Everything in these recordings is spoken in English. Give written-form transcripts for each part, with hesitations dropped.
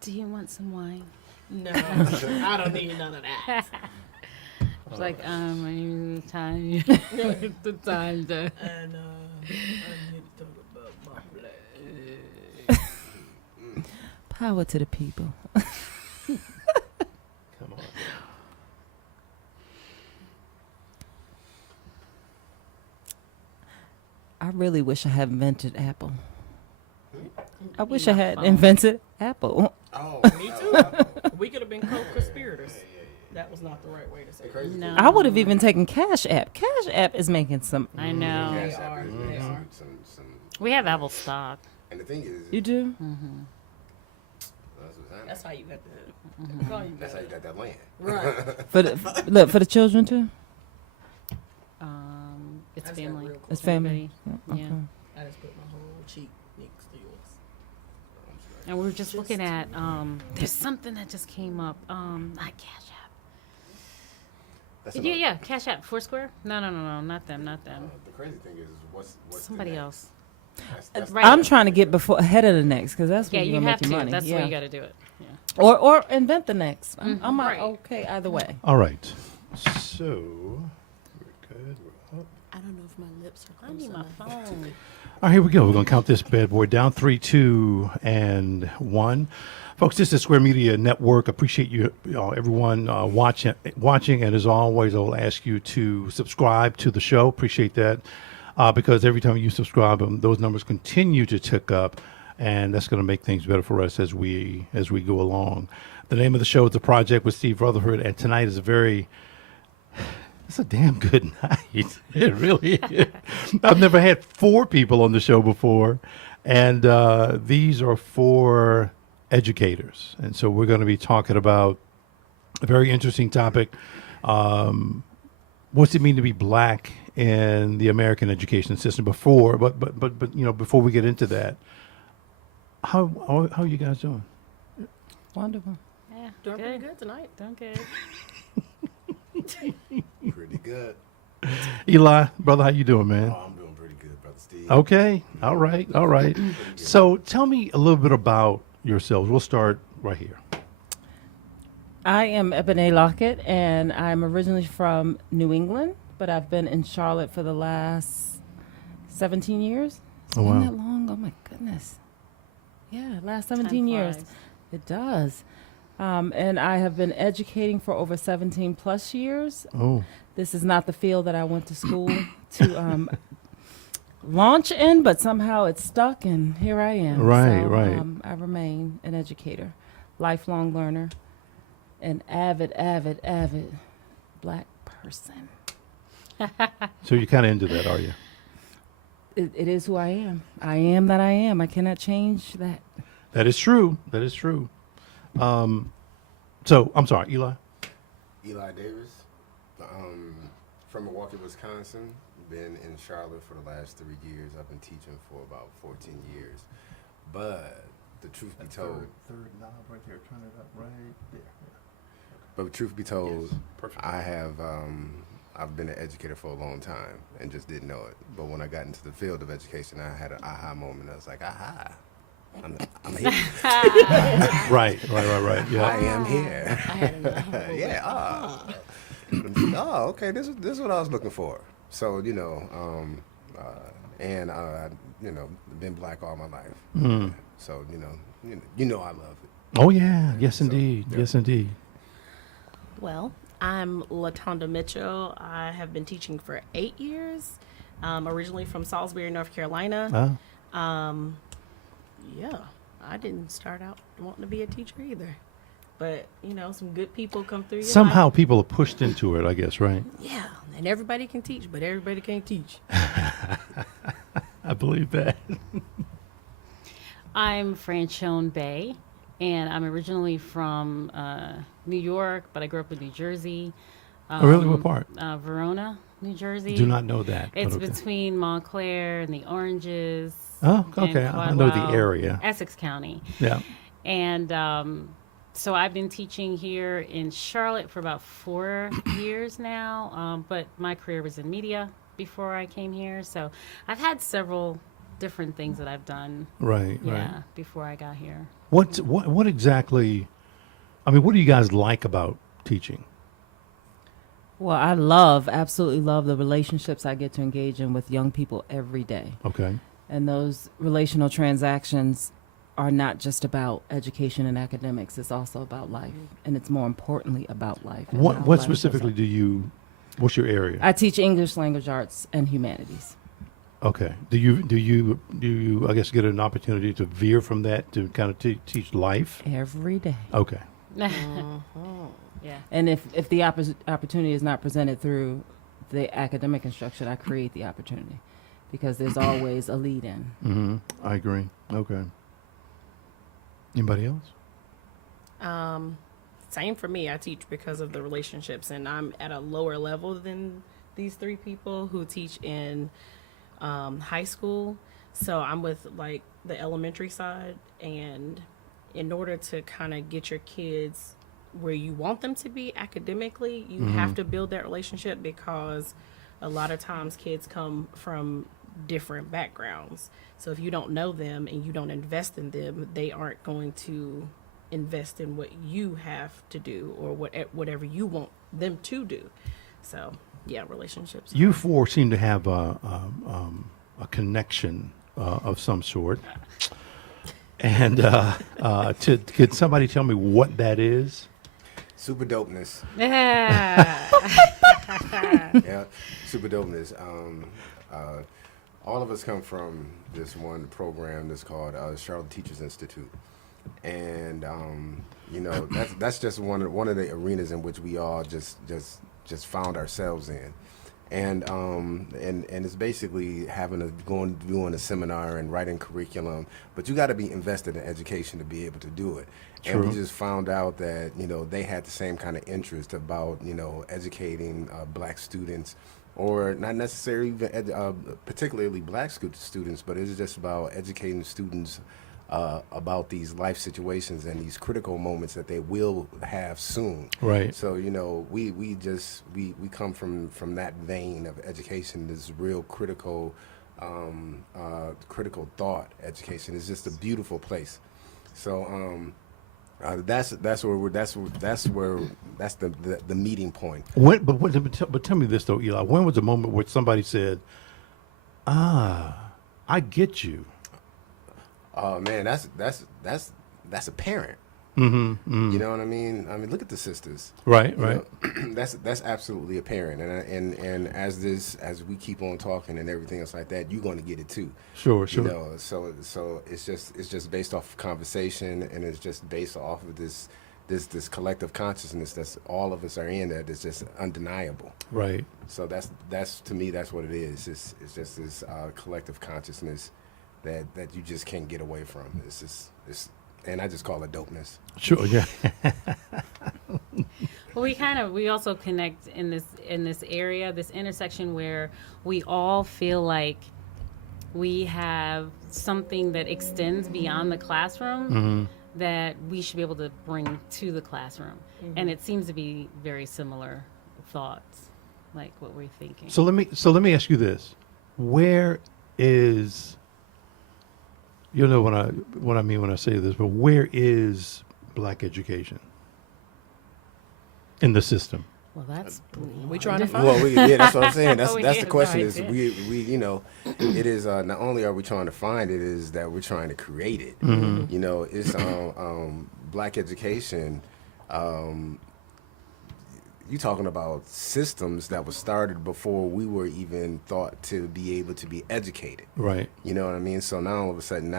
Do you want some wine? No, I don't need none of that. It's like, the time, the time to. And I need to talk about my flag. Power to the people. Come on. I really wish I had invented Apple. I wish My I had phone. invented Apple. Oh, Me too. We could have been co-conspirators. That was not the right way to say it. Crazy. No. I would have even taken Cash App. Cash App is making some. I know. They are. They are. Some, We have Apple stock. and the thing is, You do? That's how you got the. Call you that's how you got that land. Right. For the, look, for the children too? It's I just got family. real close. It's family. Yeah. Okay. I just put my whole cheek next to yours. And we were just looking at, there's something that just came up. Not Cash App. That's Yeah, Cash App. Foursquare? No, not them. The crazy thing is what's Somebody the next? else. That's Right. I'm trying to get ahead of the next because that's Yeah, when you you're gonna have make to. your money. That's yeah. where you got to do it. Yeah. Or invent the next. I'm Right. okay either way. All right. So, we're good. We're up. I don't know if my lips are I close need my enough. phone. All right, here we go. We're going to count this bad boy down. 3, 2, and 1. Folks, this is Square Media Network. Appreciate you, everyone watching. And as always, I'll ask you to subscribe to the show. Appreciate that because every time you subscribe, those numbers continue to tick up, and that's going to make things better for us as we go along. The name of the show is The Project with Steve Rutherford, and tonight is it's a damn good night. It really is. I've never had 4 people on the show before, and these are 4 educators. And so we're going to be talking about a very interesting topic. What's it mean to be black in the American education system? Before we get into that, how are you guys doing? Wonderful. Yeah, Doing pretty good tonight. Doing good. Pretty good. Eli, brother, how you doing, man? Oh, I'm doing pretty good, brother Steve. Okay. All right. So tell me a little bit about yourselves. We'll start right here. I am Ebony Lockett, and I'm originally from New England, but I've been in Charlotte for the last 17 years. It's Oh, been wow. that long? Oh, my goodness. Yeah, last 17 years. flies. It does. And I have been educating for over 17 plus years. Oh, This is not the field that I went to school to launch in, but somehow it's stuck, and here I am. Right, So, right. I remain an educator, lifelong learner, an avid black person. so you're kind of into that, are you? It is who I am. I am that I am. I cannot change that. That is true. So I'm sorry, Eli. Eli Davis, from Milwaukee, Wisconsin. Been in Charlotte for the last 3 years. I've been teaching for about 14 years. But the truth be told, Third knob right there. Turn it up right there. but truth be told, Yes, perfect. I have I've been an educator for a long time and just didn't know it. But when I got into the field of education, I had an aha moment. I was like, aha, I'm here. Right. Yeah. I am here. I had enough. Yeah. Okay. This is what I was looking for. So been black all my life. So I love it. Oh yeah. Yes, So, indeed. yeah. Yes, indeed. Well, I'm LaTonda Mitchell. I have been teaching for 8 years. Originally from Salisbury, North Carolina. Yeah, I didn't start out wanting to be a teacher either. But, some good people come through your Somehow life. people are pushed into it, I guess, right? Yeah, and everybody can teach, but everybody can't teach. I believe that. I'm Franchone Bay, and I'm originally from New York, but I grew up in New Jersey. Oh, really? What part? Verona, New Jersey. Do not know that. It's but okay. between Montclair and the Oranges. Oh, and okay. I know the Caldwell, area. Essex County. Yeah. And so I've been teaching here in Charlotte for about 4 years now, but my career was in media before I came here. So I've had several different things that I've done. Right. Yeah, Right. before I got here. What exactly? I mean, what do you guys like about teaching? Well, absolutely love the relationships I get to engage in with young people every day. Okay. And those relational transactions are not just about education and academics. It's also about life. And it's more importantly about life. and What how what life goes specifically on. do you? What's your area? I teach English language arts and humanities. Okay. Do you I guess get an opportunity to veer from that to kind of teach life? Every day. Okay. Yeah. And if the opportunity is not presented through the academic instruction, I create the opportunity because there's always a lead in. Mm-hmm. I agree. Okay. Anybody else? Same for me. I teach because of the relationships, and I'm at a lower level than these three people who teach in high school. So I'm with like the elementary side, and in order to kind of get your kids where you want them to be academically, you have to build that relationship because a lot of times kids come from different backgrounds. So if you don't know them and you don't invest in them, they aren't going to invest in what you have to do or whatever you want them to do. So yeah, relationships. You four seem to have a connection of some sort. And could somebody tell me what that is? Super dopeness. Yeah. Yeah, super dopeness. All of us come from this one program that's called Charlotte Teachers Institute, and that's just one of the arenas in which we all just found ourselves in, and it's basically doing a seminar and writing curriculum, but you got to be invested in education to be able to do it. True. And we just found out that they had the same kind of interest about educating black students, or not necessarily even particularly black students, but it's just about educating students about these life situations and these critical moments that they will have soon. Right. So we come from that vein of education. This real critical thought education is just a beautiful place. So that's the meeting point. But tell me this though, Eli. When was the moment where somebody said, I get you? Oh man, that's apparent. Mm-hmm. You know what I mean? I mean, look at the sisters. Right. You Right. know, that's absolutely apparent. And as we keep on talking and everything else like that, you're going to get it too. Sure. So it's just based off of conversation, and it's just based off of this collective consciousness that's all of us are in, that is just undeniable. Right. So that's to me, that's what it is. It's just this collective consciousness that you just can't get away from. And I just call it dopeness. Sure. Yeah. Well, we also connect in this area, this intersection where we all feel like we have something that extends beyond the classroom that we should be able to bring to the classroom. And it seems to be very similar thoughts, like what we're thinking. So let me ask you this: where is, what I mean when I say this, but where is black education in the system? Well, that's We trying to find. Well, that's what I'm saying. That's We the can't question. find Is it. we it is not only are we trying to find it, is that we're trying to create it. It's black education. You talking about systems that were started before we were even thought to be able to be educated. Right. You know what I mean? So now all of a sudden,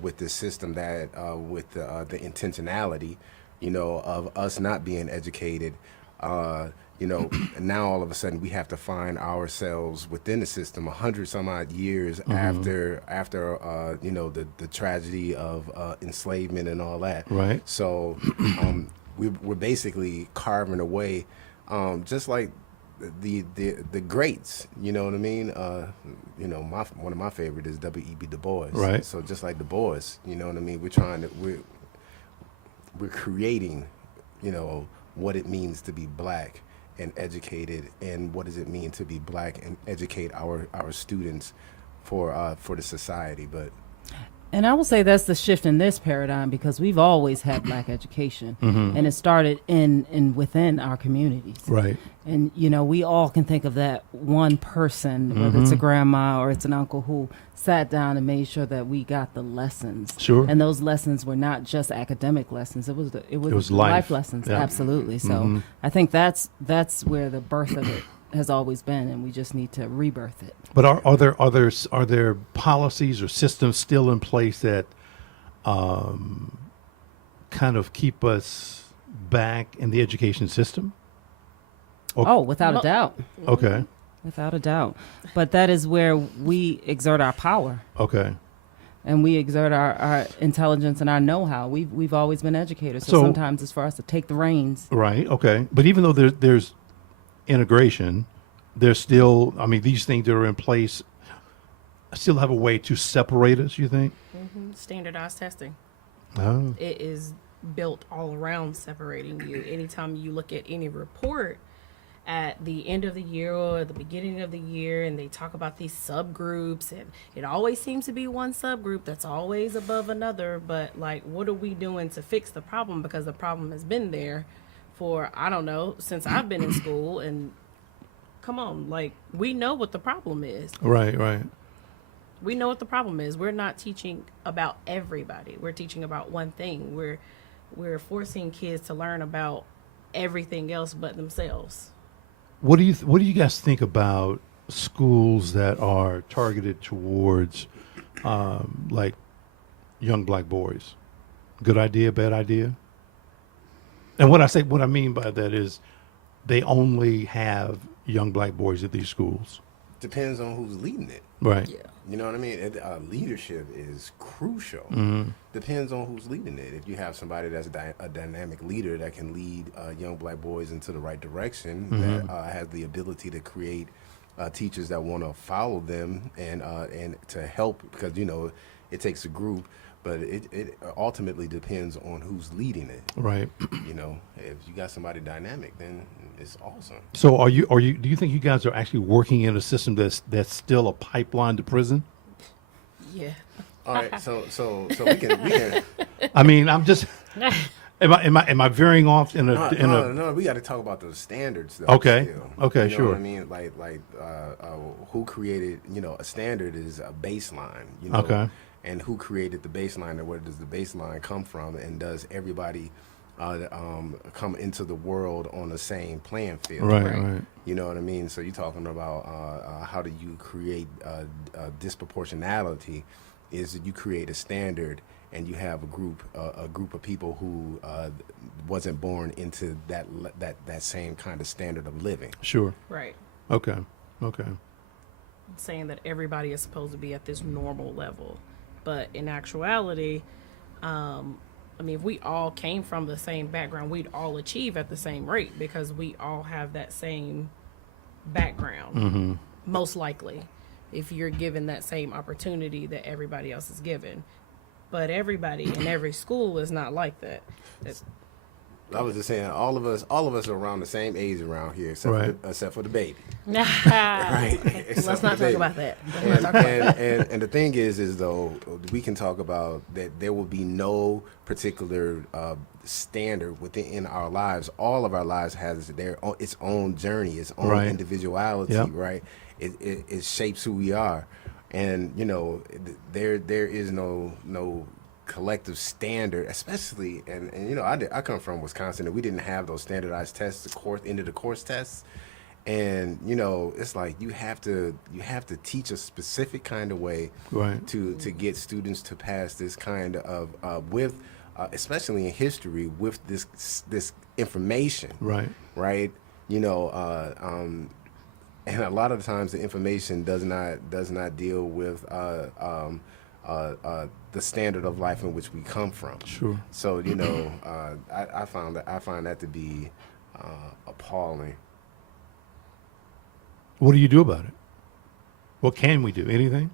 with this system that with the intentionality, of us not being educated, now all of a sudden we have to find ourselves within the system 100 some odd years after the tragedy of enslavement and all that. Right. So we're basically carving away, just like the greats. You know what I mean? One of my favorite is W.E.B. Du Bois. Right. So just like Du Bois, you know what I mean? We're creating, what it means to be black and educated, and what does it mean to be black and educate our students the society. But And I will say that's the shift in this paradigm because we've always had black education, and it started in within our communities. Right. And we all can think of that one person, whether it's a grandma or it's an uncle, who sat down and made sure that we got the lessons. Sure. And those lessons were not just academic lessons; it was life. lessons. Yeah. Absolutely. So I think that's where the birth of it has always been, and we just need to rebirth it. But are there policies or systems still in place that kind of keep us back in the education system? Oh, without a doubt. Okay. Without a doubt. But that is where we exert our power. Okay. And we exert our intelligence and our know-how. We've always been educators, so So- sometimes it's for us to take the reins. Right. Okay. But even though there's integration, there's still, I mean, these things that are in place still have a way to separate us, you think? Standardized testing. Oh. It is built all around separating you. Anytime you look at any report at the end of the year or the beginning of the year, and they talk about these subgroups, and it always seems to be one subgroup that's always above another. But like, what are we doing to fix the problem? Because the problem has been there for, I don't know, since I've been in school. And come on, like, we know what the problem is. Right. Right. We know what the problem is. We're not teaching about everybody. We're teaching about one thing. We're forcing kids to learn about everything else but themselves. What do you guys think about schools that are targeted towards like young black boys? Good idea, bad idea? And what I mean by that is they only have young black boys at these schools. depends on who's leading it. Right. Yeah. You know what I mean? Leadership is crucial. Depends on who's leading it. If you have somebody that's a dynamic leader that can lead young black boys into the right direction, that has the ability to create teachers that want to follow them and to help, because it takes a group, but it ultimately depends on who's leading it. Right. If you got somebody dynamic, then it's awesome. So do you think you guys are actually working in a system that's still a pipeline to prison? Yeah. All right, so we can. I mean, I'm just. Am I veering off in a? No, we got to talk about those standards, though. Okay. Still. Okay, you know sure. What I mean, who created? A standard is a baseline. Okay. And who created the baseline, and where does the baseline come from, and does everybody come into the world on the same playing field? Right. You know what I mean? So you're talking about how do you create disproportionality? Is that you create a standard, and you have a group of people who wasn't born into that same kind of standard of living. Sure. Right. Okay. Saying that everybody is supposed to be at this normal level. But in actuality, if we all came from the same background, we'd all achieve at the same rate, because we all have that same background, most likely, if you're given that same opportunity that everybody else is given. But everybody in every school is not like that. I was just saying, all of us are around the same age around here, except for the baby. Right. Let's not talk about that. And the thing is though, we can talk about that there will be no particular standard within our lives. All of our lives has its own journey, its own individuality, Yep. right? It shapes who we are. And there is no collective standard, especially and I come from Wisconsin, and we didn't have those standardized tests, the end of the course tests. And it's like you have to teach a specific kind of way to get students to pass this kind of with especially in history, with this information, right. And a lot of times the information does not deal with the standard of life in which we come from. Sure. So I find that to be appalling. What do you do about it? What can we do? Anything?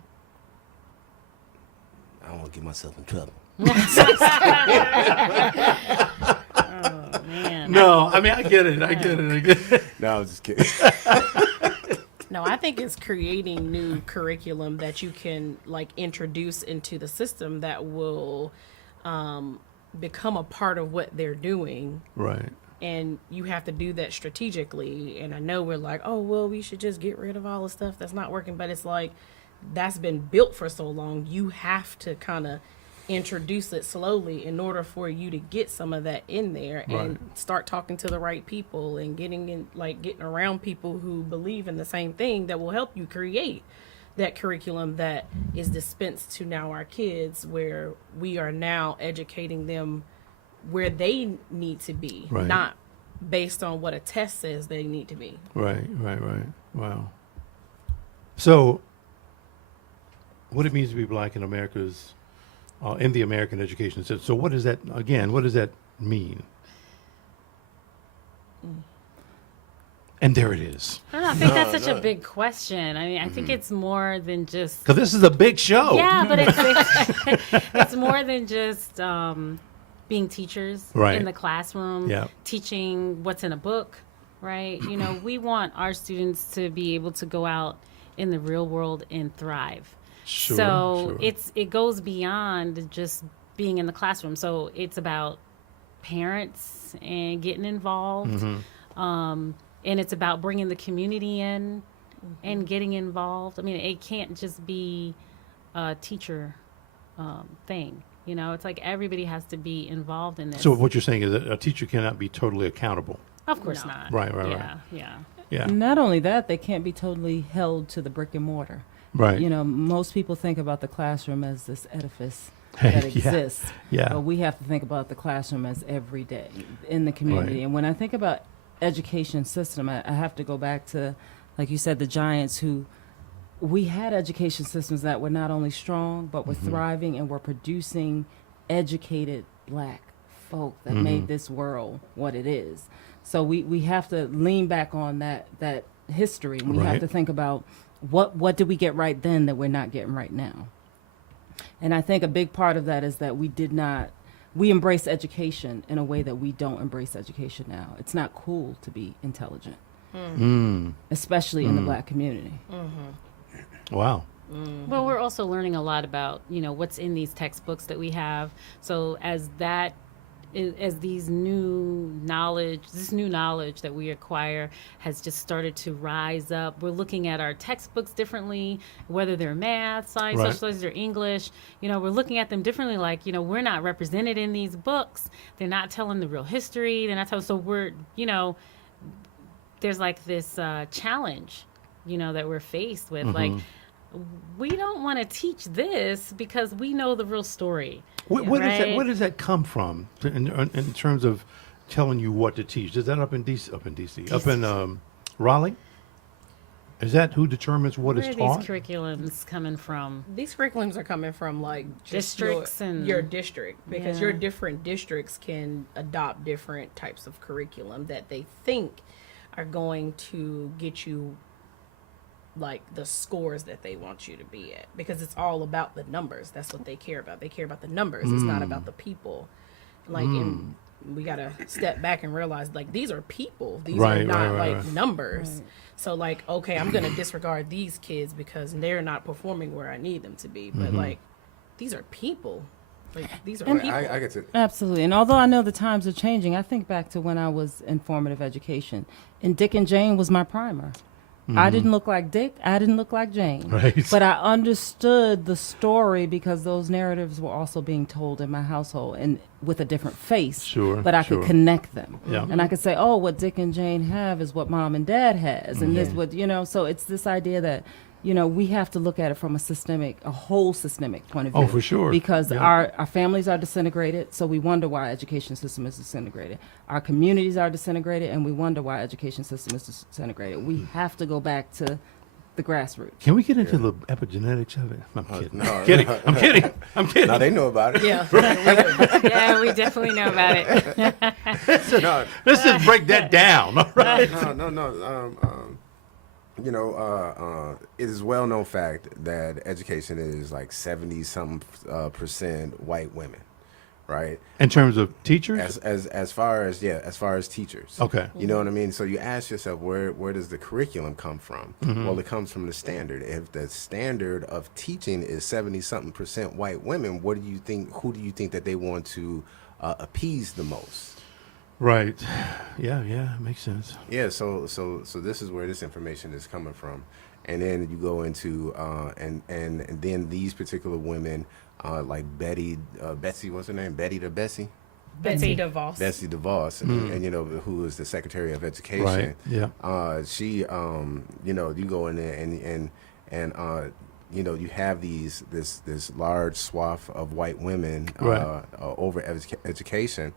I don't want to get myself in trouble. Oh man. No, I mean I get it. No, I was just kidding. No, I think it's creating new curriculum that you can like introduce into the system that will become a part of what they're doing. Right. And you have to do that strategically. And I know we're like, oh, well, we should just get rid of all the stuff that's not working. But it's like, that's been built for so long. You have to kind of introduce it slowly in order for you to get some of that in there and Right. start talking to the right people and getting around people who believe in the same thing that will help you create that curriculum that is dispensed to now our kids, where we are now educating them where they need to be, Right. not based on what a test says they need to be. Right. Wow. So, what it means to be black in America's, in the American education system. So, what does that, again, what does that mean? And there it is. I don't know. I think that's such no. a big question. I mean, I think it's more than just. Because this is a big show. Yeah, but it's more than just being teachers Right. in the classroom, Yeah. teaching what's in a book, right? You know, we want our students to be able to go out in the real world and thrive. Sure, So sure. it goes beyond just being in the classroom. So it's about parents and getting involved, and it's about bringing the community in and getting involved. I mean, it can't just be a teacher thing. You know, it's like everybody has to be involved in this. So, what you're saying is that a teacher cannot be totally accountable. Of course No. not. Right. Yeah. Yeah. Not only that, they can't be totally held to the brick and mortar. Right. You know, most people think about the classroom as this edifice Hey, that yeah. exists. Yeah. But we have to think about the classroom as every day in the community. Right. And when I think about education system, I have to go back to, like you said, the giants who we had education systems that were not only strong, but were thriving and were producing educated black folk that made this world what it is. So we have to lean back on that history. And we Right. have to think about what did we get right then that we're not getting right now. And I think a big part of that is that we embrace education in a way that we don't embrace education now. It's not cool to be intelligent, especially in the black community. Wow. Well, we're also learning a lot about, you know, what's in these textbooks that we have. So as these new knowledge, this new knowledge that we acquire has just started to rise up. We're looking at our textbooks differently, whether they're math, science, Right. social studies, or English. You know, we're looking at them differently. Like, you know, we're not represented in these books. They're not telling the real history. They're not telling. So we're, you know, there's like this challenge, you know, that we're faced with. Like, we don't want to teach this because we know the real story. Right. Where does that come from in terms of telling you what to teach? Is that up in DC? Up in Raleigh? Is that who determines what Where is are taught? these curriculums coming from? These curriculums are coming from like just Districts and- your district, because Yeah. your different districts can adopt different types of curriculum that they think are going to get you like the scores that they want you to be at, because it's all about the numbers. That's what they care about. They care about the numbers. It's not about the people. Like, and we got to step back and realize like these are people. These Right, are not right, like right. numbers. So like, okay, I'm going to disregard these kids because they're not performing where I need them to be. But like, these are people. Like, these are people. I get to. Absolutely. And although I know the times are changing, I think back to when I was in formative education. And Dick and Jane was my primer. I didn't look like Dick. I didn't look like Jane. Right. But I understood the story because those narratives were also being told in my household and with a different face. Sure, But I sure. could connect them. Yeah. And I could say, oh, what Dick and Jane have is what Mom and Dad has. And this Yeah. would, you know, so it's this idea that, you know, we have to look at it from a whole systemic point of view. Oh, for sure. Because Yeah. our families are disintegrated, so we wonder why education system is disintegrated. Our communities are disintegrated, and we wonder why education system is disintegrated. We have to go back to the grassroots. Can we get into the epigenetics of it? I'm kidding. no, I'm kidding. I'm kidding. I'm kidding. Now they know about it. Yeah. Yeah, we definitely know about it. No, Let's just break that down. All right. no. It is well known fact that education is like 70-something percent white women, right? In terms of teachers? As far as teachers. Okay. You know what I mean? So you ask yourself, where does the curriculum come from? Mm-hmm. Well, it comes from the standard. If the standard of teaching is 70-something% white women, who do you think that they want to appease the most? Right. Yeah, makes sense. Yeah, so this is where this information is coming from. And then you go into and then these particular women, like Betsy, what's her name? Betty Betsy DeVos. Betsy DeVos, and you know, who is the Secretary of Education. Right. Yeah. She, you know, you go in there and you know, you have this large swath of white women Right. over education.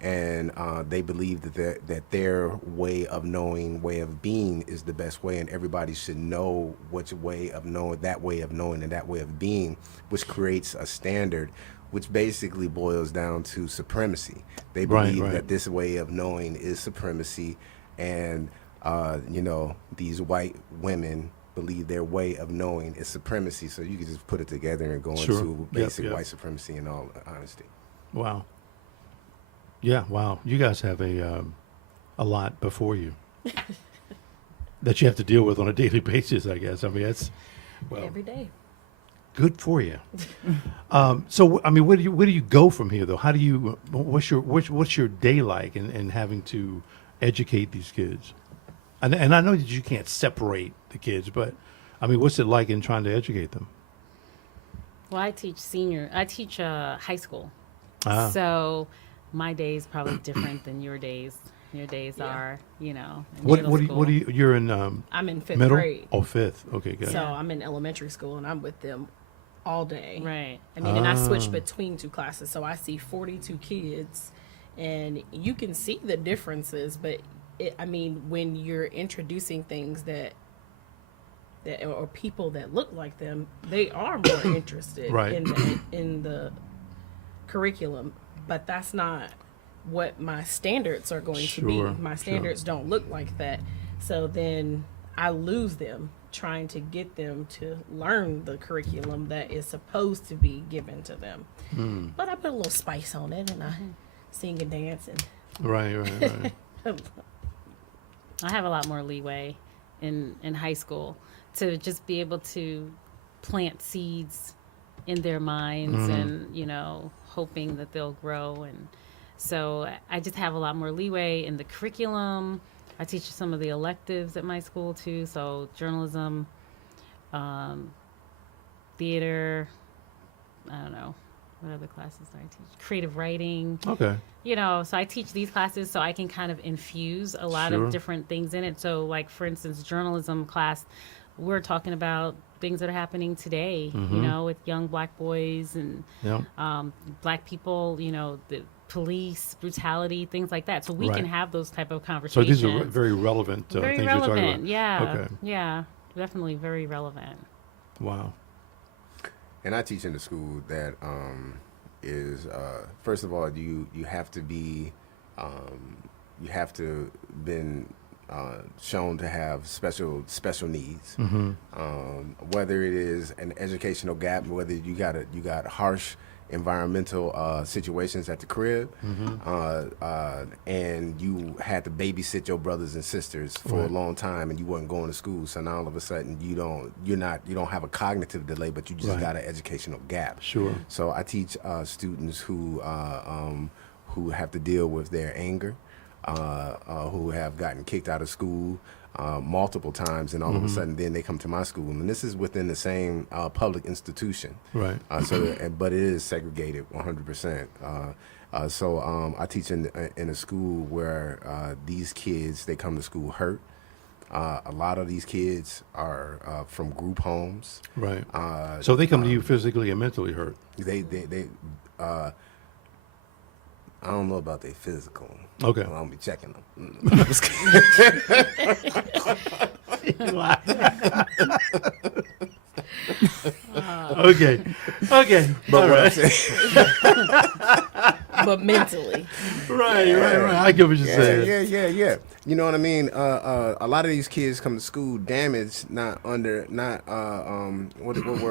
And they believe that their way of knowing, way of being is the best way, and everybody should know which way of knowing, that way of knowing, and that way of being, which creates a standard, which basically boils down to supremacy. They believe Right. that this way of knowing is supremacy, and you know, these white women believe their way of knowing is supremacy. So you can just put it together and go Sure. into Yep, basic yep. white supremacy in all honesty. Wow. Yeah, wow. You guys have a lot before you that you have to deal with on a daily basis, I guess. I mean, that's, well, Every day. good for you. So, I mean, where do you go from here, though? How do you, what's your day like in having to educate these kids? And I know that you can't separate the kids, but, I mean, what's it like in trying to educate them? Well, I teach high school. Ah. So my day is probably different than your days. Your days Yeah. are, you know, in What middle do school. you, you're in I'm in fifth middle? grade. Oh, fifth. Okay, good. So I'm in elementary school and I'm with them all day. Right. I mean, and I switch Ah. between two classes. So I see 42 kids and you can see the differences, but I mean, when you're introducing things that or people that look like them, they are more interested Right. in the curriculum, but that's not what my standards are going to be. Sure, My sure. standards don't look like that. So then I lose them trying to get them to learn the curriculum that is supposed to be given to them. Hmm. But I put a little spice on it and I sing and dance and Right. I have a lot more leeway in high school to just be able to plant seeds in their minds and, you know, hoping that they'll grow. And so I just have a lot more leeway in the curriculum. I teach some of the electives at my school too. So journalism, theater, I don't know, what other classes do I teach? Creative writing. Okay. You know, so I teach these classes so I can kind of infuse a lot Sure. of different things in it. So, like, for instance, journalism class, we're talking about things that are happening today, you know, with young black boys and Yeah. black people, you know, the police, brutality, things like that. So we Right. can have those type of So conversations. these are very relevant very things relevant. you're talking about. Yeah. Okay. Yeah. Definitely very relevant. Wow. And I teach in a school that is first of all, you have to be you have to been shown to have special needs. Whether it is an educational gap, whether you got harsh environmental situations at the crib, and you had to babysit your brothers and sisters for Right. a long time, and you weren't going to school. So now all of a sudden you don't have a cognitive delay, but you just Right. got an educational gap. Sure. So I teach students who have to deal with their anger, who have gotten kicked out of school multiple times, and all of a sudden then they come to my school, and this is within the same public institution. Right. But it is segregated 100%. So I teach in a school where these kids, they come to school hurt. A lot of these kids are from group homes. Right. So they come to you physically and mentally hurt. They I don't know about their physical. Okay. I don't be checking them. Okay. Okay. But All what I'm right. saying, but mentally. Right. I get what you're saying. yeah. You know what I mean? A lot of these kids come to school damaged, what word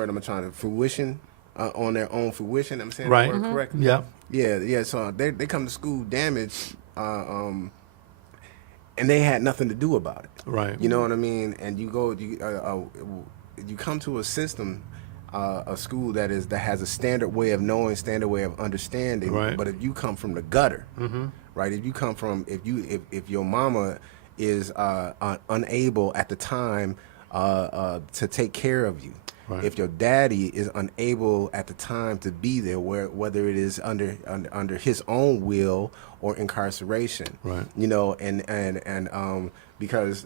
am I trying to fruition? on their own fruition. I'm saying Right. that word correctly. Yeah. Yeah. So they come to school damaged, and they had nothing to do about it. Right. You know what I mean? And you come to a system, a school that has a standard way of knowing, standard way of understanding. Right. But if you come from the gutter, right? If you come from if your mama is unable at the time to take care of you. Right. If your daddy is unable at the time to be there, whether it is under his own will or incarceration, Right. you know, and because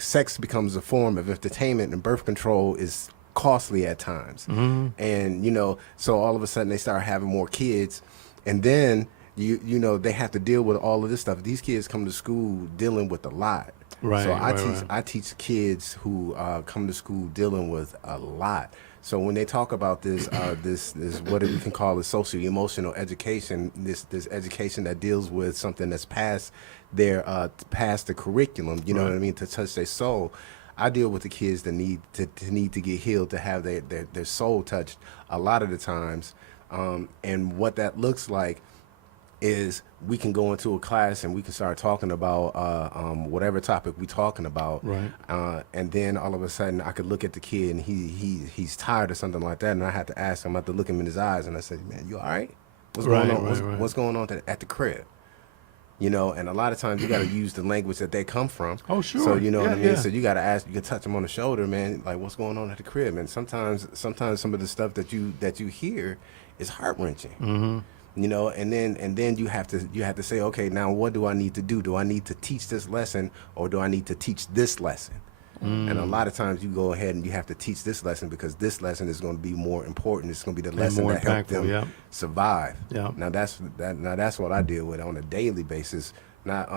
sex becomes a form of entertainment, and birth control is costly at times, and you know, so all of a sudden they start having more kids, and then you know they have to deal with all of this stuff. These kids come to school dealing with a lot. Right, So right. I teach kids who come to school dealing with a lot. So when they talk about this this what we can call a socio-emotional education, this education that deals with something that's past the curriculum, you know what I mean, to touch their soul. I deal with the kids that need to get healed, to have their soul touched a lot of the times, and what that looks like is we can go into a class and we can start talking about whatever topic we're talking about, Right. And then all of a sudden I could look at the kid and he's tired or something like that, and I had to ask him, I have to look him in his eyes, and I said, "Man, you all right? What's going on? What's going on at the crib?" You know, and a lot of times you got to use the language that they come from. Oh, sure. So you know what I mean. Yeah. So you got to ask. You can touch them on the shoulder, man. Like, what's going on at the crib? And sometimes some of the stuff that you hear is heart wrenching. You know, and then you have to say, okay, now what do I need to do? Do I need to teach this lesson, or do I need to teach this lesson? And a lot of times you go ahead and you have to teach this lesson, because this lesson is going to be more important. It's going to be the lesson more that helped impactful, them survive. Yeah. Now that's what I deal with on a daily basis. Not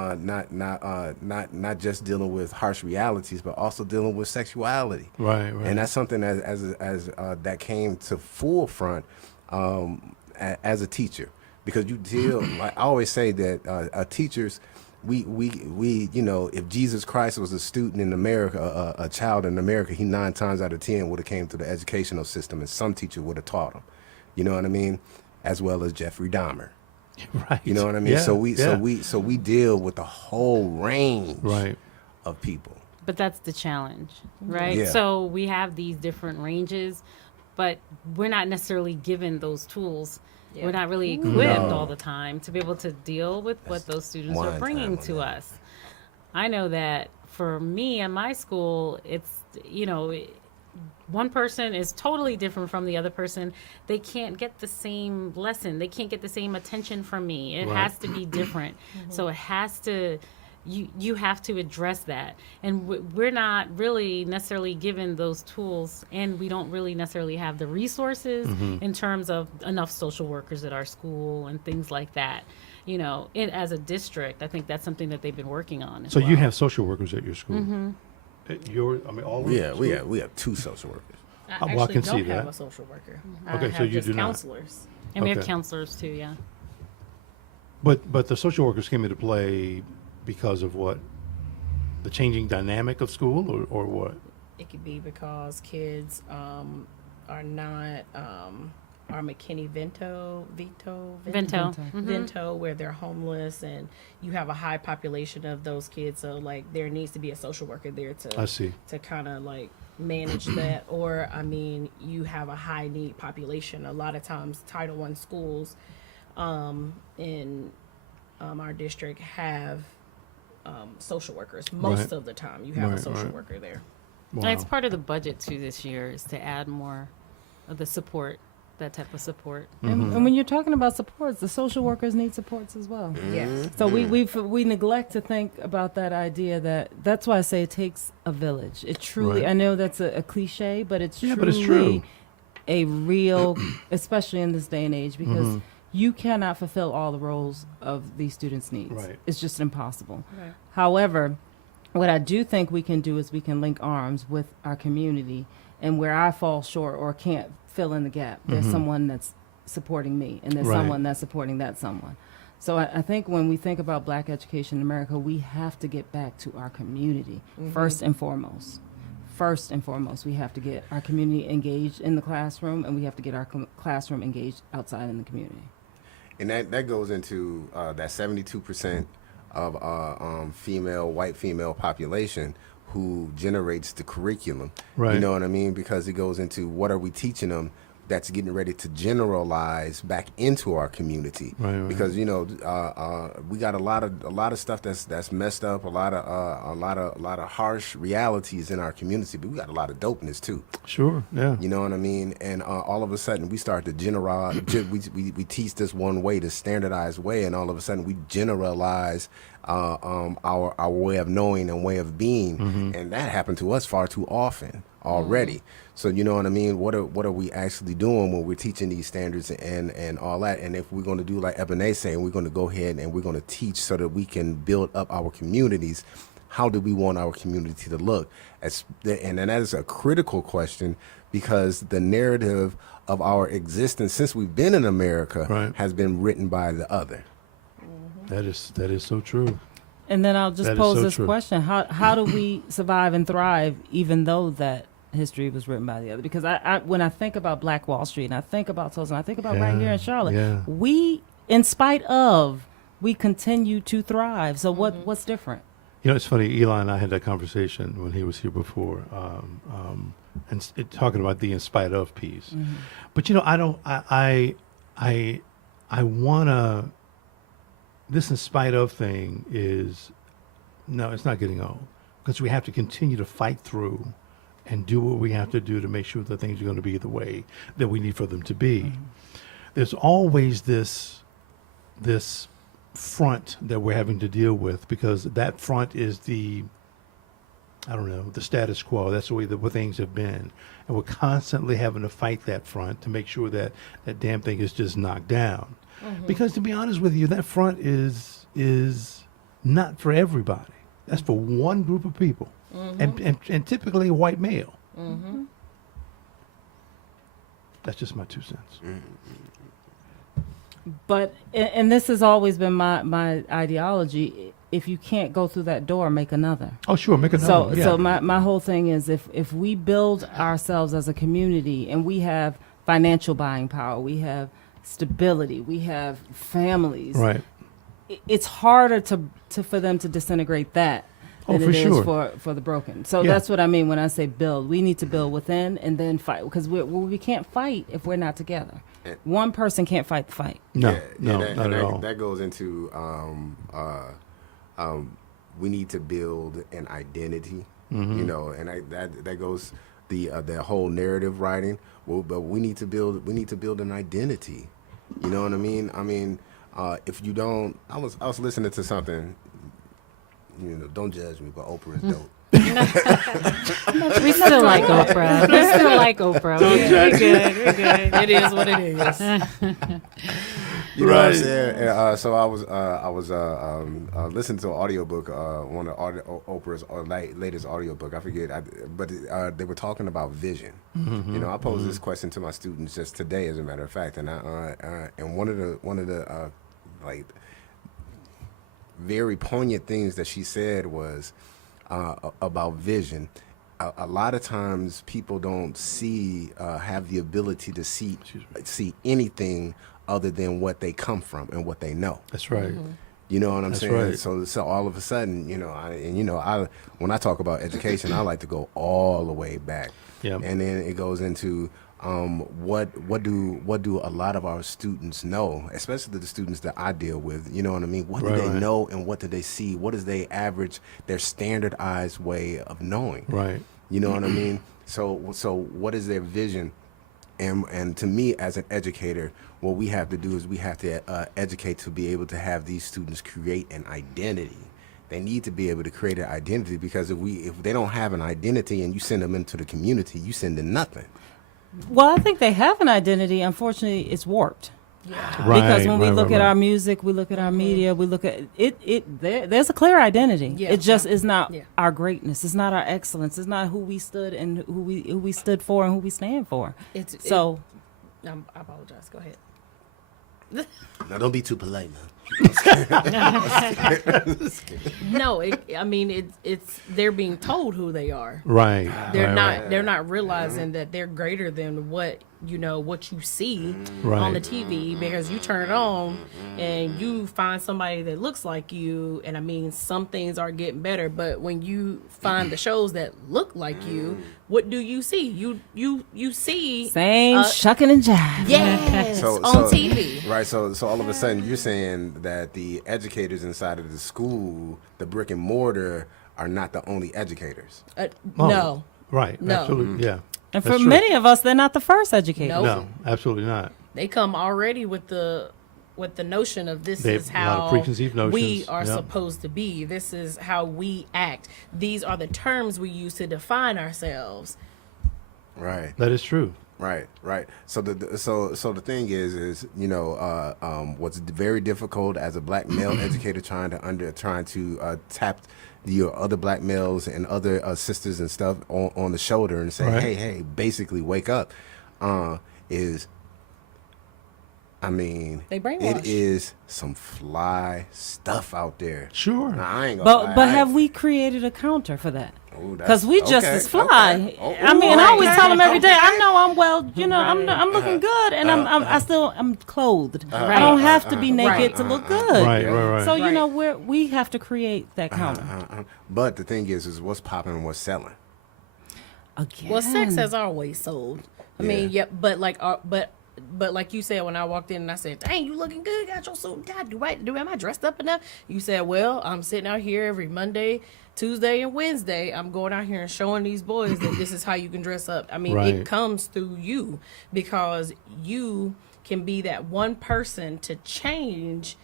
just dealing with harsh realities, but also dealing with sexuality. Right. And that's something as that came to forefront as a teacher, because you deal. Like I always say that teachers, we you know, if Jesus Christ was a student in America, a child in America, he 9 times out of 10 would have came to the educational system, and some teacher would have taught him. You know what I mean? As well as Jeffrey Dahmer. Right. You know what I mean? Yeah, So we deal with the whole range of people. But that's the challenge, right? Yeah. So we have these different ranges, but we're not necessarily given those tools. Yeah. We're not really equipped all the time to be able to deal with what those students are one bringing time to on that. us. I know that for me and my school, it's, you know, one person is totally different from the other person. They can't get the same lesson. They can't get the same attention from me. It has to be different. So it has to, you have to address that. And we're not really necessarily given those tools, and we don't really necessarily have the resources in terms of enough social workers at our school and things like that. You know, as a district, I think that's something that they've been working on as So well. you have social workers at your school. All We of we have 2 social workers. I well, I actually can see don't have that. a social worker. Okay, I so have you just do not. counselors. And we have Okay. counselors too, yeah. But the social workers came into play because of what? The changing dynamic of school, or what? It could be because kids are not are Vento, where they're homeless, and you have a high population of those kids. So like there needs to be a social worker there I see. to kind of like manage that. Or I mean, you have a high need population. A lot of times Title I schools in our district have social workers. Most of the time you have a social worker there. Wow. And it's part of the budget too this year is to add more of the support, that type of support. And when you're talking about supports, the social workers need supports as well. Yes. So we neglect to think about that idea. That's why I say it takes a village. It truly, Right. I know that's a cliche, but it's Yeah, truly but it's true. a real, especially in this day and age, because you cannot fulfill all the roles of these students' needs. Right. It's just impossible. Right. However, what I do think we can do is we can link arms with our community, and where I fall short or can't fill in the gap, there's someone that's supporting me, and there's Right. someone that's supporting that someone. So I think when we think about Black education in America, we have to get back to our community first and foremost. first and foremost, we have to get our community engaged in the classroom, and we have to get our classroom engaged outside in the community. And that goes into that 72% of white female population who generates the curriculum. Right. You know what I mean? Because it goes into what are we teaching them that's getting ready to generalize back into our community. Right. Because we got a lot of stuff that's messed up, a lot of harsh realities in our community, but we got a lot of dopeness too. Sure. Yeah. You know what I mean? And all of a sudden we start to generalize. we teach this one way, this standardized way, and all of a sudden we generalize our way of knowing and way of being, and that happened to us far too often already. So you know what I mean? What are we actually doing when we're teaching these standards and all that? And if we're going to do like Ebenezer saying, we're going to go ahead and we're going to teach so that we can build up our communities. How do we want our community to look? And that is a critical question, because the narrative of our existence since we've been in America has been written by the other. That is so true. And then I'll just That is pose so this true. question: How do we survive and thrive, even though that history was written by the other? Because I when I think about Black Wall Street, and I think about Tulsa, and I think about right here in Charlotte, we, in spite of, we continue to thrive. So what's different? You know, it's funny. Eli and I had that conversation when he was here before, talking about the "in spite of" piece. But you know, I wanna. This "in spite of" thing it's not getting old, because we have to continue to fight through and do what we have to do to make sure that things are going to be the way that we need for them to be. There's always this front that we're having to deal with, because that front is the status quo. That's the way that things have been. And we're constantly having to fight that front to make sure that that damn thing is just knocked down. Because to be honest with you, that front is not for everybody. That's for one group of people, and typically a white male. That's just my 2 cents. But and this has always been my ideology: if you can't go through that door, make another. Oh, sure, make another one. So my whole thing is, if we build ourselves as a community and we have financial buying power, we have stability, we have families, right, it's harder for them to disintegrate that than it is for the broken. So that's what I mean when I say build. We need to build within and then fight, because we can't fight if we're not together. One person can't fight the fight. Not at all. That goes into we need to build an identity, you know, and that goes the whole narrative writing. Well, but we need to build an identity. You know what I mean? I mean, if you don't, I was listening to something. You know, don't judge me, but Oprah is dope. We still like Oprah. We still like Oprah. We're good. We're good. It is what it is. You know what I'm saying? So I was listening to an audiobook, one of Oprah's latest audiobook. I forget, but they were talking about vision. You know, I posed this question to my students just today, as a matter of fact, and and one of the like very poignant things that she said was about vision. A lot of times people don't have the ability to see anything other than what they come from and what they know. That's right. You know what I'm saying? Right. So all of a sudden, you know, when I talk about education, I like to go all the way back. Yeah. And then it goes into what do a lot of our students know, especially the students that I deal with. You know what I mean? What do they know, and what do they see? What is their standardized way of knowing? Right. You know what I mean? So what is their vision? And to me, as an educator, what we have to do is we have to educate to be able to have these students create an identity. They need to be able to create an identity, because if they don't have an identity and you send them into the community, you send them nothing. Well, I think they have an identity. Unfortunately, it's warped. Yeah. Right, Because when we look right. at our music, we look at our media, we look at it. There's a clear identity. Yeah. It just is not Yeah. our greatness. It's not our excellence. It's not who we stood and who we stood for and who we stand for. I apologize. Go ahead. Now, don't be too polite, No, I mean it's they're being told who they are. Right. They're right, they're not realizing that they're greater than what what you see Right. on the TV, because you turn it on and you find somebody that looks like you, and I mean some things are getting better, but when you find the shows that look like you, what do you see? You see Same shucking and jive. yes on TV. Right. So all of a sudden you're saying that the educators inside of the school, the brick and mortar, are not the only educators. Oh, No. Right. No. Absolutely. Yeah. And That's for true. many of us, they're not the first educators. Nope. No, absolutely not. They come already with the notion of this They is have a lot of how preconceived notions. we are Yep. supposed to be. This is how we act. These are the terms we use to define ourselves. Right. That is true. Right, right. So the thing is what's very difficult as a black male educator trying to tap your other black males and other sisters and stuff on the shoulder and say, Right. hey, basically wake up, is, I mean, They brainwash. it is some fly stuff out there. Sure. Now, I ain't gonna lie, But have we created a counter for that? Ooh, Because we just okay, as fly. okay. Oh, I mean, I always okay, tell them every day. I okay. know I'm well. I'm looking good, and I'm clothed. I don't have to be naked to look good. Right. Right. So Right. we have to create that counter But the thing is what's popping and what's selling. again. Well, sex has always sold. I mean, Yeah. but like you said when I walked in and I said, "Dang, you looking good? Got your suit and tie. Am I dressed up enough?" You said, "Well, I'm sitting out here every Monday, Tuesday, and Wednesday. I'm going out here and showing these boys that this is how you can dress up." I mean, Right. it comes through you, because you can be that one person to change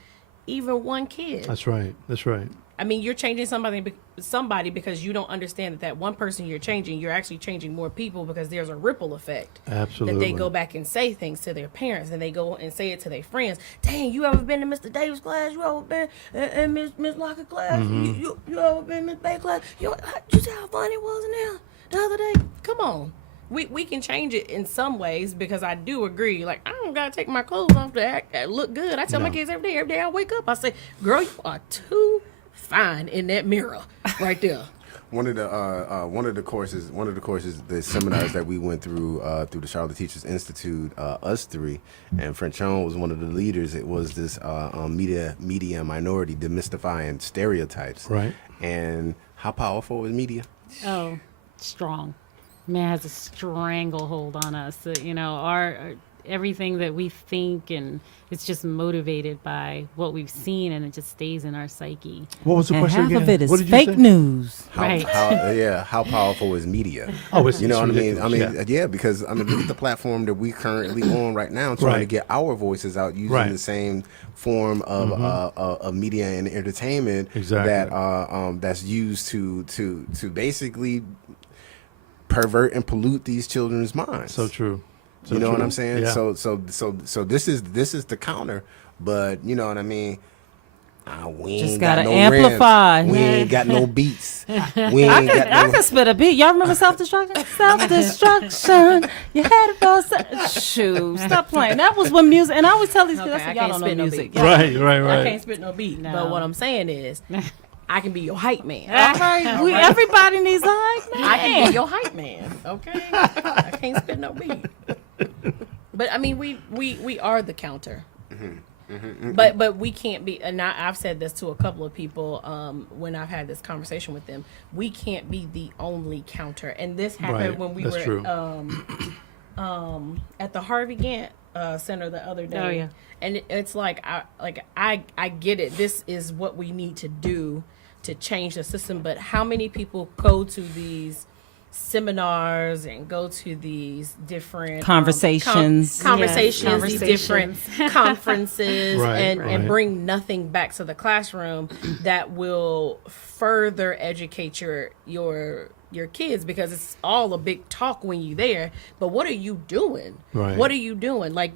even one kid. That's right. That's right. I mean, you're changing somebody because you don't understand that one person you're changing, you're actually changing more people, because there's a ripple effect. Absolutely. That they go back and say things to their parents, and they go and say it to their friends. Dang, you ever been to Mr. Davis' class? You ever been in Miss Locker class? Mm-hmm. You ever been in Miss Bay class? You see how fun it was in there the other day? Come on. We can change it in some ways, because I do agree. Like, I don't gotta take my clothes off to look good. I tell my No. kids every day I wake up, I say, "Girl, you are too fine in that mirror right there." One of the courses, the seminars that we went through the Charlotte Teachers Institute, us three, and French Owen was one of the leaders. It was this media minority demystifying stereotypes. Right. And how powerful is media? Oh, strong. Man has a stranglehold on us. Our everything that we think, and it's just motivated by what we've seen, and it just stays in our psyche. What was the And question half again? of it is What did you fake say? news. Right. How powerful is media? Oh, it's You know what I mean? ridiculous, Yeah, because look at the platform that we currently on right now, trying to Right. get our voices out using Right. the same form of media and entertainment Exactly. that that's used to basically pervert and pollute these children's minds. So true. So You know what true. I'm saying? Yeah. So this is the counter, but you know what I mean. We Just ain't got gotta no amplify. rims. We ain't got no beats. We ain't got I no. can spit a beat. Y'all remember self-destruction? Self-destruction. You had it all. Shoot, stop playing. That was when music. And I always tell these kids, Okay, I I said, y'all can't don't know spit no music. beat. Right. Right. I Right. can't spit no beat. No. But what I'm saying is, I can be your hype man. All right, everybody needs a hype man. I can be your hype man. Okay, I can't spit no beat. But I mean, we are the counter. But we can't be. And I've said this to a couple of people when I've had this conversation with them. We can't be the only counter. And this happened Right. when we That's were true. at the Harvey Gantt Center the other day. Oh, yeah. And it's like I get it. This is what we need to do to change the system. But how many people go to these seminars and go to these different Conversations. conversations, Yeah, these different conferences, Right, and right. bring nothing back to the classroom that will further educate your kids, because it's all a big talk when you're there, but what are you doing? Right. What are you doing? Like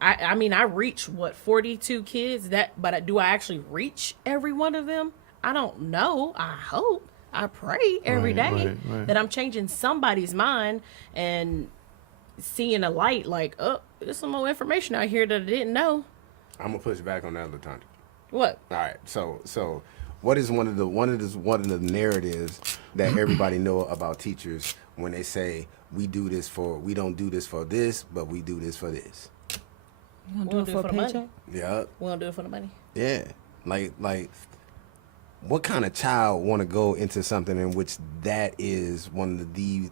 I mean, I reach 42 kids, but do I actually reach every one of them? I don't know. I hope. I pray every day Right. that I'm changing somebody's mind and seeing a light, like, oh, there's some more information out here that I didn't know. I'm gonna push back on that, Latanya. What? All right. So what is one of the narratives that everybody know about teachers when they say we don't do this for this, but we do this for this? You gonna do it for a the money. paycheck? Yeah. We don't do it for the money. Yeah. Like what kind of child want to go into something in which that is one of the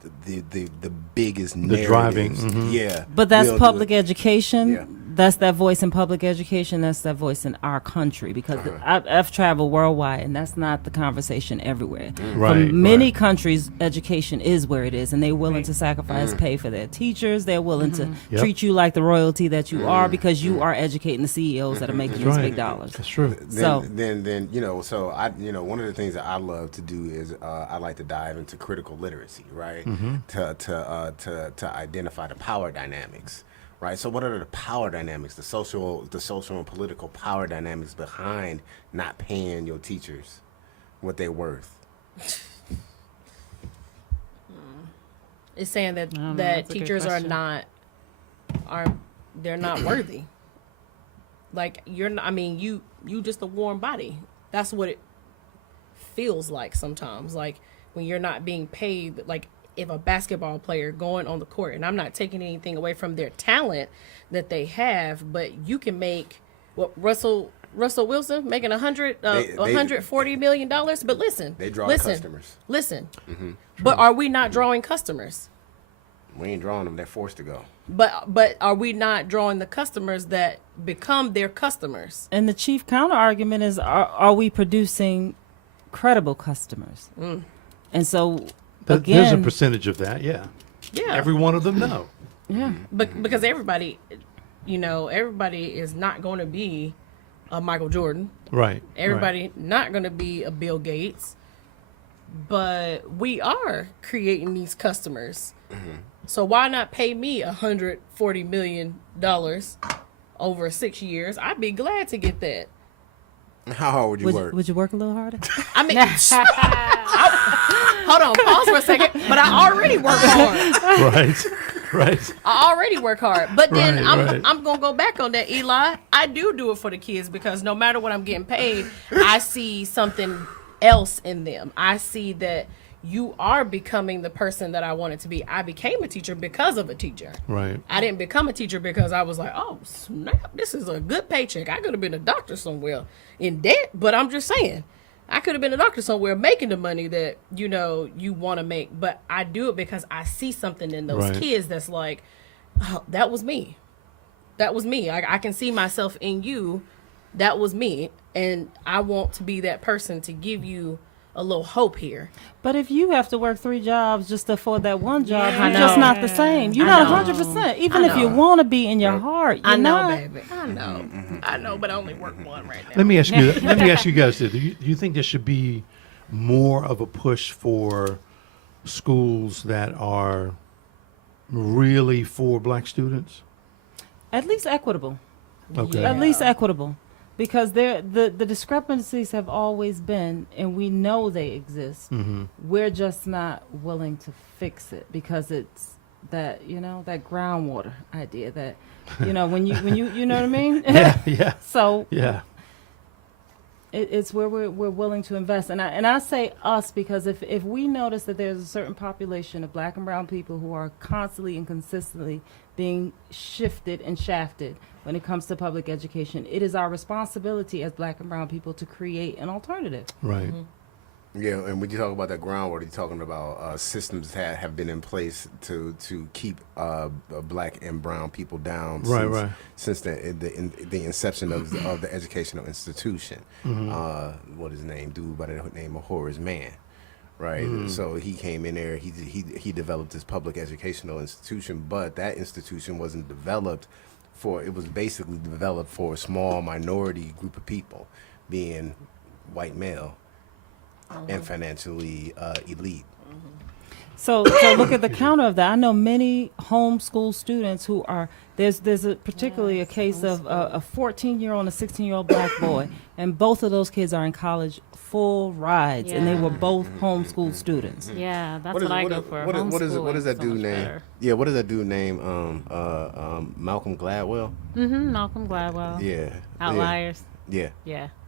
biggest narratives? driving, Yeah. But that's We don't do public it. education. Yeah. That's that voice in public education. That's that voice in our country. Because I've traveled worldwide, and that's not the conversation everywhere. Right, From many right. countries, education is where it is, and they're willing to sacrifice pay for their teachers. They're willing to treat you like the royalty that you are because you are educating the CEOs that are making these big dollars. That's true. Then so I one of the things that I love to do is I like to dive into critical literacy, right? To identify the power dynamics, right? So what are the power dynamics, the social and political power dynamics behind not paying your teachers what they're worth? It's saying that know, that that's a good teachers question. they're not worthy. Like you're not, I mean, you just a warm body. That's what it feels like sometimes. Like when you're not being paid, like if a basketball player going on the court, and I'm not taking anything away from their talent that they have, but you can make what Russell Wilson making $140 million. But listen, They draw the customers. Listen, but are we not drawing customers? We ain't drawing them; they're forced to go. But are we not drawing the customers that become their customers? And the chief counter argument is: Are we producing credible customers? And so There's a again, percentage of that, yeah. Yeah, Every one of them, no. yeah. but because everybody is not going to be a Michael Jordan. Right. Everybody not going to be a Bill Gates. But we are creating these customers. So why not pay me $140 million over 6 years? I'd be glad to get that. How hard would you work? Would you work a little harder? I mean, hold on, pause for a second. But I already work hard. Right. Right. I already work hard. But then Right. I'm going to go back on that, Eli. I do it for the kids because no matter what I'm getting paid, I see something else in them. I see that you are becoming the person that I wanted to be. I became a teacher because of a teacher. Right. I didn't become a teacher because I was like, oh, snap, this is a good paycheck. I could have been a doctor somewhere in debt, but I'm just saying, I could have been a doctor somewhere making the money that, you want to make. But I do it because I see something in those Right. kids that's like, oh, that was me. That was me. I can see myself in you. That was me. And I want to be that person to give you a little hope here. But if you have to work 3 jobs just to afford that one job, Yeah. you're just I know. not the same. You're I not know. 100%. Even I if you know. want to be in your heart, you're I know, not. baby. I know. I know, but I only work one right now. Let me ask you guys this. Do you think there should be more of a push for schools that are really for black students? At least equitable. Okay. At least equitable. Because the discrepancies have always been, and we know they exist. We're just not willing to fix it because it's that, that groundwater idea that, when you you know what I mean? Yeah. Yeah. So Yeah. it's where we're willing to invest. And I say us because if we notice that there's a certain population of black and brown people who are constantly and consistently being shifted and shafted when it comes to public education, it is our responsibility as black and brown people to create an alternative. Right. Yeah, and when you talk about that groundwater, you're talking about systems that have been in place to keep black and brown people down Right, since the inception of the educational institution. What is his name? Dude by the name of Horace Mann, right? So he came in there. He developed this public educational institution, but that institution wasn't developed it was basically developed for a small minority group of people, being white male and financially elite. So look at the counter of that. I know many homeschool students who are there's particularly a case of a 14-year-old and a 16-year-old black boy, and both of those kids are in college full rides, and they were both homeschool students. Yeah, that's what I go for. What is that dude name? Yeah, what is that dude name? Malcolm Gladwell. Malcolm Gladwell. Yeah. Outliers. Yeah,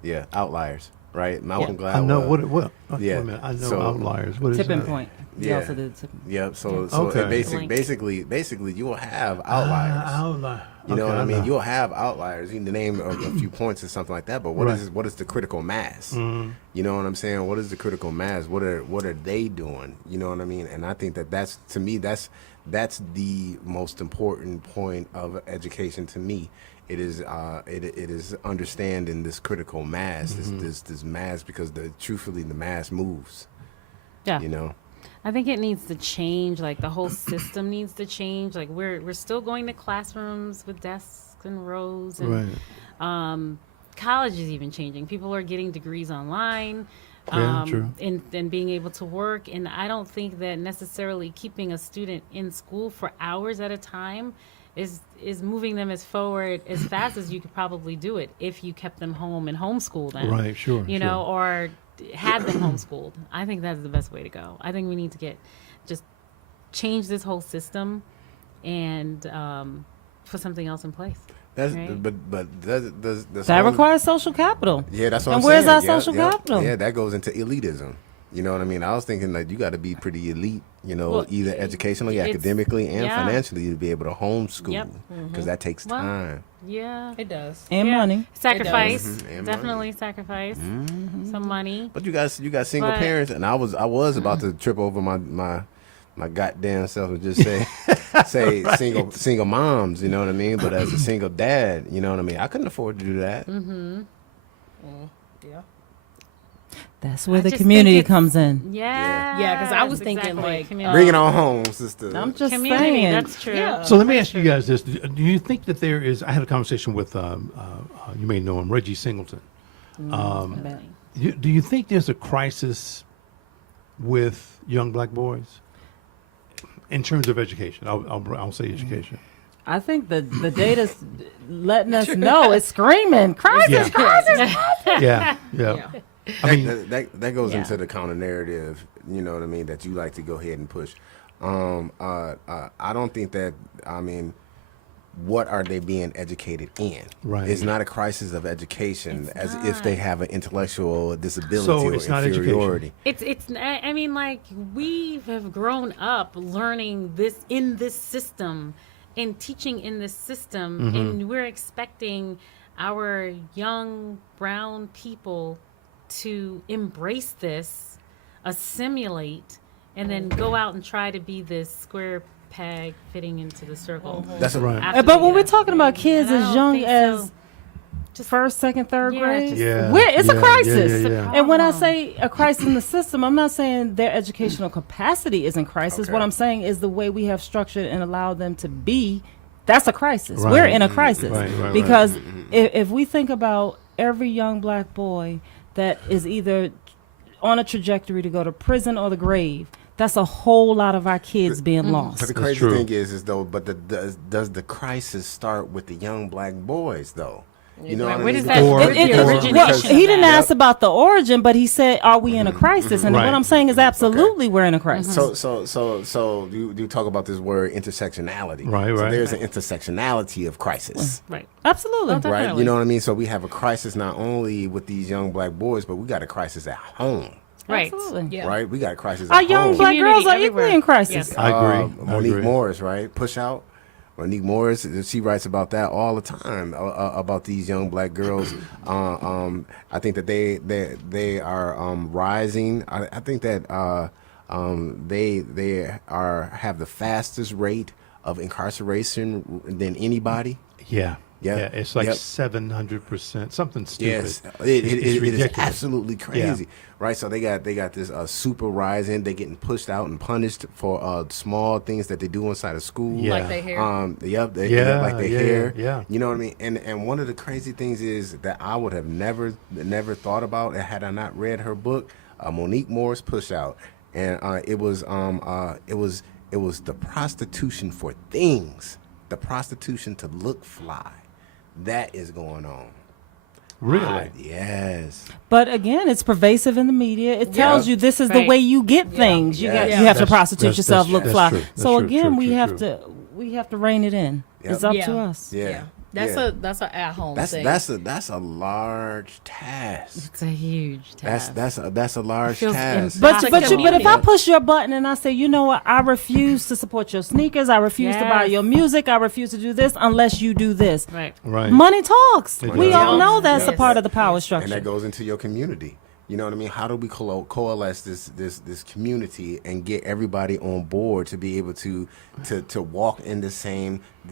Yeah. outliers, right? Malcolm Gladwell. I know what. Yeah. Wait a minute. I know So- outliers. What is Tipping that? point. He Yeah. also did tipping. Yep. So Okay. basically, you will have outliers. Outlier. You know Okay, what I mean? know. You'll have outliers. You can name a few points or something like that. But what Right. is the critical mass? Mhm. You know what I'm saying? What is the critical mass? What are they doing? You know what I mean? And I think that's to me that's the most important point of education to me. It is it is understanding this critical mass, this mass, because truthfully the mass moves. Yeah. You know. I think it needs to change. Like the whole system needs to change. Like we're still going to classrooms with desks and rows, and Right. college is even changing. People are getting degrees online, Yeah, true. and being able to work. And I don't think that necessarily keeping a student in school for hours at a time is moving them as forward as fast as you could probably do it if you kept them home and homeschooled them. Right. Sure. You know, or had them homeschooled. I think that's the best way to go. I think we need to just change this whole system and put something else in place. That's Right. but does That requires social capital. Yeah, that's what And I'm where's saying. our Yeah, social yeah. capital? Yeah, that goes into elitism. You know what I mean? I was thinking that you got to be pretty elite, you know, Well, either educationally, it's- academically, and yeah. financially to be able to homeschool, Yep. because that takes Well, time. Yeah. It does. And Yeah. money. Sacrifice. Mhm, and Definitely sacrifice some money. But you got single But- parents, and I was about to trip over my goddamn self and just say single moms, you know what I mean? But as a single dad, you know what I mean? I couldn't afford to do that. Yeah. That's where I the just community think it's- comes in. Yeah. Yeah, 'cause I was thinking, exactly. like, Community. Bring it on home, sister. I'm just Community, saying. that's true. Yeah. So let me ask you guys this: Do you think that there is? I had a conversation with you may know him, Reggie Singleton. Do you think there's a crisis with young black boys in terms of education? I'll say education. I think the data's letting us know it's screaming crisis, Yeah. crisis. Yeah. Yeah. I mean, that goes Yeah. into the counter narrative, you know what I mean, that you like to go ahead and push. I don't think that, I mean, what are they being educated in? Right. It's not a crisis of education It's as if they not. have an intellectual disability So or it's not education. inferiority. I mean, like, we have grown up learning this in this system and teaching in this system, and we're expecting our young brown people to embrace this, assimilate, and then go out and try to be this square peg fitting into the circle. That's Right. After But they when we're get talking about out. kids And I as don't young think as so. first, second, third Yeah, grade, just- Yeah. it's a Yeah, crisis. yeah, yeah. And when I Problem. say a crisis in the system, I'm not saying their educational capacity is in crisis. Okay. What I'm saying is the way we have structured and allowed them to be, that's a crisis. Right. We're in a crisis. Right. Because if we think about every young black boy that is either on a trajectory to go to prison or the grave, that's a whole lot of our kids being lost. But the That's crazy true. thing is though, but does the crisis start with the young black boys though? You know Right, what where I does mean? that- Or- where's the or- Well, origination he of didn't that? ask about the origin, but he said, "Are we in a crisis?" And Right. what I'm saying is, absolutely, we're in a crisis. So you talk about this word intersectionality. Right, So right. there's an intersectionality of crisis. Right. Absolutely. Well, Right, Definitely. you know what I mean. So we have a crisis not only with these young black boys, but we got a crisis at home. Right. Absolutely. Yeah. Right, we got a crisis Our at young home. black Community girls are everywhere. equally in crisis. Yes. I agree. I Monique agree. Morris, right? Push out. Monique Morris, she writes about that all the time about these young black girls. I think that they are rising. I think that they have the fastest rate of incarceration than anybody. Yeah. Yep. Yeah. It's like Yep. 700%, something stupid. Yes, it It's is ridiculous. absolutely crazy, right? So they got this super rising. They getting pushed out and punished for small things that they do inside of school. Yeah. Like they hair. Yeah, like their yeah, hair. yeah. You know what I mean? And one of the crazy things is that I would have never thought about it had I not read her book, Monique Morris Push Out, and it was the prostitution for things, the prostitution to look fly. That is going on. Really? Yes. But again, it's pervasive in the media. It tells Yeah. you this is the Right. way you get things. You Yeah. you have to That's- prostitute that's- yourself, that's- look that's fly. true. That's So true, again, true, we true, have true. to rein it in. Yep. It's up Yeah. to us. Yeah. Yeah. That's Yeah. that's an at home thing. That's a large task. It's a huge task. That's a large feels task. That's But a but if community. I push your button and I say, you know what, I refuse to support your sneakers, I refuse to buy Yes. your music, I refuse to do this unless you do this. Right. Right. Money talks. It We does. all know that's a Yes. part of the power And structure. that goes into your community. You know what I mean? How do we coalesce this community and get everybody on board to be able to walk in this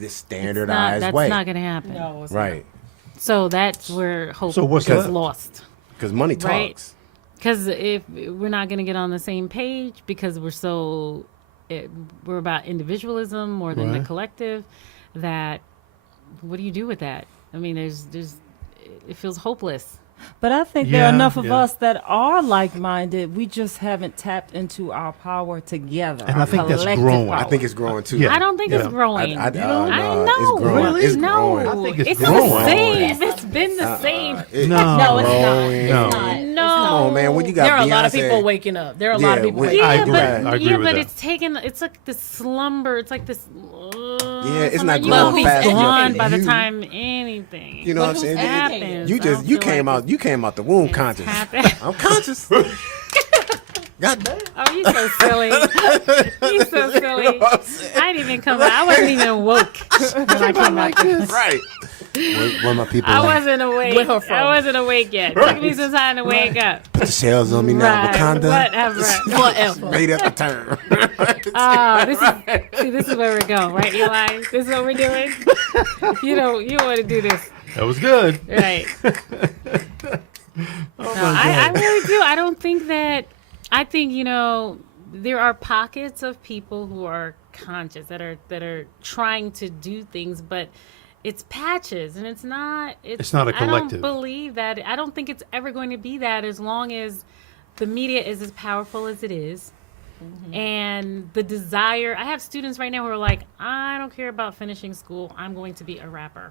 standardized That's way? not going to happen. No, it's Right. So that's where hope So what's is that? lost. Because money Right. talks. Because if we're not going to get on the same page because we're about individualism more than the Right. collective, that what do you do with that? I mean, it feels hopeless. But I think there are Yeah, enough of yeah. us that are like-minded. We just haven't tapped into our power together. And our I think that's collective growing. power. I think it's growing too. Yeah. I don't think Yeah. it's growing. I know. It's growing. Really? It's No. growing. I think it's It's growing. the same. It's been the same. No. No, it's not. growing. It's No. not. No. Come on, man. When you got There are a Beyonce, lot of people waking up. There are a lot of Yeah, people when- waking I up. agree. but, I agree with that. it's taken. It's like this slumber. It's like this. it's not you growing who's fast enough gone for by the you. time anything. You know what I'm saying? happens. You I don't you feel came like out you came out the womb it's conscious. happened. I'm conscious. God damn. Oh, you so silly. You so silly. I didn't even come out. I wasn't even woke when I came out. Right. Where my people I at? wasn't awake. Where her from? I wasn't awake yet. Took me some time to wake up. Put the shells on me now, Right. Wakanda. Whatever. Whatever. Made up the term. This is where we're going, right, Eli? This is what we're doing. You want to do this, That was good. right? I really do. I don't think that. I think there are pockets of people who are conscious that are trying to do things, but it's patches, and it's not. It's not a collective. I don't believe that. I don't think it's ever going to be that as long as the media is as powerful as it is. And the desire, I have students right now who are like, I don't care about finishing school. I'm going to be a rapper.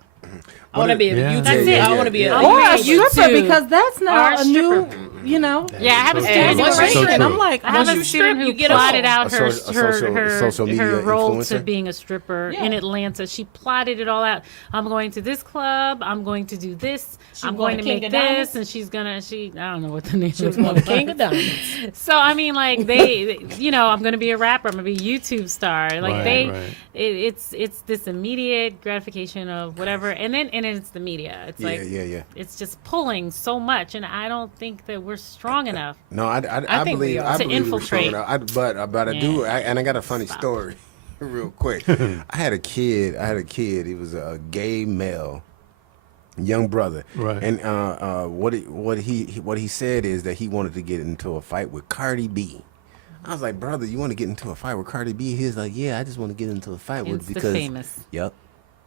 I want to be a Yeah. YouTube. That's it. I want to be a Yeah. Or Yeah, a stripper, YouTube. because that's Or now a a new, stripper. Yeah, I have a So student true. who So right So now- and I'm true. like, I have Once a you student strip, who you get a plotted phone. out A social media her role to influencer? being a stripper Yeah. in Atlanta. She plotted it all out. I'm going to this club. I'm going to do this. I'm won going to King make of this, Diamonds? and she's gonna. I don't know what the name She was is. one of the King of Diamonds. So I mean, like I'm going to be a rapper. I'm going to be a YouTube star. Like Right, right. it's this immediate gratification of whatever, and it's the media. It's like Yeah. it's just pulling so much, and I don't think that we're strong enough. No, I think we believe are. I To believe we're strong infiltrate. enough. But I do, and I got a funny Stop. story, real quick. I had a kid. He was a gay male, young brother. Right. And what he said is that he wanted to get into a fight with Cardi B. I was like, brother, you want to get into a fight with Cardi B? He was like, yeah, I just want to get into a fight with because Insta-famous. Yep.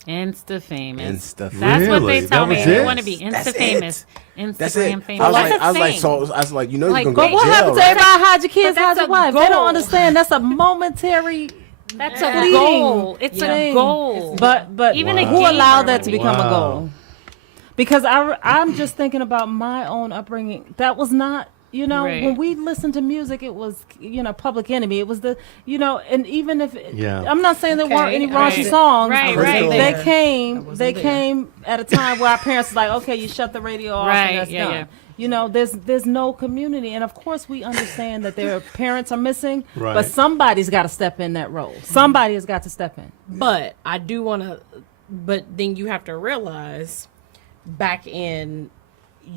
Insta-famous. Insta-famous. That's what Really? they tell That me. was They it? want to be That's Insta-famous. That's it. Instagram famous. I was That's like, a I was like, thing. so I was like, you know, Like, you're gonna but go what to jail, happened to right? everybody? Hide your kids, But hide that's your a wife. They don't goal. understand. That's a momentary. That's Yeah. a goal. It's Yeah. a goal. But Even a who gamer allowed that to would- become a Wow. goal? Because I'm just thinking about my own upbringing. That was not, Right. when we listened to music, it was, Public Enemy. It was and even if, Yeah. I'm not saying there weren't Okay, any right. raunchy songs. Right, but right. They There. I came wasn't there. at a time where our parents was like, okay, you shut the radio off Right, and that's yeah, done. There's no community, and of course we understand that their parents are missing, Right. but somebody's got to step in that role. Somebody has got to step in. But I do want to. But then you have to realize, back in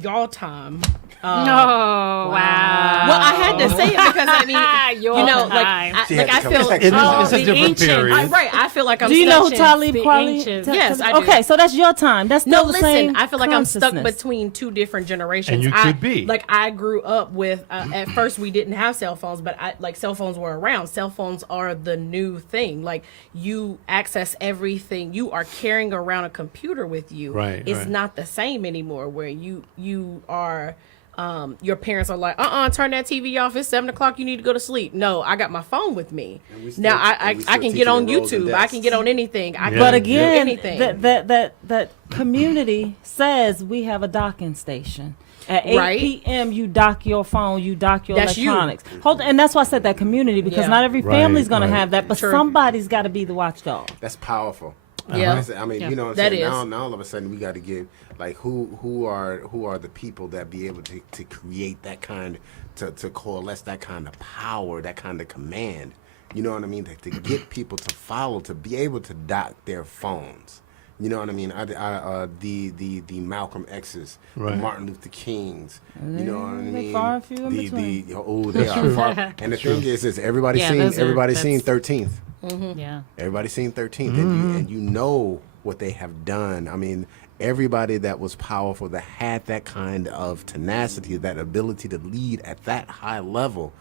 y'all time. Oh, wow. Well, I had to say it because I mean, Your you know, like time. I, She like had I to feel. come It's, Oh, it's a the different ancients. period. Right, I feel like I'm. Do you know who stuck- Talib the Kweli? ancients. Yes, I do. Okay, so that's your time. That's No, still the same listen. I feel like I'm stuck consciousness. between two different generations. And you I, could be. Like I grew up with. At first, we didn't have cell phones, but cell phones were around. Cell phones are the new thing. Like you access everything. You are carrying around a computer with you. Right, It's right. not the same anymore. Where you are. Your parents are like, turn that TV off. It's 7:00. You need to go to sleep. No, I got my phone with me. And we still- Now and we I still can get on teaching the roles and YouTube. I depths. can get on anything. I Yeah. can But do again, anything. that community says we have a docking station. At 8 Right. p.m., you dock your phone, you dock your That's you. electronics. And that's why I said that community, because Yeah. not every Right, family's going right. to have that, but True. somebody's got to be the watchdog. That's powerful. Yeah. I mean, Yeah. you know what I'm That saying? is. Now all of a sudden we got to give like who are the people that be able to create that kind to coalesce that kind of power, that kind of command. You know what I mean? To get people to follow, to be able to dock their phones. You know what I mean? The Malcolm X's, the Right. Martin Luther Kings. You know what I They mean? far and few in between. They are far. And the thing is everybody's Yeah, seen those are- everybody's seen that's- 13th. Yeah. Everybody's seen 13th, and you know what they have done. I mean, everybody that was powerful, that had that kind of tenacity, that ability to lead at that high level,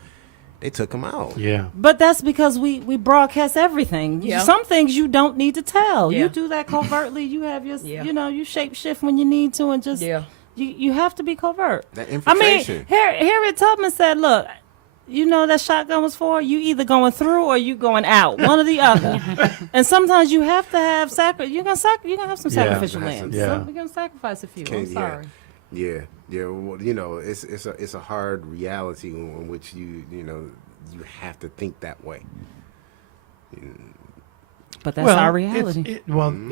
they took them out. Yeah. But that's because we broadcast everything. Yeah. Some things you don't need to tell. Yeah. You do that covertly. You have your, Yeah. you shape shift when you need to, and just you have to be covert. That I mean, infiltration. Harriet Tubman said, "Look, you know that shotgun was for you either going through or you going out, one or the other. And sometimes you have to have you're gonna have some Yeah. sacrificial lambs. Yeah. So we're gonna sacrifice a few. I'm Yeah. sorry. Yeah, well, you know, it's a hard reality in which you have to think that way. But that's our reality.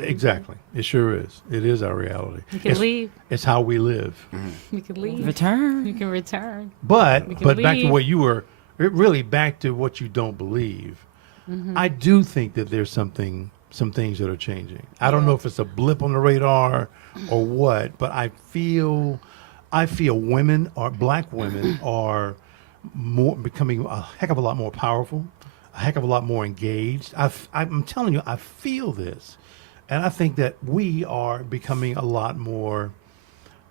Exactly. It sure is. It is our reality. You can leave. It's how we live. You can leave. Return. You can return. But We can back to leave. what you were really back to what you don't believe. I do think that there's some things that are changing. I don't know if it's a blip on the radar or what, but I feel women or black women are becoming a heck of a lot more powerful, a heck of a lot more engaged. I'm telling you, I feel this, and I think that we are becoming a lot more.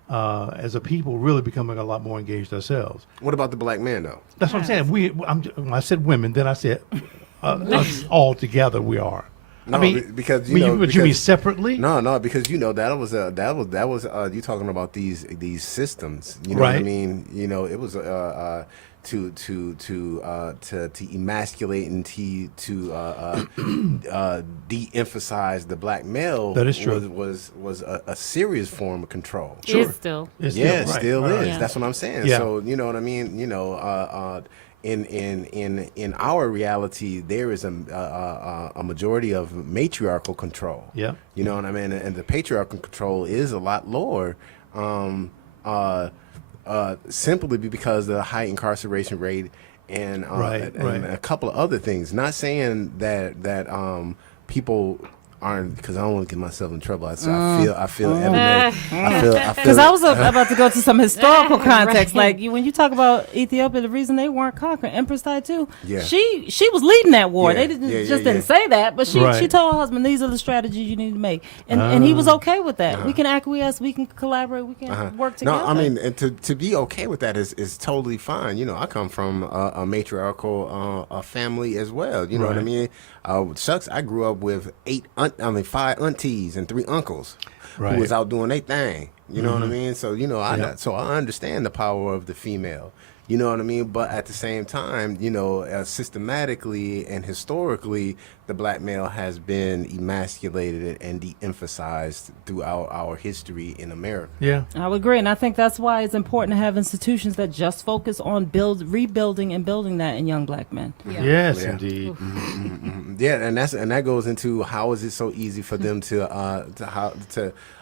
As a people, really becoming a lot more engaged ourselves. What about the black man though? That's what I'm saying. When I said women, then I said us all together we are. No, I mean, because you mean because- separately? No, because that was you talking about these systems. You know what I Right. mean? You know, it was to emasculate and to de-emphasize the black male. That is true. Was a serious form of control. Sure. It's still. It's Yeah, it right, still right. is. Yeah. That's what I'm saying. Yeah. So you know what I mean. You know, in our reality, there is a majority of matriarchal control. Yeah. You know what I mean? And the patriarchal control is a lot lower, simply because of the high incarceration rate and Right. a couple of other things. Not saying that people aren't, because I don't want to get myself in trouble. I feel evident. Because I was about to go to some historical context. Like when you talk about Ethiopia, the reason they weren't conquered, Empress Taitu, Yeah. she was leading that war. Yeah, They yeah, didn't say that, but she Right. told her husband, "These are the strategies you need to make," and he was okay with that. We can acquiesce, we can collaborate, we can work together. No, I mean, and to be okay with that is totally fine. You know, I come from a matriarchal family as well. You know what I Right. mean? Shucks, I grew up with 5 aunties and 3 uncles Right. who was out doing their thing. You know what I mean? So you know, Yeah. I understand the power of the female. You know what I mean? But at the same time, you know, systematically and historically, the black male has been emasculated and de-emphasized throughout our history in America. Yeah. I would agree, and I think that's why it's important to have institutions that just focus on rebuilding and building that in young black men. Yes, Yeah. indeed. Yeah, and that goes into how is it so easy for them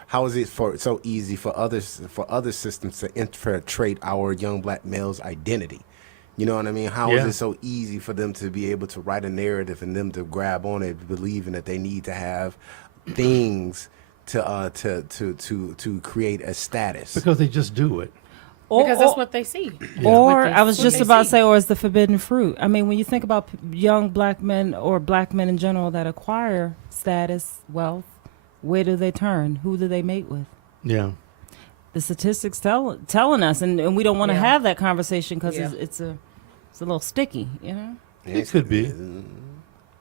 how is it so easy for other systems to infiltrate our young black males' identity? You know what I mean? How is Yeah. it so easy for them to be able to write a narrative and them to grab on it, believing that they need to have things to create a status? Because they just do it. Because that's what they see. Or What they- I was what just they about to see. say, or is the forbidden fruit. I mean, when you think about young black men or black men in general that acquire status, wealth, where do they turn? Who do they mate with? Yeah. The statistics telling us, and we don't want to Yeah. have that conversation because Yeah. it's a little sticky, you know. It could be.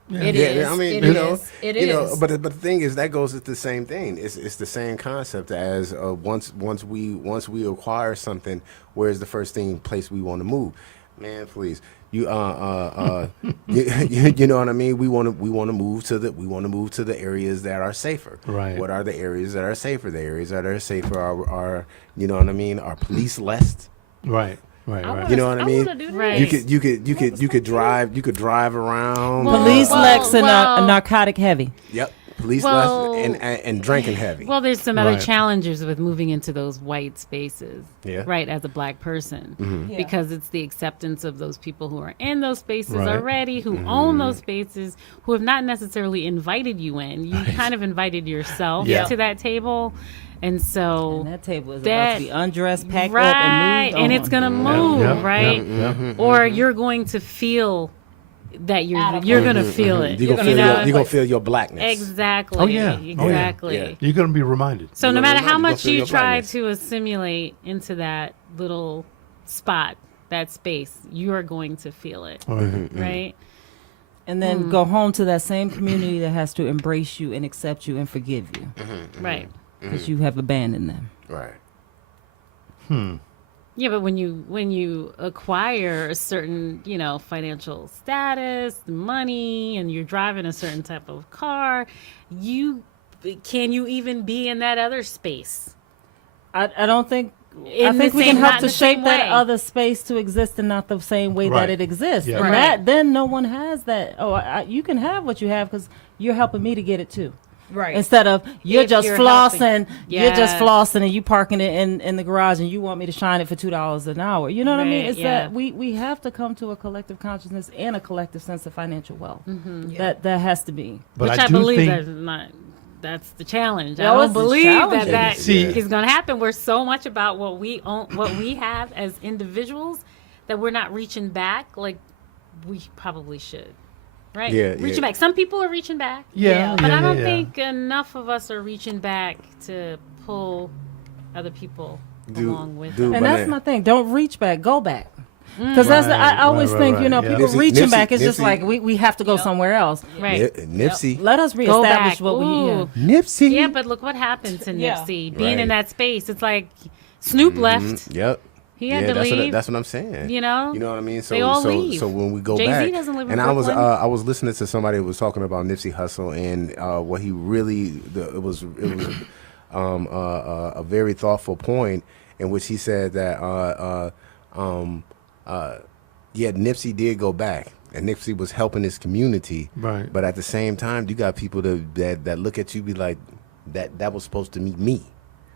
Yeah. It Yeah, is. I mean, It you know, is. It you know, is. but the thing is that goes with the same thing. It's the same concept as once we acquire something, where's the first place we want to move? Man, please, you you know what I mean? We want to move to the areas that are safer. Right. What are the areas that are safer? The areas that are safer are you know what I mean? Are police less? Right. Right. Right. You know what I mean? wanna do that. Right. You could drive around. Police well, Lex and well- narcotic heavy. Yep. police Well- less, and drinking heavy. Well, there's some other Right. challenges with moving into those white spaces, Yeah. right, as a black person, Yeah. because it's the acceptance of those people who are in those spaces Right. already, who own those spaces, who have not necessarily invited you in. You kind of invited yourself Yeah. to that table, and so And that table is about that- to be undressed, packed right, up, and moved and on. it's gonna move, Yeah, right, or you're going to feel that you're gonna feel it. You're gonna you feel know? you're gonna feel your blackness. Exactly. Oh, yeah. Oh, yeah. Exactly. Yeah. You're going to be reminded. So You're no gonna matter how remind you, much feel you your try blackness. to assimilate into that little spot, that space, you are going to feel it, right? And then go home to that same community that has to embrace you and accept you and forgive you Right. because you have abandoned them. Right. Yeah, but when you acquire a certain, financial status, money, and you're driving a certain type of car, can you even be in that other space? I don't think. I In think the we same- can not help in to the same shape that way. other space to exist and not the same way Right. that it exists. Yeah. And Right. then no one has that. Oh, you can have what you have because you're helping me to get it too. Right. Instead of you're If just you're flossing, helping. you're just Yes. flossing and you parking it in the garage and you want me to shine it for $2 an hour. You know what I mean? Right, It's yeah. that we have to come to a collective consciousness and a collective sense of financial wealth. Yeah. That has to be. But Which I I do believe think That's that's the challenge. No, I it's don't the believe challenge. that See- is going to happen. We're so much about what we own, what we have as individuals, that we're not reaching back like we probably should. Right? Yeah, Reaching yeah. back. Some people are reaching back. Yeah, But yeah, I don't yeah. think enough of us are reaching back to pull other people along with do- us. And But that's then- my thing. Don't reach back. Go back. Because that's I always right, think right, you know yeah. people Nipsey- reaching Nipsey- back. It's just Nipsey- like we have to go somewhere else. Right. Nipsey. Let us Go reestablish back. what we. Ooh. Nipsey. Yeah, but look what happened to Yeah. Nipsey being Right. in that space. It's like Snoop left. Yep. He had yeah, to leave. that's what I'm saying. You know? You know what I mean? So They all so leave. so when we go Jay-Z back, doesn't live in and Brooklyn. I was listening to somebody who was talking about Nipsey Hussle and what he really it was a very thoughtful point in which he said that yeah, Nipsey did go back. And Nipsey was helping his community, Right. But at the same time, you got people that look at you be like, that was supposed to meet me.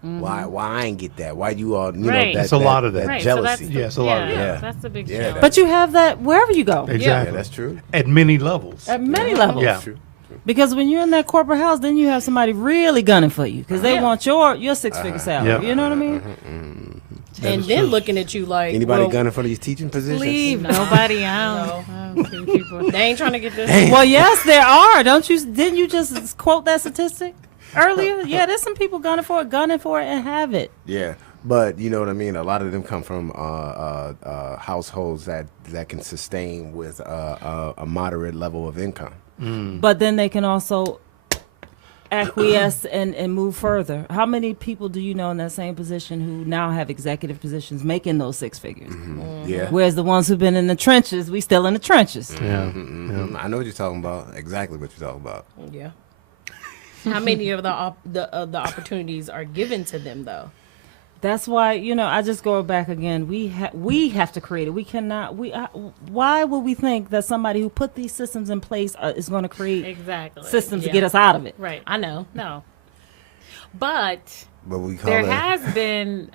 Why I ain't get that? Why you all you Right. know It's a lot of that. Right, jealousy? So Yeah, it's a lot of yeah, that. that's the big Yeah, challenge. But you have that wherever you go Exactly. Yeah, that's true. At many levels. at many levels. Yeah. That's true. Because when you're in that corporate house, then you have somebody really gunning for you because they want your 6-figure salary. Yep. You know what I mean? And then looking at you like Anybody well, gunning for these teaching positions? Leave nobody out. I don't see people. They ain't trying to get this. Well, yes, there are. Didn't you just quote that statistic earlier? Yeah, there's some people gunning for it, and have it. Yeah, but you know what I mean. A lot of them come from households that can sustain with a moderate level of income. But then they can also acquiesce and move further. How many people do you know in that same position who now have executive positions making those 6 figures? Yeah. Whereas the ones who've been in the trenches, we still in the trenches. Yeah. I know what you're talking about. Exactly what you're talking about. Yeah. How many of the opportunities are given to them though? That's why I just go back again. We have to create it. We cannot. Why would we think that somebody who put these systems in place is going to create Exactly. systems to Yeah. get us out of it? Right. I know. No. But But we call there it. has been,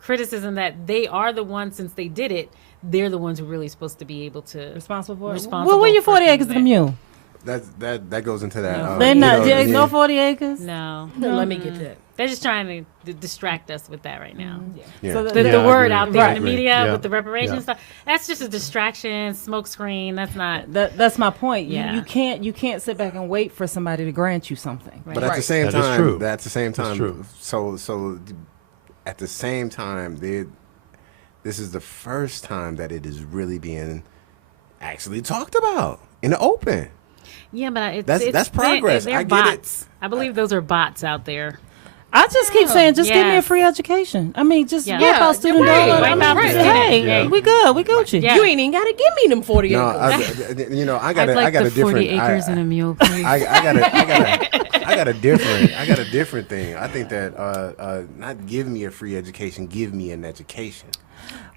criticism that they are the ones, since they did it, they're the ones who are really supposed to be able to. Responsible for it. Responsible Well, where your for 40 things acres of the that- mule? That goes into that. They you not. know, There's yeah. no 40 acres. No. Let me get that. They're just trying to distract us with that right now. Yeah. So The, Yeah, the I word agree. out there Right. in the media Yeah. with the reparations Yeah. stuff, that's just a distraction, smoke screen. That's not. That's my point. Yeah. You can't sit back and wait for somebody to grant you something. But at the Right. same That is time, true. at the same That's time, true. so at the same time, this is the first time that it is really being actually talked about in the open. Yeah, but That's progress. They're I get it. bots. I believe those are bots out there. I just keep saying, just give me a Yes. free education. I mean, just Yeah. wipe Yeah, out student right. loan. Wipe I mean, out the just, student. hey, Yeah. we good. We Gucci. Yeah. You ain't even gotta give me them 40 No, acres. I got I'd like a the 40 different. acres and a mule, please. I got a different thing. I think that not give me a free education, give me an education.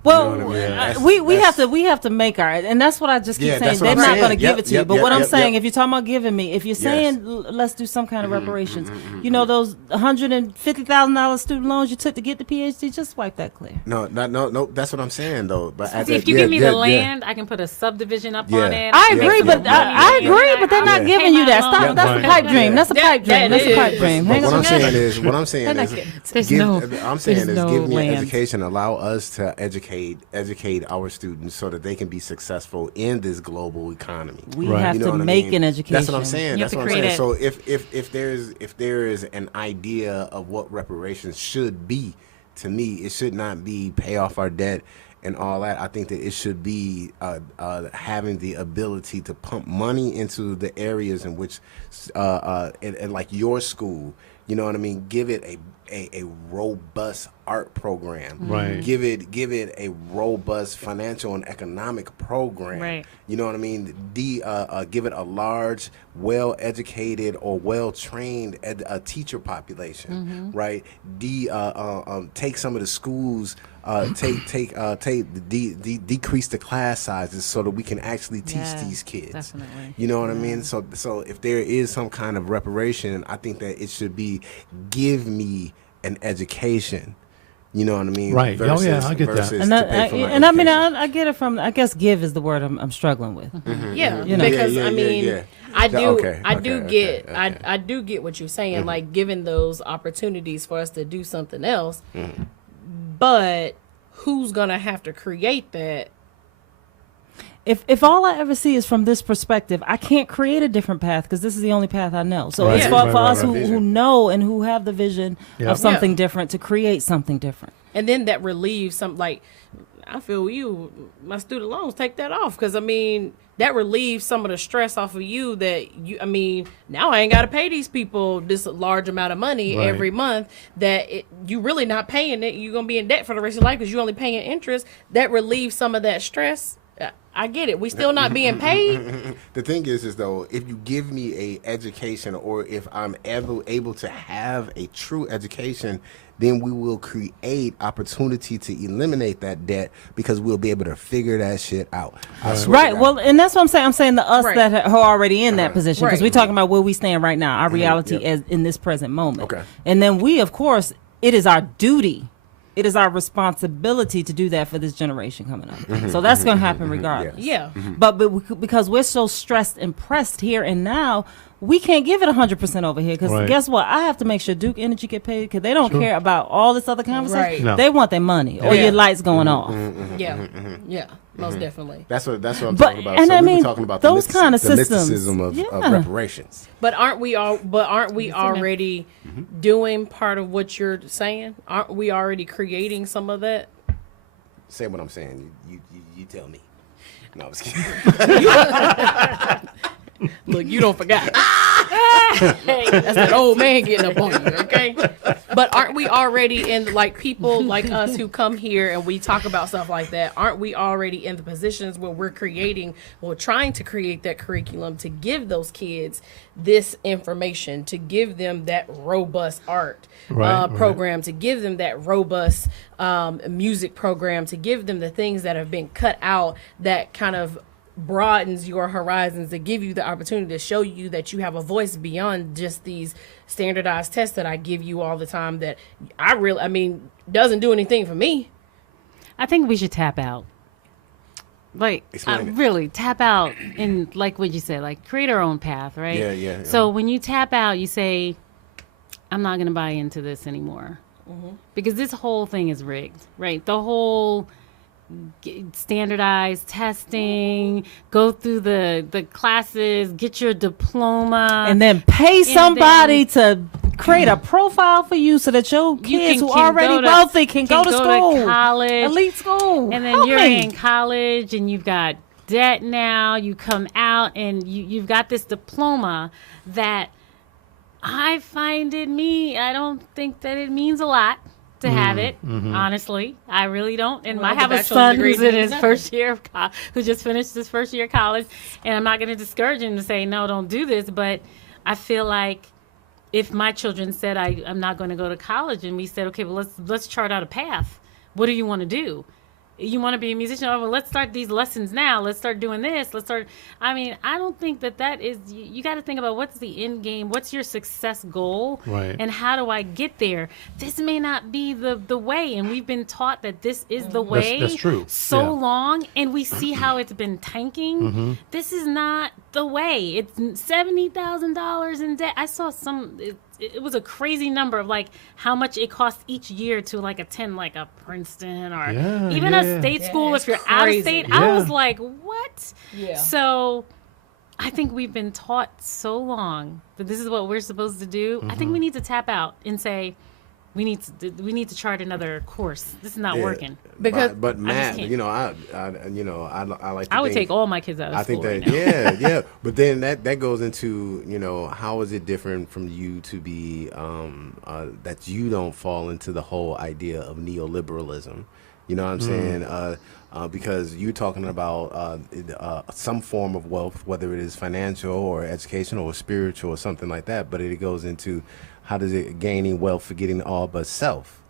Well, You know what I mean? we have to make our, and that's what I just keep Yeah, saying. that's what They're I'm not saying. going to give Yep, it to you. yep, But yep, what I'm yep, saying, yep. if you're talking about giving me, if you're saying let's do some kind of reparations, you know, those $150,000 student loans you took to get the PhD, just wipe that clear. No. That's what I'm saying though. But See, if you give me the land, I can put a subdivision up on it. I agree, Yeah. but I agree, but they're not Yeah. giving you that. Stop. Yeah. That's a pipe dream. That's a pipe dream. That's a pipe dream. But Hang what on. I'm saying is, There's give, no- I'm saying there's is no give me an land. education, allow us to educate our students so that they can be successful in this global economy. We Right. have You know to what I make mean? an education. That's what I'm saying. You have That's to what I'm create saying. it. So if there is an idea of what reparations should be, to me, it should not be pay off our debt and all that. I think that it should be having the ability to pump money into the areas in which, and like your school, you know what I mean? Give it a robust art program. Right. Give it a robust financial and economic program. Right. You know what I mean? Give it a large, well-educated or well-trained teacher population, right? Take some of the schools, decrease the class sizes so that we can actually teach Yeah, these kids. definitely. You know what I mean? So if there is some kind of reparation, I think that it should be give me an education. You know what I mean? Right. Oh, yeah, I get that. versus And to that, pay for my and I mean, education. I get it from. I guess give is the word I'm struggling with. Yeah, You know. because Yeah, I mean, yeah. I do, Okay, I okay, do okay, get, okay. I do get what you're saying. Like giving those opportunities for us to do something else, but who's gonna have to create that? If all I ever see is from this perspective, I can't create a different path because this is the only path I know. So Right. it's Yeah. for us Right. who Vision. know and who have the vision Yeah. of something Yeah. different to create something different. And then that relieves some, like, I feel you, my student loans, take that off. Because, I mean, that relieves some of the stress off of you I mean, now I ain't got to pay these people this large amount of money Right. every month that you really not paying it. You're going to be in debt for the rest of your life because you're only paying interest. That relieves some of that stress. I get it. We still not being paid. The thing is though, if you give me a education, or if I'm able to have a true education, then we will create opportunity to eliminate that debt because we'll be able to figure that shit out. I swear to Right. God. Well, and that's what I'm saying. I'm saying the us Right. that are already in that position because Right. we're talking about where we stand right now, our reality Yep. as in this present moment. Okay. And then we, of course, it is our duty. It is our responsibility to do that for this generation coming up. So that's going to happen regardless. Yeah. But because we're so stressed and pressed here and now, we can't give it 100% over here because Right. guess what? I have to make sure Duke Energy get paid because they don't care about all this other conversation. Right. No. They want their money or Yeah. your lights going off. Yeah. Yeah. Most definitely. That's what I'm But- talking about. and So I we were mean, talking about those the kind of the systems. mysticism of Yeah. reparations. But aren't we already doing part of what you're saying? Aren't we already creating some of that? Say what I'm saying. You tell me. No, I was kidding. Look, you don't forget. That's that old man getting up on you, okay? But aren't we already in, like, people like us who come here and we talk about stuff like that, aren't we already in the positions where we're trying to create that curriculum to give those kids this information, to give them that robust art Right, program, to give them that robust music program, to give them the things that have been cut out that kind of broadens your horizons, to give you the opportunity to show you that you have a voice beyond just these standardized tests that I give you all the time that doesn't do anything for me. I think we should tap out. Like, Explain it. really tap out and, like what you said, like create our own path, right? Yeah. So when you tap out, you say, I'm not going to buy into this anymore. Because this whole thing is rigged, right? The whole standardized testing, go through the classes, get your diploma. And then pay somebody to create a profile for you so that your You kids can who already go to- wealthy can go to school. college. Elite school. And then Help you're me. in college and you've got debt now. You come out and you've got this diploma that I don't think that it means a lot to have it, honestly. I really don't. And Well, I have the a bachelor's son degree who's in means his nothing. first year of who just finished his first year of college. And I'm not going to discourage him to say, no, don't do this. But I feel like if my children said, I'm not going to go to college, and we said, okay, well, let's chart out a path. What do you want to do? you want to be a musician? Oh, well, let's start these lessons now. Let's start doing this. I mean, I don't think that is, you got to think about what's the end game. What's your success goal? Right. And how do I get there? This may not be the way. And we've been taught that this is the way. That's true. So Yeah. long. And we see how it's been tanking. Mm-hmm. This is not the way. It's $70,000 in debt. I saw it was a crazy number of like how much it costs each year to like attend like a Princeton or Yeah, even yeah. a state school it's if you're out of crazy. state. Yeah. I was like, what? Yeah. So I think we've been taught so long that this is what we're supposed to do. I Mm-hmm. think we need to tap out and say, we need to chart another course. This is not Yeah. working. Because but Matt, can't. you know, I like. To I would think- take all my kids out of I school. think right that now. yeah. But then that goes into, you know, how is it different from you to be that you don't fall into the whole idea of neoliberalism? You know what I'm saying? Because you're talking about some form of wealth, whether it is financial or educational or spiritual or something like that. But it goes into how does it gaining wealth, forgetting all but self,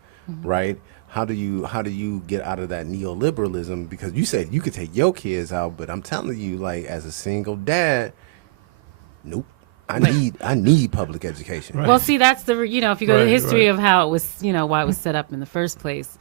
right? How do you get out of that neoliberalism? Because you said you could take your kids out, but I'm telling you, like as a single dad, nope. I need public education. Right. Well, see, that's if you go to the Right, history right. of how it was, why it was set up in the first place.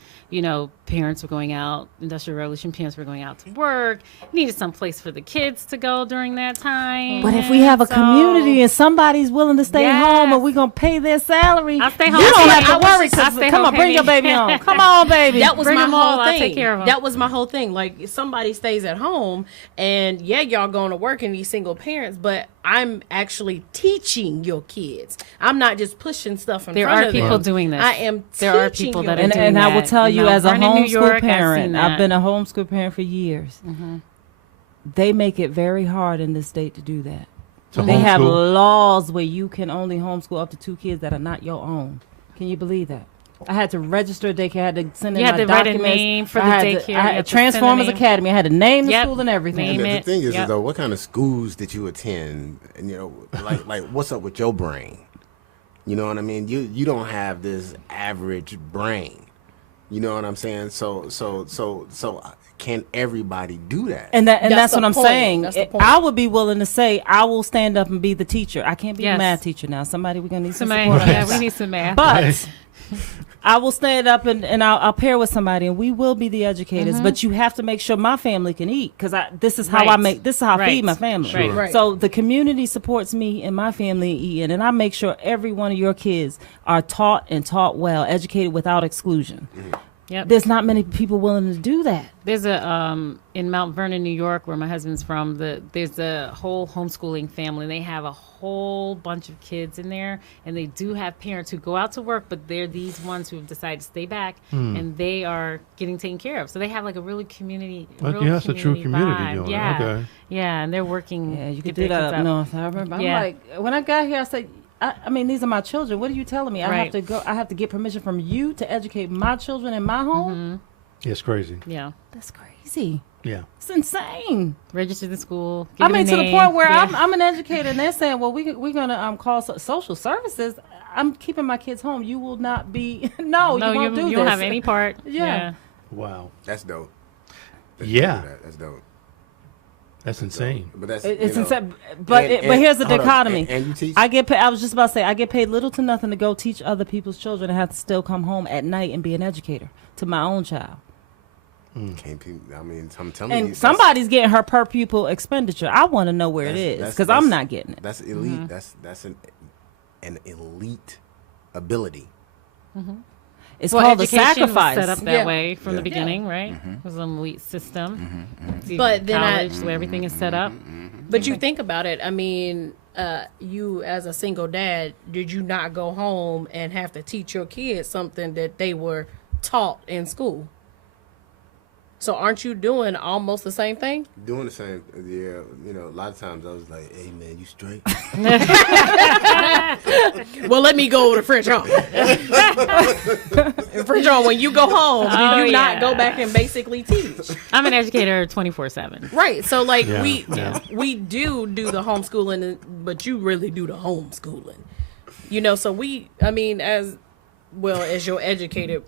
Parents were going out, Industrial Revolution, parents were going out to work, needed some place for the kids to go during that time. But if we have a So- community and somebody's willing to stay Yes. home and we're going to pay their salary, I'll stay home. you don't I have to was worry. just- I'll 'Cause stay come home, on, bring your Penny. baby home. Come on, baby. that was Bring my 'em all, whole I'll thing. take care of 'em. That was my whole thing. Like, if somebody stays at home, and yeah, y'all going to work and these single parents, but I'm actually teaching your kids. I'm not just pushing stuff in There front are of people them. doing this. I am. There are teaching people your that are and, doing and I will that. tell In you, as a Mount Vernon, New homeschool York, I've parent, seen I've that. been a homeschool parent for years. They make it very hard in this state to do that. To They have homeschool? laws where you can only homeschool up to 2 kids that are not your own. Can you believe that? I had to register a daycare. I had to send in You had my to write a documents. name for I the had daycare. To, You I had had to send a Transformers name. Academy. I had to name the Yep. school and everything. Name And it. the thing is, Yep. though, what kind of schools did you attend? And like what's up with your brain? You know what I mean? You don't have this average brain. You know what I'm saying? So can everybody do that? And That's that's the what I'm point. saying. That's the point. I would be willing to say I will stand up and be the teacher. I can't be Yes. a math teacher now. Somebody we're gonna need some Somebody, support. on yeah, that we side. need some math. But I will stand up and I'll pair with somebody and we will be the educators. But you have to make sure my family can eat because this is how I Right. make. This is how I Right. feed my family. Right. Right. So the community supports me and my family eating, and I make sure every one of your kids are taught and taught well, educated without exclusion. Yep. There's not many people willing to do that. There's in Mount Vernon, New York, where my husband's from. There's a whole homeschooling family. They have a whole bunch of kids in there, and they do have parents who go out to work, but they're these ones who have decided to stay back, and they are getting taken care of. So they have like a really community. Yeah, it's a true community vibe. doing it. Yeah, Okay. yeah, and they're working. Yeah, you get could their do that kids up out. north. I remember. Yeah. I'm like, when I got here, I said, I mean, these are my children. What are you telling me? I have Right. to go. I have to get permission from you to educate my children in my home. It's crazy. Yeah, That's crazy. Yeah. It's insane. register the school. I give it a mean, to the name. point where Yeah. I'm an educator, and they're saying, "Well, we're gonna call social services." I'm keeping my kids home. You will not be. No, no, you won't do you this. don't have any part. Yeah. Wow. That's dope. Yeah. That's dope. That's insane. But that's It's you know, insane. But and- but here's the hold on, dichotomy. and you teach. I get paid. I was just about to say I get paid little to nothing to go teach other people's children and have to still come home at night and be an educator to my own child. Can't pe- I mean, I'm telling you, And somebody's getting her per pupil expenditure. I want to know where it is that's- because I'm not getting it. That's elite. That's an elite ability. It's Well, called the education sacrifice. was set up that Yeah. way from the Yeah. beginning, right? It was an elite system. But then college, where everything is set up. But you think about it. I mean, you as a single dad, did you not go home and have to teach your kids something that they were taught in school? So aren't you doing almost the same thing? Doing the same, yeah. You know, a lot of times I was like, "Hey, man, you straight?" Well, let me go over to French home. French home, when you go home, Oh, do you not yeah. go back and basically teach? I'm an educator 24/7. Right. So, like, Yeah, we yeah. we do the homeschooling, but you really do the homeschooling. You know, so I mean, as well as your educated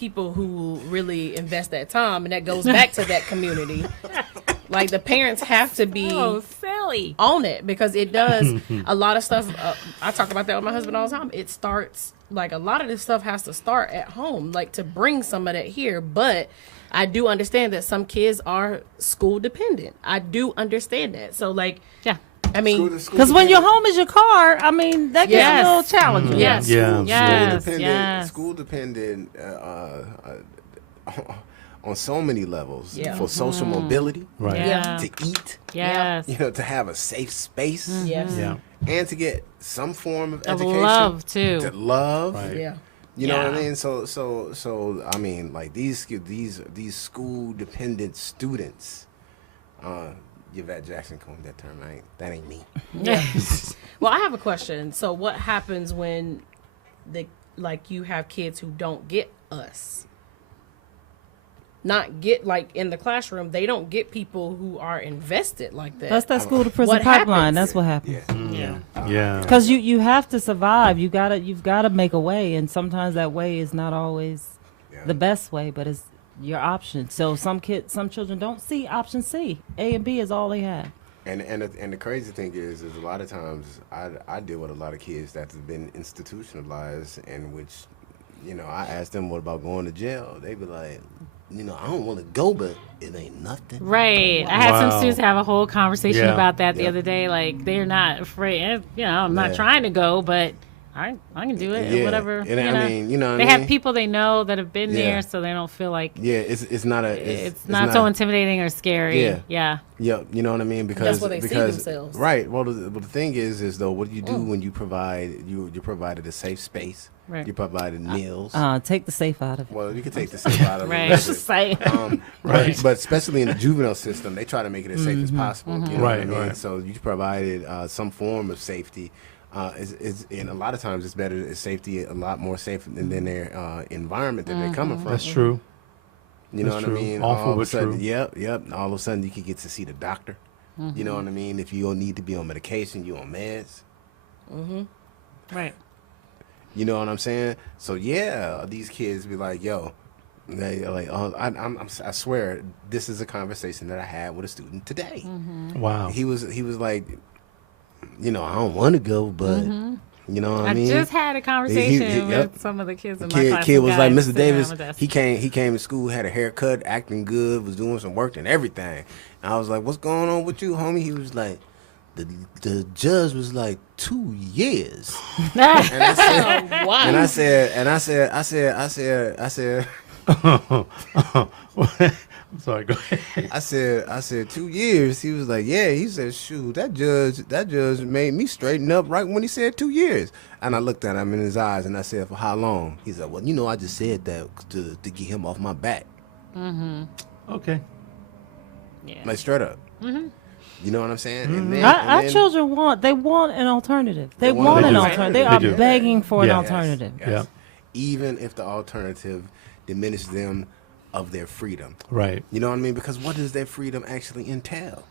people who really invest that time, and that goes back to that community. Like, the parents have to be Oh, silly. on it, because it does a lot of stuff. I talk about that with my husband all the time. It starts, like, a lot of this stuff has to start at home, like, to bring some of that here. But I do understand that some kids are school dependent. I do understand that. So, like, Yeah. I mean, Because when your home is your car, I mean, that gets Yes. a little challenging. yes, Yeah. Yes. School dependent, Yes. school dependent on so many levels Yeah. for social mobility, Right. Yeah. to eat, Yes. you know, to have a safe space, yes, Yeah. and to get some form of Of education, love, too. to love. Right. yeah. You know what I Yeah. mean? So I mean, like these school dependent students. Yvette Jackson coined that term. That ain't me. Yeah. Well, I have a question. So, what happens when you have kids who don't get us? Not get, like, in the classroom, they don't get people who are invested like that. That's that school to prison What pipeline. happens? That's what happens. Yeah. Yeah. Yeah. Because you have to survive. You've got to make a way, and sometimes that way is not always Yeah. the best way, but it's your option. So some children don't see option C. A and B is all they have. And the crazy thing is a lot of times I deal with a lot of kids that have been institutionalized, in which, you know, I ask them, what about going to jail? They be like, you know, I don't want to go, but it ain't nothing. Right. I had some Wow. students have a whole conversation Yeah. about that the Yeah. other day. Like, they're not afraid. You know, I'm not Yeah. trying to go, but I can do it. Yeah. Whatever. And you I know. mean, you know what they I have mean? people they know that have been Yeah. there, so they don't feel like Yeah, it's not a it's not so intimidating or scary. Yeah. Yeah. Yeah, you know what I mean, because That's where they see because themselves. right. Well, the thing is though, what do you do when you provided a safe space? Right. You provided meals. Take the safe out of it. Well, you can take the safe out of it. Right. a little Just bit. saying. Right. But especially in the juvenile system, they try to make it as safe as possible. You know what I Right, mean? right. So you provided some form of safety. And a lot of times it's better. It's safety a lot more safe than their environment that they're coming from. That's true. You know That's what true. I mean? Awful, all of but a sudden, true. Yep. All of a sudden, you can get to see the doctor. You know what I mean? If you don't need to be on medication, you on meds. Right. You know what I'm saying? So yeah, these kids be like, yo, they like, oh, I swear, this is a conversation that I had with a student today. Wow. He was like, you know, I don't want to go, but you know what I I mean? just had a conversation yep. with some of the kids in The my class. kid some was like, guys Mr. sitting Davis, around my desk. he came to school, had a haircut, acting good, was doing some work and everything. And I was like, what's going on with you, homie? He was like, the judge was like 2 years. And I said, Why? and I said, Sorry, go ahead. I said 2 years. He was like, yeah. He said, shoot, that judge made me straighten up right when he said 2 years. And I looked at him in his eyes and I said, for how long? He said, well, you know, I just said that to get him off my back. Okay. Yeah. Like straight up. You know what I'm saying? And then, Our and then- children want an alternative. They want want an an alternative. alternative. They They are do. begging for an Yeah. alternative. Yes. Yeah. Even if the alternative diminishes them of their freedom. Right. You know what I mean? Because what does their freedom actually entail?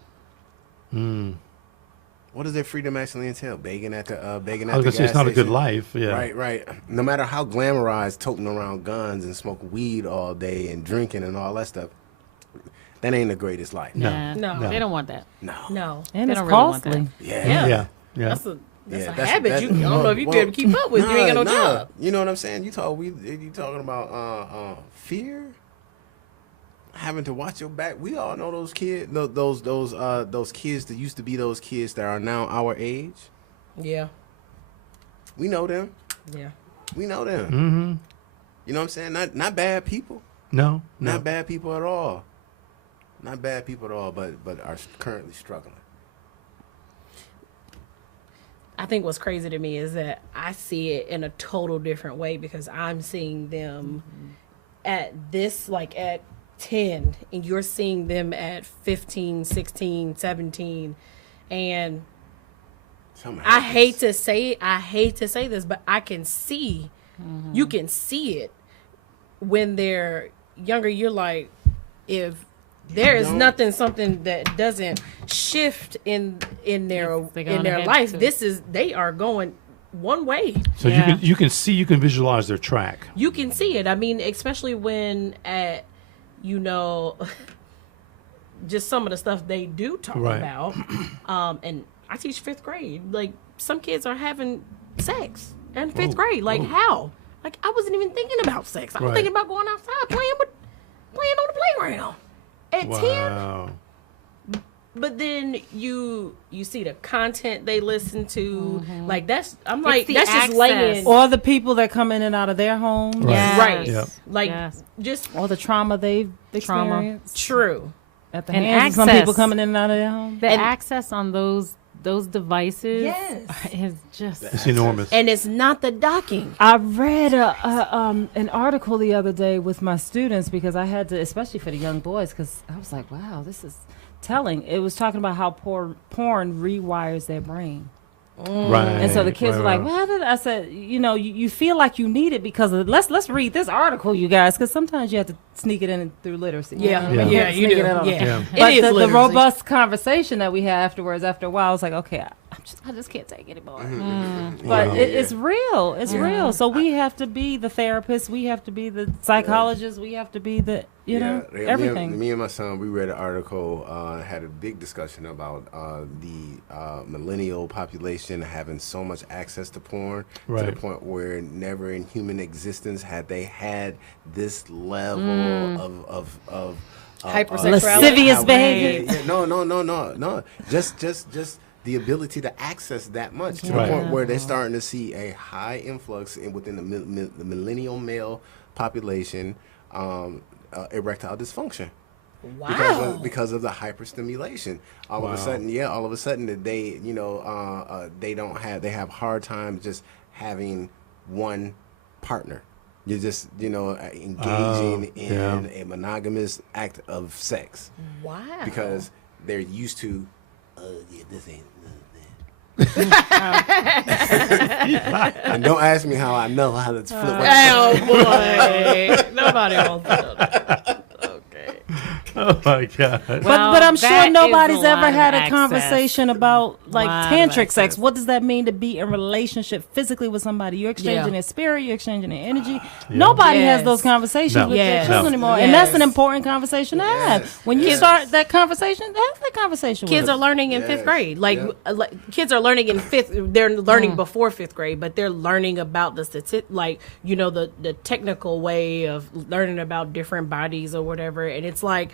What does their freedom actually entail? Begging at the I was the gonna say gas it's not a good station? life. Yeah. Right. No matter how glamorized toting around guns and smoking weed all day and drinking and all that stuff, that ain't the greatest life. No. Yeah. No. They don't want that. No. No. And They it's don't really want costly. Yeah. Yeah. Yeah. Yeah. That's a Yeah, habit. I don't know if you well, be able to keep up with. You ain't got no job. You know what I'm saying? You talking about fear, having to watch your back. We all know those kids, those kids that used to be those kids that are now our age. Yeah. We know them. Yeah. We know them. Mm-hmm. You know what I'm saying? Not bad people. No. No. Not bad people at all. Not bad people at all, but are currently struggling. I think what's crazy to me is that I see it in a total different way, because I'm seeing them at this, like at 10, and you're seeing them at 15, 16, 17. And Something I happens. hate to say this, but I can see, you can see it when they're younger. You're like, if there is something that doesn't shift in their They're gonna head life, to- they are going one way. So Yeah. you can visualize their track. You can see it. I mean, especially when at, just some of the stuff they do talk Right. about. And I teach 5th grade. Like, some kids are having sex in 5th grade. Like, how? Like, I wasn't even thinking about sex. I was Right. thinking about going outside playing on the playground at 10. Wow. But then you see the content they listen to. Like, that's like, the that's just access. laying. Or the people that come in and out of their homes. Right. Yes. Right. Yep. Like, Yes. just Or the trauma they've Trauma. experienced. true. At the And hands of some access. people coming in and out of their homes. The And- access on those devices Yes. is just It's enormous. And it's not the docking. I read an article the other day with my students because I had to, especially for the young boys, because I was like, wow, this is telling. It was talking about how porn rewires their brain. Right. And so the kids were like, right. well, I said, you feel like you need it because of, let's read this article, you guys, because sometimes you have to sneak it in through literacy. Yeah, Yeah. yeah, you Sneak do. it in all the Yeah. time. It But is the literacy. robust conversation that we had afterwards, after a while, I was like, okay, I just can't take it anymore. But Wow. it's real. It's real. So we have to be the therapists. We have to be the psychologists. We have to be the, everything. Me and my son, we read an article, had a big discussion about the millennial population having so much access to porn to Right. the point where never in human existence had they had this level of Hypersexuality. Lascivious how- behavior. yeah, no. Just the ability to access that much to Right. the point where they're starting to see a high influx within the millennial male population, erectile dysfunction. Wow. Because of the hyperstimulation. All Wow. of a sudden that they, they have hard time just having one partner. You're just, engaging in a monogamous act of sex Wow. because they're used to, this ain't. And don't ask me how I know how to flip. Oh boy. Nobody wants to know that. Okay. Oh my God. But I'm that sure is nobody's a ever lot had of a access. conversation about like Lot of tantric sex. access. What does that mean to be in relationship physically with somebody? You're exchanging Yeah. their spirit, you're exchanging their energy. Nobody has Yes. those conversations No. with their Yes. children No. anymore. And that's an Yes. important conversation to have. Yes. When you Yes. start that conversation, have that conversation Kids with are them. learning in Yes. 5th grade. Like, Yeah. kids are learning in 5th. They're learning before 5th grade, but they're learning about the the technical way of learning about different bodies or whatever. And it's like,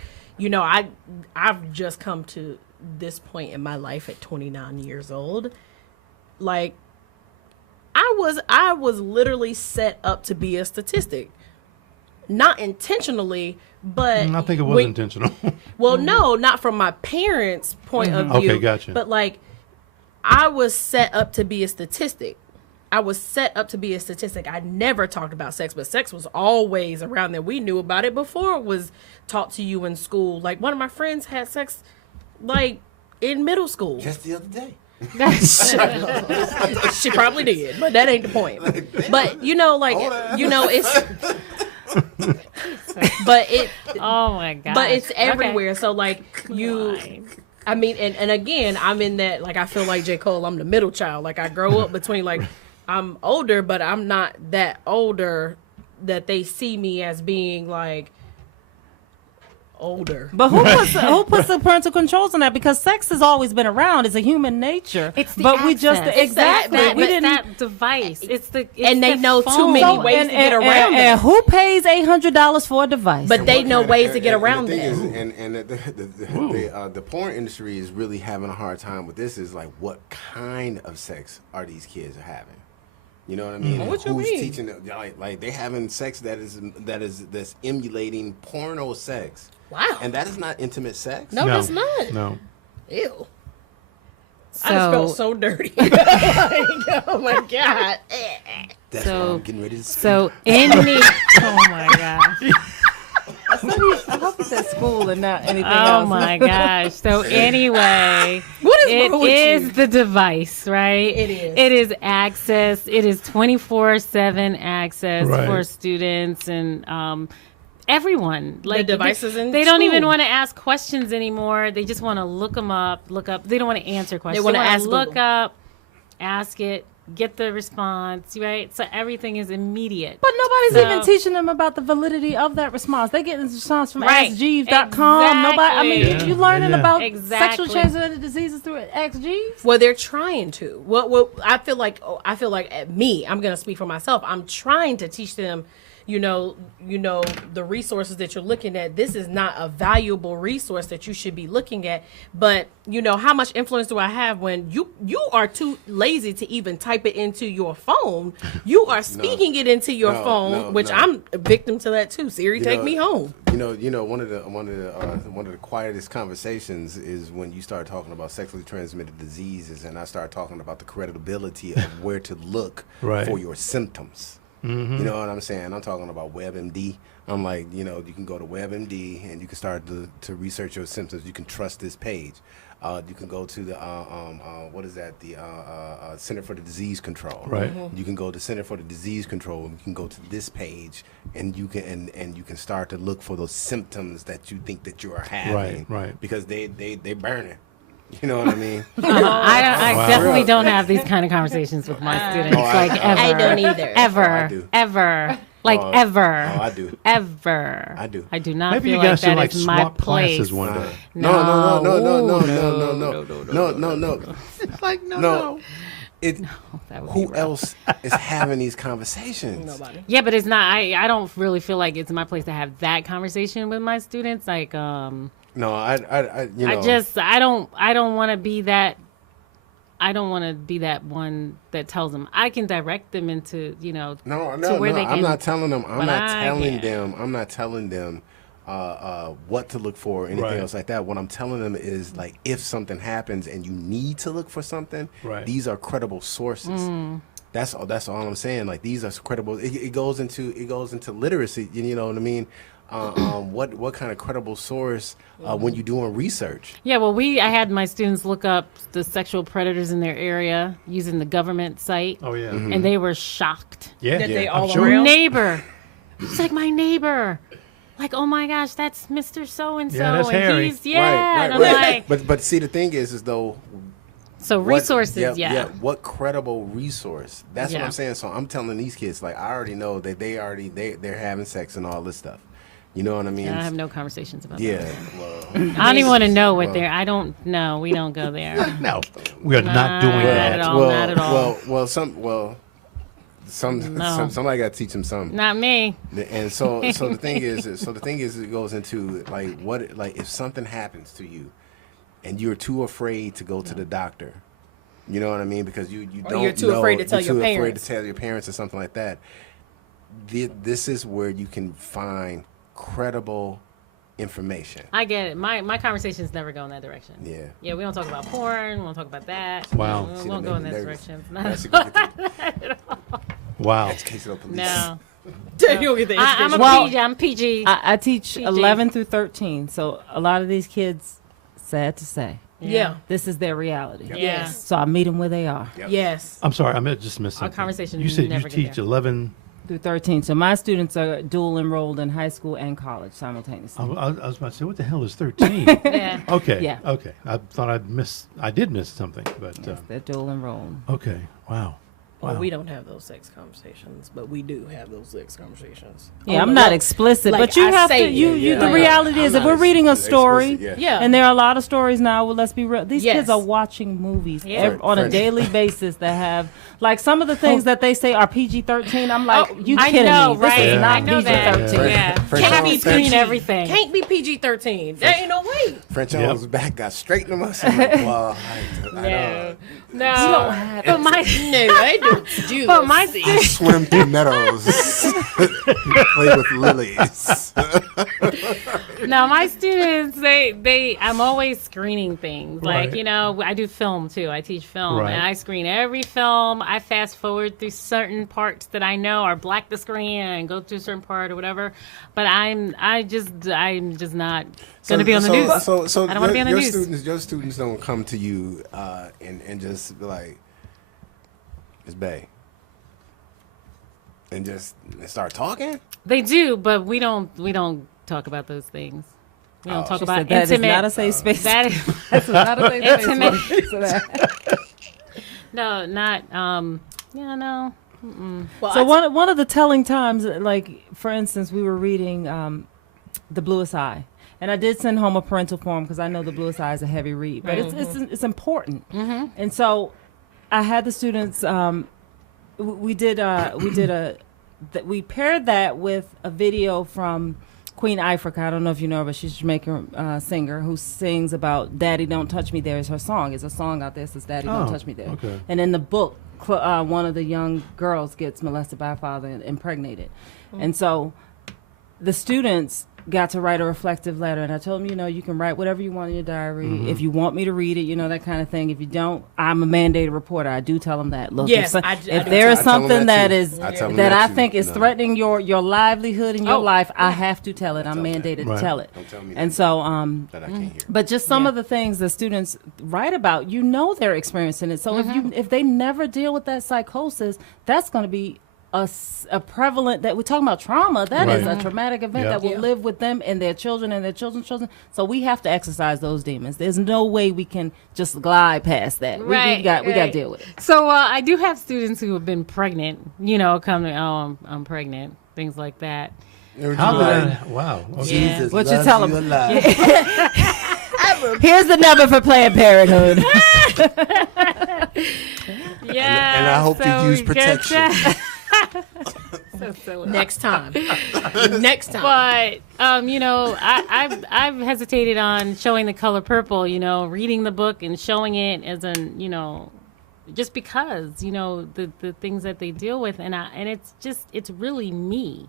I've just come to this point in my life at 29 years old. Like, I was literally set up to be a statistic, not intentionally, but I think it was when- intentional. well, no, not from my parents' point of view. Okay, gotcha. But like, I was set up to be a statistic. I never talked about sex, but sex was always around there. We knew about it before it was taught to you in school. Like, one of my friends had sex, like, in middle school. Just the other day. She probably did, but that ain't the point. But it's. But it. Oh my God. But it's everywhere. So like you. Fine. I mean, and again, I'm in that, like, I feel like J. Cole, I'm the middle child. Like, I grow up between, like, I'm older, but I'm not that older that they see me as being, like, older. But who puts the parental controls on that? Because sex has always been around. It's a human nature. It's the but we just access. exactly that, we but didn't. that device. It's the And they the know too phone. many ways to get around it. and who pays $800 for a device? But they know ways to get And around the that. thing is, the porn industry is really having a hard time with this. Is like, what kind of sex are these kids having? You know what I mean? What you Who's mean? teaching them? Like they're having sex that's emulating porno sex. Wow. And that is not intimate sex. No, that's not. No. Ew. I just So- felt so dirty. Like, oh my God. That's why So- I'm getting ready to speak. So any. Oh my gosh. I hope it's at school and not anything Oh else. my gosh. So anyway, What is it wrong with is you? the device, right? It is. It is access. It is 24/7 access Right. for students and everyone. Like devices in they don't even school. want to ask questions anymore. They just want to look up. They don't want to answer questions. wanna wanna ask look Google. up, ask it, get the response, right? So everything is immediate. But nobody's So- even teaching them about the validity of that response. They get the response from Right. AskJeeves.com. Nobody. I mean, Exactly. you learning Yeah. about Exactly. sexual transmitted diseases through AskJeeves? Well, they're trying to. Well, I feel like at me, I'm going to speak for myself. I'm trying to teach them, you know, the resources that you're looking at. This is not a valuable resource that you should be looking at. But you know, how much influence do I have when you are too lazy to even type it into your phone? You are speaking it into your phone, which I'm a victim to that too. Siri, take me home. You know, one of the quietest conversations is when you start talking about sexually transmitted diseases, and I start talking about the credibility of where to look Right. for your symptoms. You know what I'm saying? I'm talking about WebMD. I'm like, you know, you can go to WebMD and you can start to research your symptoms. You can trust this page. You can go to the what is that? The Center for the Disease Control. Right. You can go to Center for the Disease Control. You can go to this page, and you can and you can start to look for those symptoms that you think that you are having. Right. Because they burning. You know what I mean? I Wow. definitely don't have these kind of conversations with my students. Like ever. I don't either. Ever. Oh, I do. Ever. Like Oh, ever. Oh, I do. Ever. I do. I do not Maybe feel you like guys should that like is my swap place. classes one day. No. It. That would be Who rough. else is having these conversations? Nobody. Yeah, but it's not. I don't really feel like it's my place to have that conversation with my students. Like, No, I you know. I don't want to be that. I don't want to be that one that tells them. I can direct them into, No, to where they I'm can. not telling them. I'm but not I telling can't. them. I'm not telling them what to look for or anything Right. else like that. What I'm telling them is like if something happens and you need to look for something, Right. these are credible sources. That's all I'm saying. Like these are credible. It goes into literacy. You know what I mean? What kind of credible source when you're doing research? Yeah, well, I had my students look up the sexual predators in their area using the government site, Oh yeah. and they were shocked. Yeah. That they I'm all sure. around? Neighbor, it's like my neighbor. Like, oh my gosh, that's Mr. So and so, Yeah, that's and Harry. he's and I'm like, But see, the thing is though. so What- resources, yeah. What credible resource? That's what Yeah. I'm saying. So I'm telling these kids, like, I already know that they're having sex and all this stuff. You know what I mean? I have no conversations about Yeah. that. Well, I don't even want to know what Well- they're. I don't know. We don't go there. No, we are not doing Not that. at all. Not at all. No. Somebody got to teach them something. Not me. And so the thing is, it goes into like if something happens to you, and you're too afraid to go to the doctor. You know what I mean? Because you Or don't you're too know, afraid to tell you're your too afraid parents. to tell your parents or something like that. This is where you can find credible information. I get it. My conversations never go in that direction. Yeah. Yeah, we don't talk about porn. We won't talk about that. Wow. We See, won't that go in made that me nervous. direction. That's a good thing. Wow. Queso police. No. You'll get the I'm a education. Well, PG. I'm PG. I teach PG. 11 through 13, so a lot of these kids, sad to say, Yeah. this is their reality. Yeah. Yes. So I meet them where they are. Yep. Yes. I'm sorry, just missed Our something. conversation You said never you get teach there. 11. Through 13. So my students are dual enrolled in high school and college simultaneously. I was about to say, what the hell is 13? Yeah. Okay. Yeah. Okay. I thought I did miss something, but Yes, they're dual enrolled. okay. Wow. Well, Wow. we don't have those sex conversations, but we do have those sex conversations. Yeah, Oh, I'm not well, explicit, like, but you I have say to. You, it, you. yeah. The reality I'm is, if not we're reading a explicit, story, Yeah. and there are a lot of stories now. Well, let's be real. These Yes. kids are watching movies Yeah. on a French. daily basis that have, like, some of the things that they say are PG-13. I'm like, you I kidding know, me? right? This is Yeah. not I know that. PG-13. Yeah. French Can't on be French. screen everything. Can't be PG-13. There ain't no way. French Yep. Jones back got straight to us. I'm like, well, I No. don't. No. But my No, I don't do but those my things. I swim through meadows, play with lilies. No, my students, I'm always screening things. Like, Right. I do film too. I teach film, Right. and I screen every film. I fast forward through certain parts that I know are black to screen and go to a certain part or whatever. But I'm just not going to be on the news. So I don't wanna be on the your news. Your students don't come to you and just be like, "It's Bay," and just start talking. They do, but we don't talk about those things. We don't talk She about said that intimate. is not a safe space. That is That's not a safe space. intimate. So that- No, not Yeah, no. Well, So one of the telling times, like for instance, we were reading The Bluest Eye, and I did send home a parental form because I know The Bluest Eye is a heavy read, but it's important. And so I had the students. We paired that with a video from Queen Ifrica. I don't know if you know her, but she's a Jamaican singer who sings about "Daddy Don't Touch Me There" is her song. It's a song out there that says "Daddy Don't Touch Me There." Okay. And in the book, one of the young girls gets molested by a father and impregnated. And so the students got to write a reflective letter, and I told them, you can write whatever you want in your diary. If you want me to read it, that kind of thing. If you don't, I'm a mandated reporter. I do tell them that. Look, Yes, if there is something that I think is No. threatening your livelihood and your life, I have to tell it. I'm mandated to tell it. Don't tell me And so, that I can't hear. but just some of the things the students write about, they're experiencing it. So if they never deal with that psychosis, that's going to be a prevalent, that we're talking about trauma. That is a traumatic event that will live with them and their children and their children's children. So we have to exercise those demons. There's no way we can just glide past that. We got to deal with it. So I do have students who have been pregnant, come to, I'm pregnant, things like that. How that? Wow. Okay. Yeah. What you tell them? Here's the number for Planned Parenthood. Yeah. And I hope you use protection. So silly. next time. Next time. But I've hesitated on showing The Color Purple. Reading the book and showing it as just because the things that they deal with, and it's really me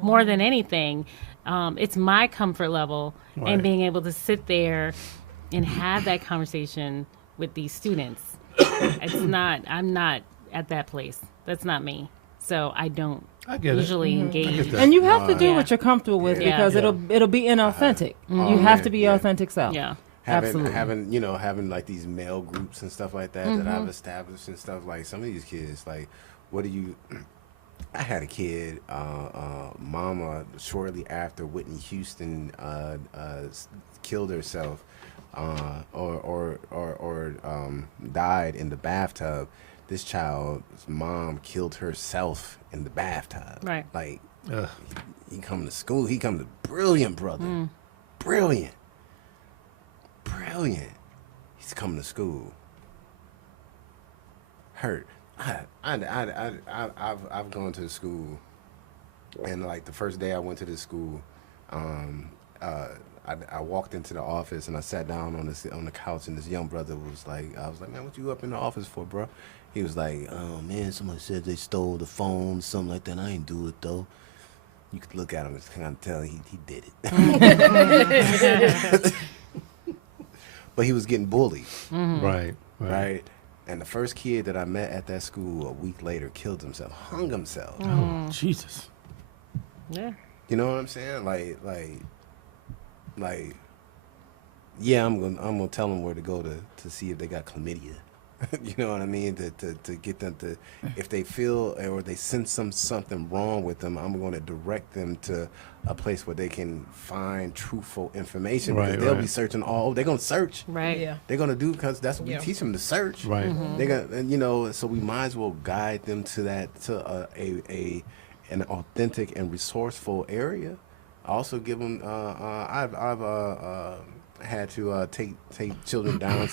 more than anything. It's my comfort level and being able to sit there and have that conversation with these students. I'm not at that place. That's not me. So I don't usually engage. And you have to do what you're comfortable with because it'll be inauthentic. You have to be your authentic self. Yeah. Absolutely. Having like these male groups and stuff like that that I've established and stuff, like some of these kids, like, what do you I had a kid, mama, shortly after Whitney Houston killed herself or died in the bathtub. This child's mom killed herself in the bathtub. Right. Like, he come to school. He come to brilliant brother, brilliant. He's coming to school. Hurt. I've gone to school, and like the first day I went to this school, I walked into the office and I sat down on the couch, and this young brother was like, I was like, man, what you up in the office for, bro? He was like, oh man, somebody said they stole the phone, something like that. I ain't do it though. You could look at him and kind of tell he did it. But he was getting bullied. Right. Right. And the first kid that I met at that school a week later killed himself, hung himself. Oh, Jesus. Yeah. You know what I'm saying? Like, yeah, I'm gonna tell them where to go to see if they got chlamydia. You know what I mean? To get them to, if they feel or they sense something wrong with them, I'm going to direct them to a place where they can find truthful information. Right, because they'll right. be searching they're going to search. Right. Yeah. They're going to do, because that's what we teach them, to search. Right. They're gonna, and so we might as well guide them to that, to an authentic and resourceful area. I also give them. I've had to take children down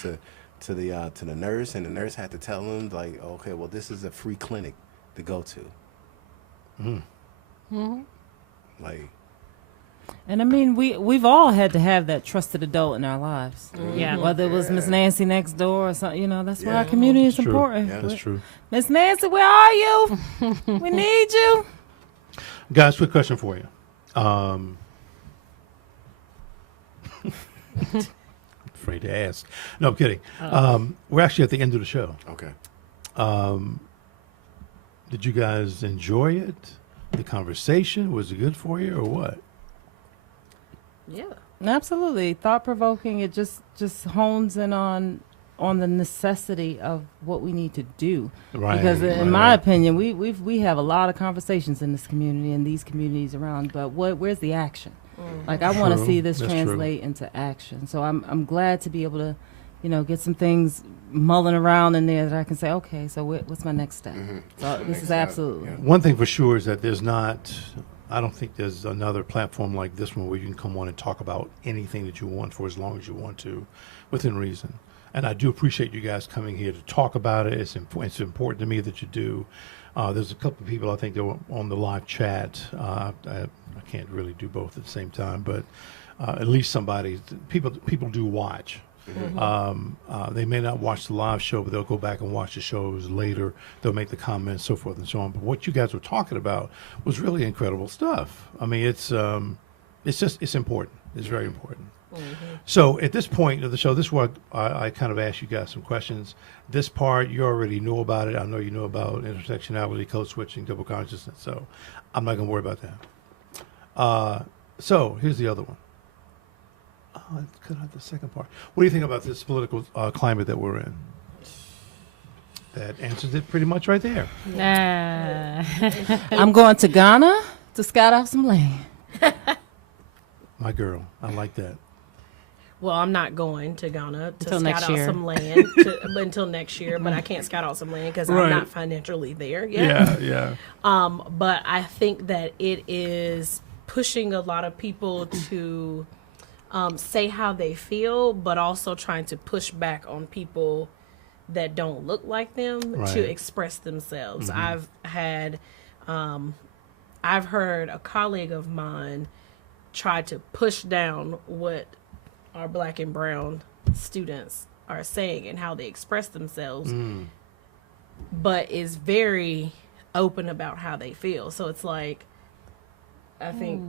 to the nurse, and the nurse had to tell them, like, okay, well, this is a free clinic to go to. Like. And I mean, we've all had to have that trusted adult in our lives. Yeah. Whether it was Miss Nancy next door or something, that's why Yeah. our community is That's true. important. Yeah. That's true. Miss Nancy, where are you? We need you. Guys, quick question for you. Afraid to ask. No, I'm kidding. We're actually at the end of the show. Okay. Did you guys enjoy it? The conversation? Was it good for you or what? Yeah. Absolutely, thought provoking. It just hones in on the necessity of what we need to do. Right. Because in right, my right. opinion, we have a lot of conversations in this community and these communities around. But where's the action? Like, I want to True. see this That's true. translate into action. So I'm glad to be able to get some things mulling around in there that I can say, okay, so what's my next step? So this is absolutely. One thing for sure is that I don't think there's another platform like this one where you can come on and talk about anything that you want for as long as you want to, within reason. And I do appreciate you guys coming here to talk about it. It's important to me that you do. There's a couple of people I think that were on the live chat. I can't really do both at the same time, but at least people do watch. They may not watch the live show, but they'll go back and watch the shows later. They'll make the comments, so forth and so on. But what you guys were talking about was really incredible stuff. I mean, it's important. It's very important. So at this point of the show, this is where I kind of asked you guys some questions. This part, you already know about it. I know you know about intersectionality, code switching, double consciousness. So I'm not going to worry about that. So here's the other one. Could I have the second part? What do you think about this political climate that we're in? That answers it pretty much right there. I'm going to Ghana to scout out some land. My girl, I like that. Well, I'm not going to Ghana to Until scout next out year. some land until next year, but I can't scout out some land because Right. I'm not financially there yet. Yeah. But I think that it is pushing a lot of people to say how they feel, but also trying to push back on people that don't look like them Right. to express themselves. I've heard a colleague of mine try to push down what our black and brown students are saying and how they express themselves, but is very open about how they feel. So it's like, I think,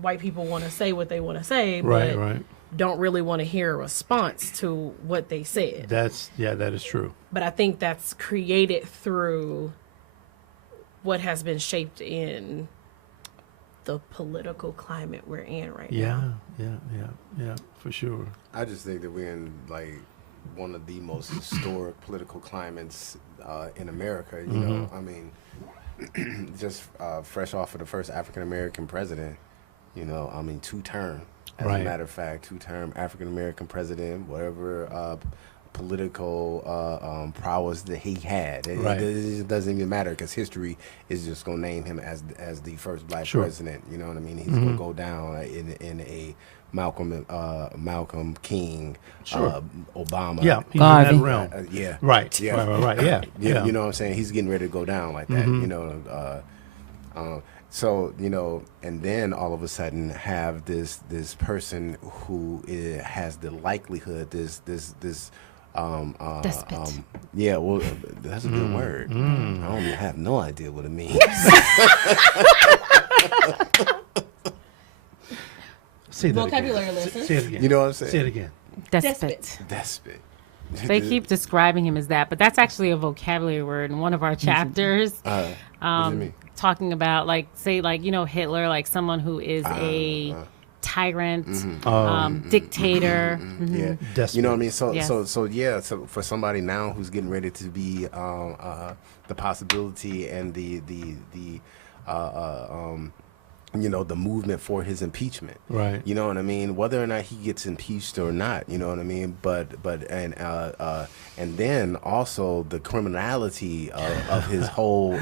white people want to say what they want to say, but Right. don't really want to hear a response to what they said. That is true. But I think that's created through what has been shaped in the political climate we're in right now. Yeah, for sure. I just think that we're in like one of the most historic political climates in America. You know, I mean, just fresh off of the first African American president. You know, I mean, 2-term. As Right. a matter of fact, 2-term African American president, whatever political prowess that he had. Right. It doesn't even matter because history is just going to name him as the first black Sure. president. You know what I mean? He's going to go down in a Malcolm King, Sure. Obama. Yeah, he's in Garvey. that realm. Yeah. Right. Yeah. Right. Yeah. You know what I'm saying? He's getting ready to go down like that. You know, so you know, and then all of a sudden have this person who has the likelihood this Despot. yeah, well, that's a good word. I don't have no idea what it means. Say that Vocabulary again. lesson. Say it again. You know what I'm saying? Say it again. Despot. Despot. They keep describing him as that, but that's actually a vocabulary word in one of our chapters. What does it mean? Talking about Hitler, like someone who is a tyrant, dictator. Yeah, Despot. you know what I mean. So Yes. So for somebody now who's getting ready to be the possibility and the the movement for his impeachment. Right. You know what I mean? Whether or not he gets impeached or not, you know what I mean? But and then also the criminality of his whole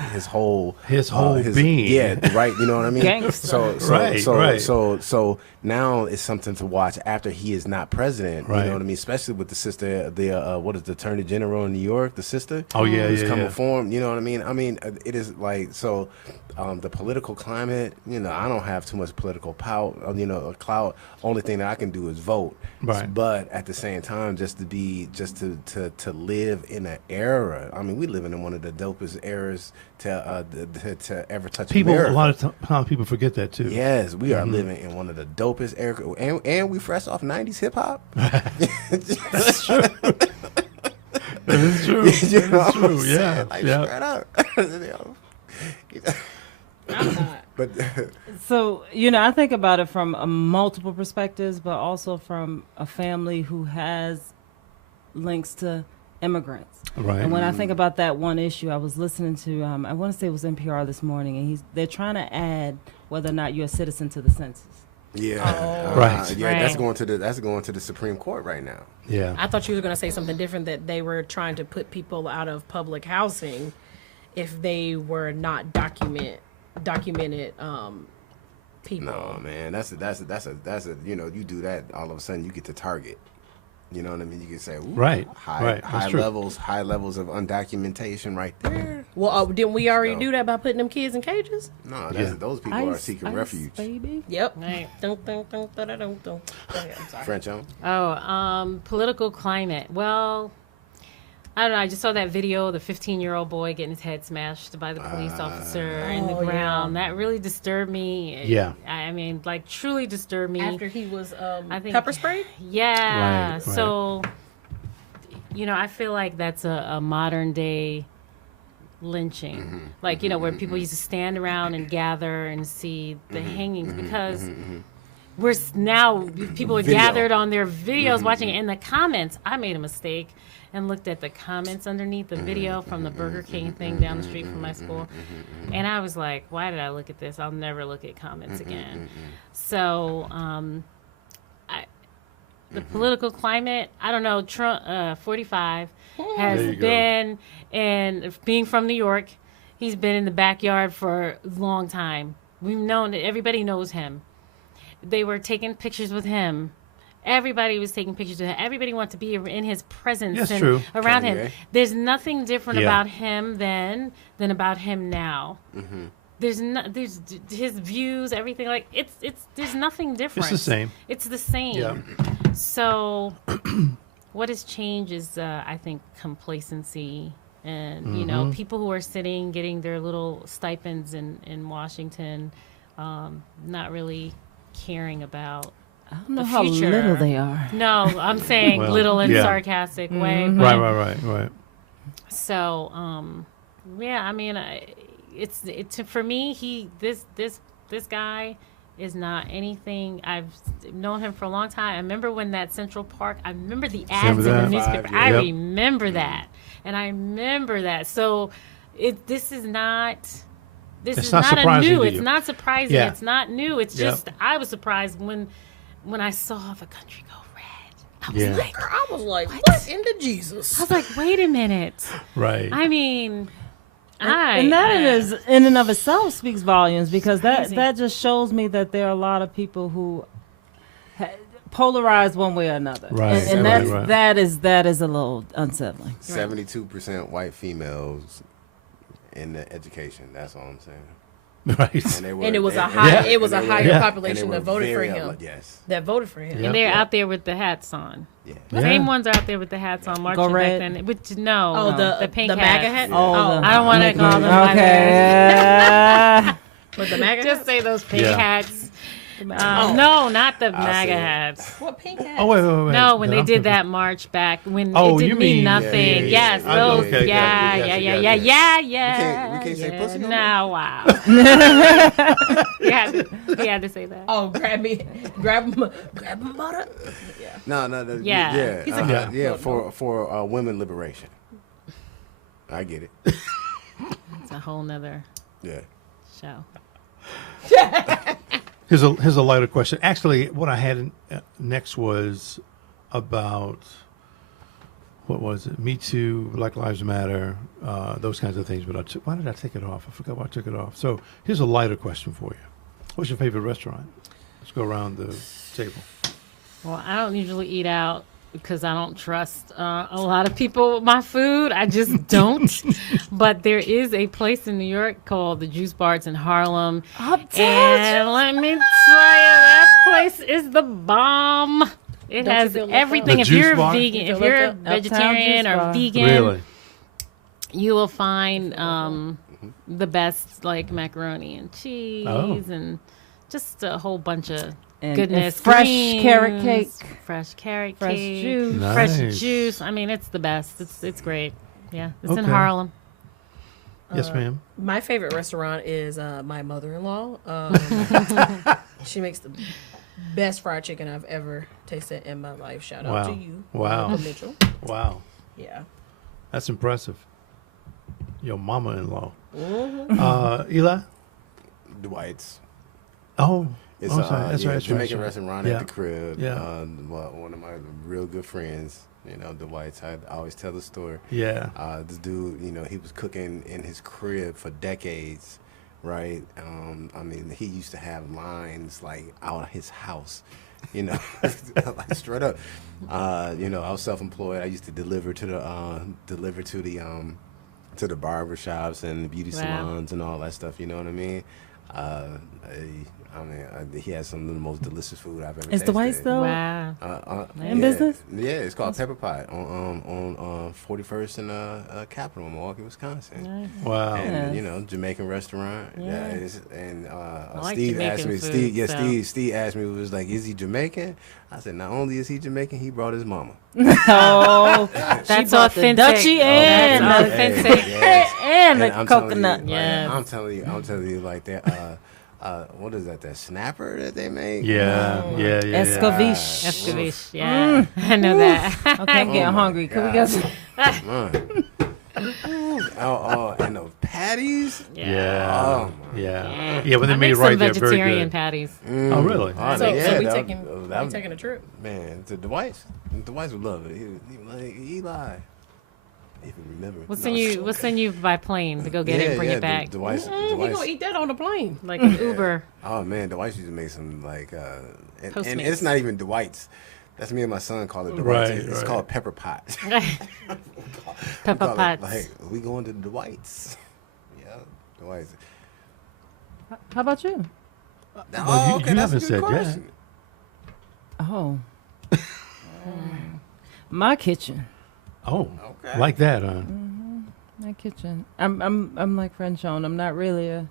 being. Yeah, right. You know what I mean? Gangster. Right. So now it's something to watch after he is not president. You Right. know what I mean? Especially with the sister, the Attorney General in New York, the sister. Oh, yeah, who's yeah, coming yeah. for him. You know what I mean? I mean, it is like so. The political climate, I don't have too much political power, clout. Only thing that I can do is vote. Right. But at the same time, just to live in an era. I mean, we living in one of the dopest eras to ever touch People, America. a lot of times people forget that too. Yes, we are living in one of the dopest eras, and we fresh off 90s hip hop. That's true. That is true. You know That's what I'm true. Yeah. saying? Like, Yeah. straight up. I'm not. But So, I think about it from multiple perspectives, but also from a family who has links to immigrants. Right. And when I think about that one issue, I was listening to, I want to say it was NPR this morning, and they're trying to add whether or not you're a citizen to the census. Yeah, Right. Yeah, that's Right. going to the Supreme Court right now. Yeah. I thought you were going to say something different, that they were trying to put people out of public housing if they were not documented people. No, man, that's a you do that, all of a sudden you get to target. You know what I mean? You can say, ooh, Right, high right, that's true. levels of undocumentation right there. Well, didn't we already No. do that by putting them kids in cages? No, Yeah. those people are seeking refuge. baby. Yep. Right. Dun, dun, dun, dun, dun, dun, dun. Go ahead, I'm sorry. French on. Political climate. Well, I don't know. I just saw that video, the 15-year-old boy getting his head smashed by the police officer in the Oh, ground. That really disturbed me. Yeah. I mean, like, truly disturbed me. After he was I think- pepper sprayed? Yeah. Right, So, I feel like that's a modern day lynching. Like, where people used to stand around and gather and see the hangings, because now people are Video. gathered on their videos watching it. In the comments, I made a mistake and looked at the comments underneath the video from the Burger King thing down the street from my school. And I was like, why did I look at this? I'll never look at comments again. So, the political climate, I don't know, Trump, 45, There has you go. been, and being from New York, he's been in the backyard for a long time. We've known that everybody knows him. They were taking pictures with him. Everybody was taking pictures with him. Everybody wanted to be in his presence That's and true. around Kanye. him. There's nothing different Yeah. about him then than about him now. There's his views, everything, like there's nothing different. It's the same. It's the same. Yeah. So, what has changed is, I think, complacency, and people who are sitting, getting their little stipends in Washington, not really caring about. I don't know The how future. little they are. No, I'm saying Well, little in yeah. sarcastic way. Right, but- right. So, yeah, I mean, for me, this guy is not anything. I've known him for a long time. I remember when that Central Park. I remember the ads in the that? newspaper. Yeah. I Yep. remember that, and I remember that. So, this is not. This It's is not not a surprising new. to It's you. not surprising. Yeah. It's not new. It's Yep. just I was surprised when I saw the country go red. I was Yeah. like, I was like, what in the Jesus? I was like, wait a minute. Right. I mean, And that is in and of itself speaks volumes, because Crazy. that just shows me that there are a lot of people who polarize one way or another. Right, And right, that's right. that is a little unsettling. 72% white females in the education. That's all I'm saying. Right. And it was a they- high. Yeah. It was a and they higher were- and they population were that voted for very him. Yes. That voted for him. Yeah. and they're out there with the hats on. Yeah. Yeah. Same ones are out there with the hats on, marching back red. then. Which no, Oh, the pink MAGA hats. hat. Yeah. Oh, I don't want to Make call me- them MAGA hats. Okay. But the MAGA. Just hat? say those pink Yeah. hats. Oh. No, not the I MAGA see. hats. What pink hat? Oh, wait. No, when Then they I'm did thinking- that march back, when Oh, it you didn't mean- mean yeah, yeah, nothing. yeah. Yes, I- those. okay, Yeah, gotcha, yeah. We can't say pussy no more? Now, wow. you had to say that. Oh, grab butter. Yeah. No. Yeah. He's a Yeah. For women liberation. I get it. It's a whole nother Yeah. show. Here's a lighter question. Actually, what I had next was about, what was it? Me Too, Black Lives Matter, those kinds of things. But why did I take it off? I forgot why I took it off. So here's a lighter question for you. What's your favorite restaurant? Let's go around the table. Well, I don't usually eat out because I don't trust a lot of people with my food. I just don't. But there is a place in New York called the Juice Bar. It's in Harlem. And let me tell you, that place is the bomb. It Don't you has feel left everything. out? If The Juice you're Bar? vegan, You if feel you're left out? vegetarian Uptown or Juice Bar. vegan, Really? you will find the best, like, macaroni and cheese and just a whole bunch of And goodness. fresh greens, carrot cake. fresh carrot Fresh cake, juice. Nice. fresh juice. I mean, it's the best. It's great. Yeah, it's in Okay. Harlem. Yes, ma'am. My favorite restaurant is my mother-in-law. She makes the best fried chicken I've ever tasted in my life. Shout out to Wow. you, Wow. Monica Mitchell. Wow. Yeah. That's impressive. Your mama-in-law. Mm-hmm. Eli? Dwight's. Oh, It's Oh, sorry. That's right, that's right, Jamaican that's right. restaurant Yeah. at the crib. Yeah. One of my real good friends, the whites. I always tell the story. Yeah. This dude, he was cooking in his crib for decades, right? I mean, he used to have lines like out of his house, like straight up. I was self-employed. I used to deliver to the barber shops and the beauty salons and all that stuff. You know what I mean? He has some of the most delicious food I've ever tasted. Is the white still Wow. in business? Yeah, it's called Pepper Pot on 41st and Capitol in Milwaukee, Wisconsin. Wow. And Jamaican restaurant. Yeah. And like Steve Jamaican asked me. food, so. Steve asked me. Was like, is he Jamaican? I said, not only is he Jamaican, he brought his mama. Oh, That's brought the authentic. Dutchie and That's the- authentic. Yes. and the I'm telling coconut. you, Yes. I'm telling you, like that. What is that? That snapper that they make? Yeah. Yeah. Yeah. Escaviche. Escaviche. Yeah. I know that. Okay, I'm getting my hungry. Can we God. get some? Man. And those patties. Yeah. Oh, Yeah. Yeah. But they I made make it right some there. Very vegetarian good. patties. Oh, really? Oh, So, yeah, we that- taking that- we taking a trip. Man, the Dwights would love it. He like Eli. If you remember. We'll send you by plane to go get it and bring it back. The Dwights. You gonna eat that on the plane? Like an Uber. Oh man, the Dwights used to make some like, and Postmates. it's not even Dwights. That's me and my son call it Dwights. Right, It's right. called Pepper Pot. Pepper We call it, pots. like, we going to the Dwights. Yeah, Dwights. How about you? Well, you that's a haven't good said question. Oh, my kitchen. Oh, Okay. like that, huh? My kitchen. I'm like French on. I'm not really a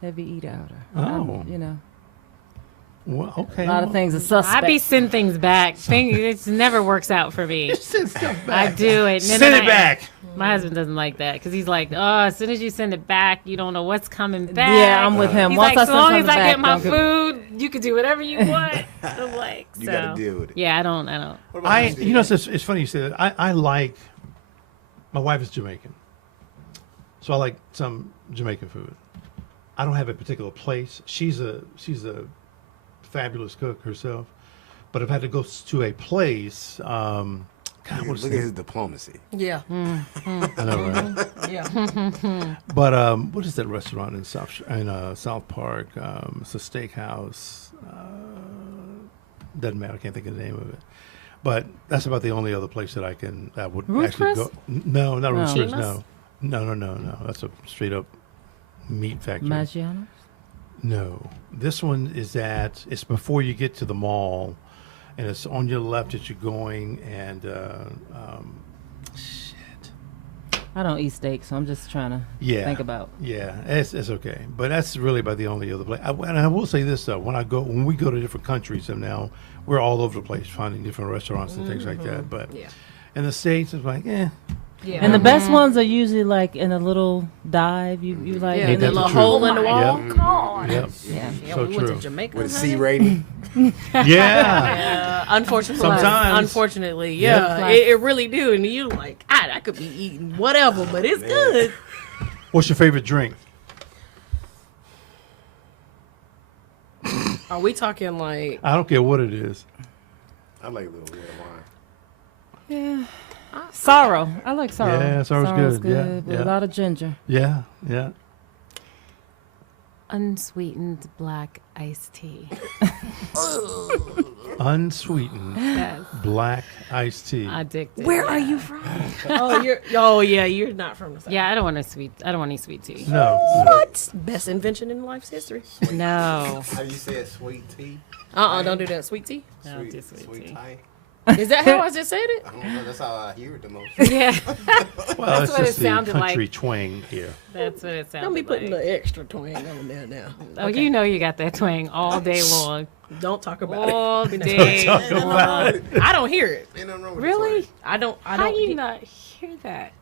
heavy eat outer. Oh. Well, okay. A lot of things are suspect. I be sending things back. It never works out for me. Send stuff I back. do it. and then Send it I- back. My husband doesn't like that because he's like, oh, as soon as you send it back, you don't know what's coming back. Yeah, I'm with him. He's Once like, I so send long as something I back, get my don't give- food, you can do whatever you want. I'm like, You so. got to deal with it. Yeah, I don't. What about you, Steve? It's funny you say that. I like, my wife is Jamaican, so I like some Jamaican food. I don't have a particular place. She's a fabulous cook herself, but I've had to go to a place. God, what's Look the at his diplomacy. Yeah, I know, right? yeah. But what is that restaurant in South Park? It's a steakhouse. Doesn't matter. I can't think of the name of it. But that's about the only other place that I would Ruth's actually Chris? go. No, not Ruth's Chris. Chima's? No. That's a straight up meat factory. Maggiano's? No, this one is it's before you get to the mall, and it's on your left as you're going. And I don't eat steak, so I'm just trying to yeah, think about. Yeah, it's okay, but that's really about the only other place. And I will say this though: when we go to different countries, and now we're all over the place finding different restaurants and things like that. But Yeah. in the States, it's like, Yeah. And the best ones are usually like in a little dive. You like Yeah, Ain't the that the little truth? hole in the wall. Yep. God. Yep. yeah. Yeah, So we went true. to Jamaica. With a honey. C rating. Yeah. Unfortunately, Sometimes. unfortunately, Yeah. yeah, it really do. And you like, I could be eating whatever, but it's good. What's your favorite drink? Are we talking like? I don't care what it is. I like a little red wine. Yeah. Sorrow. I like sorrow. Yeah, sorrow's good. Yeah, with yeah. a lot of ginger. Yeah. Unsweetened black iced tea. Unsweetened Yes. black iced tea. Addicted. Where are you from? Oh yeah, you're not from the South. Yeah, I don't want any sweet tea. No. What? Best invention in life's history. No. How you say it? Sweet tea? Don't do that. Sweet tea. No, just sweet tea. tie? Is that how I just said it? I don't know. That's how I hear it the most. Yeah, Well, That's it's what it just the sounded country like. twang here. that's what it sounds Don't be like. putting the extra twang on there now. Oh, you know you got that twang all day long. Don't talk about All it. day talk long. about it. I don't hear it. Ain't nothing wrong with Really? the I don't. How do you not hear that?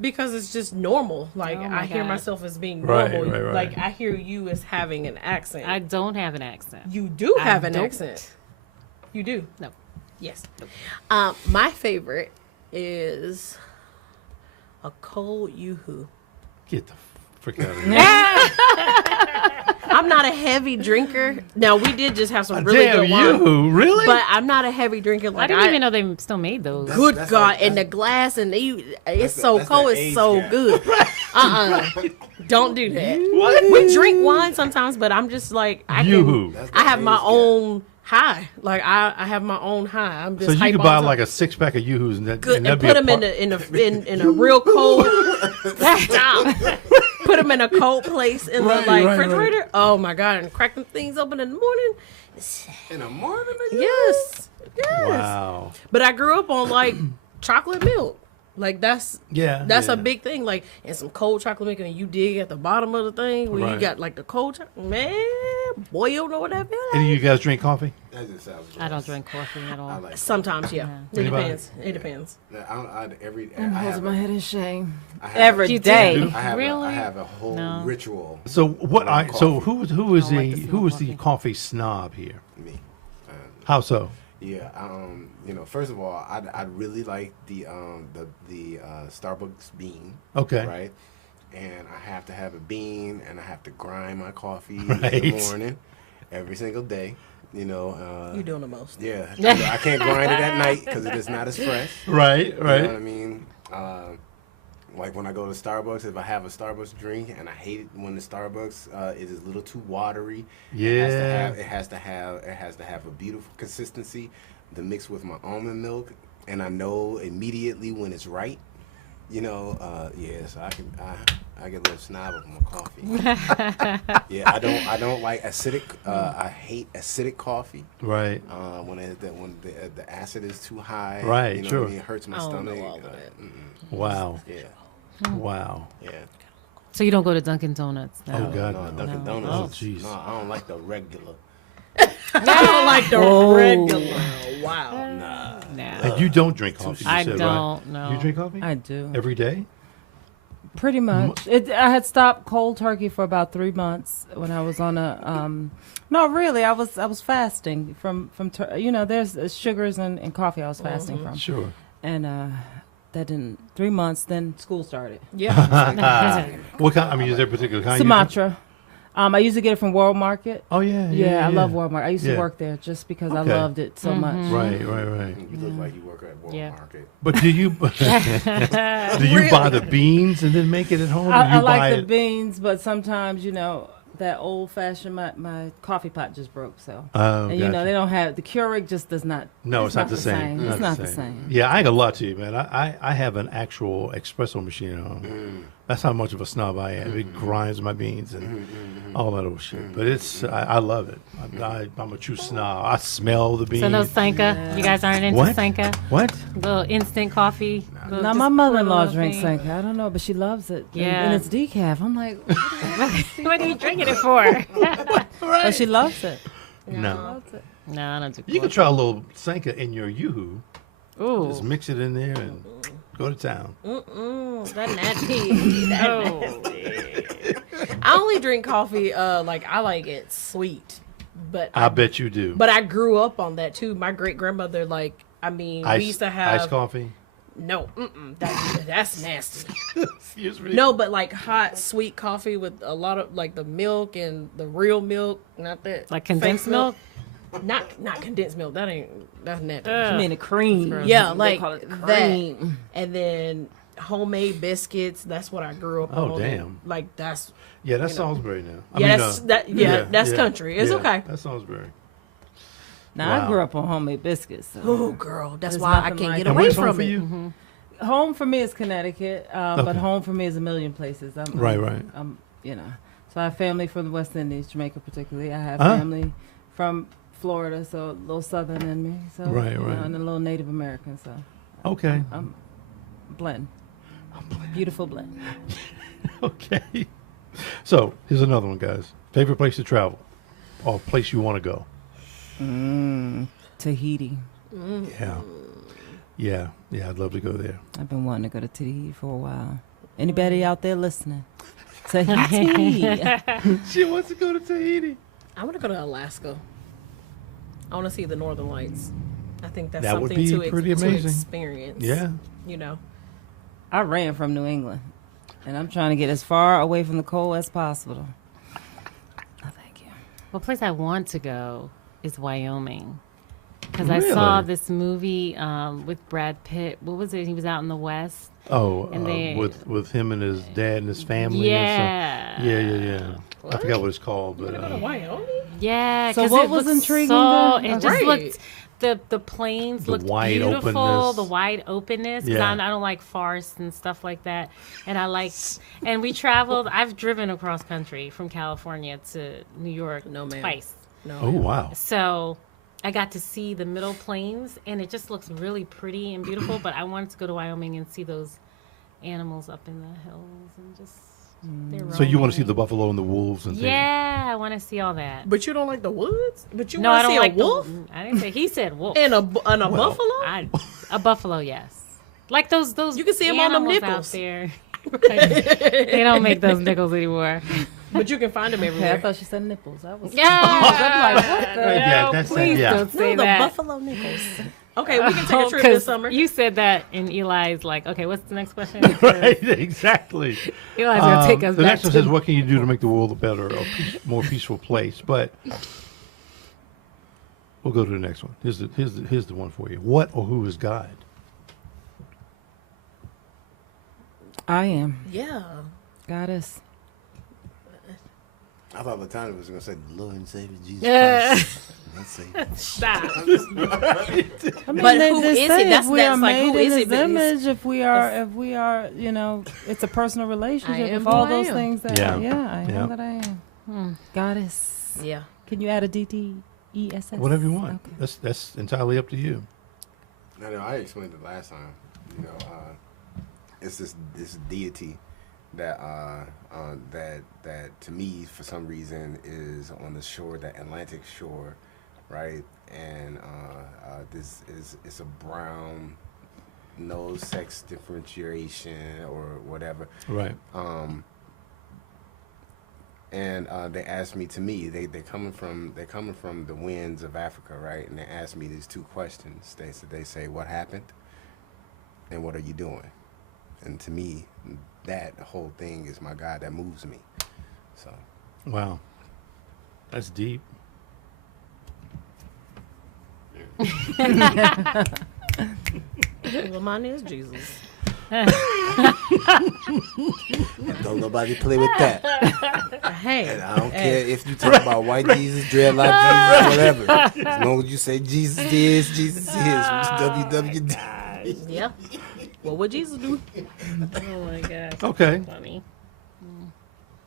Because it's just normal. Like Oh my I hear God. myself as being Right, normal. right. Like I hear you as having an accent. I don't have an accent. you do I have an don't. accent. You do. No. Yes. My favorite is a cold yoo-hoo. Get the frick out of here. I'm not a heavy drinker. Now we did just have some really Damn good wine, you, really? but I'm not a heavy drinker. I Like didn't even know they still made those. Good That's God, like- and the that's- glass and it's that's so the cold, it's age so gap. good. Don't do that. What? We drink wine sometimes, but I'm just like Yoo-hoo. That's the I have age my gap. own high. Like I have my own high. I'm just So you hype could all buy the time. like a 6-pack of Yoo-hoos and, Good, and and that'd be put a them in a real cold. Stop. Put them in a cold place in Right, the like right, refrigerator. Oh my God! And crack them things open in the morning. In the morning. Again? Yes, yes. Wow. But I grew up on like chocolate milk. Like that's Yeah. a yeah. big thing. Like and some cold chocolate milk, and you dig at the bottom of the thing where Right. you got like the cold chocolate. Man, boy, you don't know what that feels Any of like. you guys drink coffee? That just sounds. I don't gross. drink coffee at all. I like. Sometimes, yeah. It Anybody? depends. It depends. I don't. I, every. I I'm have. holding my head in shame. I have- Every You day. do? I have. Really? I have a whole No. ritual. So what? So who is I don't like the who smell is of the coffee. coffee snob here? Me. How so? Yeah. First of all, I'd really like the Starbucks bean. Okay. Right. And I have to have a bean, and I have to grind my coffee Right. in the morning, every single day. You know. You're doing the most. Yeah. I can't grind it at night because it is not as fresh. Right. You know what I mean? Like when I go to Starbucks, if I have a Starbucks drink, and I hate it when the Starbucks is a little too watery. Yeah. It has to have a beautiful consistency. The mix with my almond milk, and I know immediately when it's right. You know, so I get a little snob of my coffee. Yeah, I don't like acidic. I hate acidic coffee. Right. When the acid is too high. Right, You know sure. what I mean? It hurts my I don't stomach. know all of that. Wow. Yeah, Wow. yeah. So you don't go to Dunkin' Donuts? No. Oh, God, No, no. Dunkin' No. Donuts. Oh, jeez. No, I don't like the regular. I don't like the Oh. regular. Wow. Nah. No. And you don't drink coffee. You I said, don't. Right? No. You drink coffee I do. every day? Pretty much. I had stopped cold turkey for about 3 months when I was on a. No, really, I was fasting from there's sugars and coffee I was fasting from, Sure. and that didn't 3 months. Then school started. Yeah. What kind? I mean, is there a particular kind? you drink? Sumatra. I used to get it from World Market. Oh yeah. Yeah, I love World Market. I used Yeah. to work there just because I Okay. loved it so much. Right. Right. You look like you work at Yeah. Walmart. But do you do you buy the beans and then make it at home? Or do I you buy like the it? beans, but sometimes that old fashioned my coffee pot just broke. So Oh, and gotcha. they don't have the Keurig just does not. No, it's not the same. It's not the same. Yeah, I ain't gonna lie to you, man. I have an actual espresso machine at home. That's how much of a snob I am. It grinds my beans and all that old shit. But I love it. I'm a true snob. I smell the beans. So no Sanka? You guys aren't into What? Sanka? What? Little instant coffee? Little Now just my mother-in-law pour a little drinks thing? Sanka. I don't know, but she loves it. Yeah. and it's decaf. I'm like, What are you drinking it for? but she loves it. No. Loves it. No, I don't do You can try a little Sanka in your Yoo-hoo. Ooh. Just mix it in there and go to town. That nasty. I only drink coffee. Like I like it sweet, but I bet you do. But I grew up on that too. My great grandmother, we used to have iced coffee. No, that's nasty. Excuse me. No, but like hot sweet coffee with a lot of like the milk and the real milk, not that Like condensed fake milk? Not condensed milk. That's nasty. I mean, the cream. Yeah, They like call it that. cream. And then homemade biscuits. That's what I grew up on. Oh, damn. Like that's Yeah, that's Salisbury now. that's country. It's okay. That's Salisbury. Now Wow. I grew up on homemade biscuits. So. Oh, girl, that's There's why I nothing can't like get it. And away where's home from for it. you? Home for me is Connecticut, but Okay. home for me is a million places. Right. So I have family from the West Indies, Jamaica particularly. I have Uh-huh. family from Florida, so a little southern in me. So Right. and a little Native American. So Okay. I'm blend. Beautiful blend. Okay. So here's another one, guys. Favorite place to travel, or place you want to go? Tahiti. Yeah. I'd love to go there. I've been wanting to go to Tahiti for a while. Anybody out there listening? Tahiti. She wants to go to Tahiti. I want to go to Alaska. I want to see the Northern Lights. I think that's That would something be to, pretty to amazing. experience. Yeah. You know. I ran from New England, and I'm trying to get as far away from the cold as possible. No, thank Well, place I want to go is Wyoming. Because I Really? saw this movie with Brad Pitt. What was it? He was out in the West. Oh, And they- with him and his dad and his family. Yeah. And stuff. Yeah. I forgot what it's called, but Wyoming? Yeah. So 'cause what it was looked intriguing So, there? it just Right. looked. The plains The looked wide beautiful. openness. The wide openness. 'Cause Yeah. I don't like forests and stuff like that. And I like. And we traveled. I've driven across country from California to New York No, ma'am. twice. No. oh wow. So I got to see the middle plains, and it just looks really pretty and beautiful. But I wanted to go to Wyoming and see those animals up in the hills and just. they're So you want to see roaming. the buffalo and the wolves and things? Yeah, I want to see all that. But you don't like the woods? But you No, I want to don't see like a wolf? I didn't say. He said wolf. And a buffalo? A buffalo, yes. Like those. You can see 'em on them animals nickels. out there. They don't make those nickels anymore. But you can find them Okay, I everywhere. thought she said nipples. I was Yeah, I'm like, what the? Yeah, no, that's please yeah. don't say No, the that. buffalo nickels. Okay, we can take Oh, a trip 'cause this summer. You said that, and Eli's like, okay, what's the next question? Right, exactly. Eli's gonna take us the back next one to says, "What can you do to make the world a better, more peaceful place?" But we'll go to the next one. Here's the one for you. What or who is God? I am Yeah. goddess. I thought Latanya was going to say the Lord and Savior Jesus Yeah. Christ. That's it. Stop. I mean, But who is say it? That's- if we are that's like, made who in is His it that he's- image, if we are, you know, it's a personal relationship. am If who all I those am. things that, Yeah. I am Yeah. that I am. Goddess. Yeah. Can you add a DTESS? Whatever you want. Okay. That's entirely up to you. No, I explained it last time. You know, it's this deity that that to me for some reason is on the shore, the Atlantic shore, right? And this is it's a brown, no sex differentiation or whatever. Right. And they asked me they're coming from the winds of Africa, right? And they asked me these two questions. They say what happened and what are you doing? And to me, that whole thing is my God that moves me. So Wow. That's deep. Well, mine is Jesus. don't nobody play with that. Hey. And I don't care if you talk about white Jesus, dreadlock Jesus, whatever. As long as you say Jesus is, WWD. Yeah. What would Jesus do? Oh my gosh. Okay. Funny.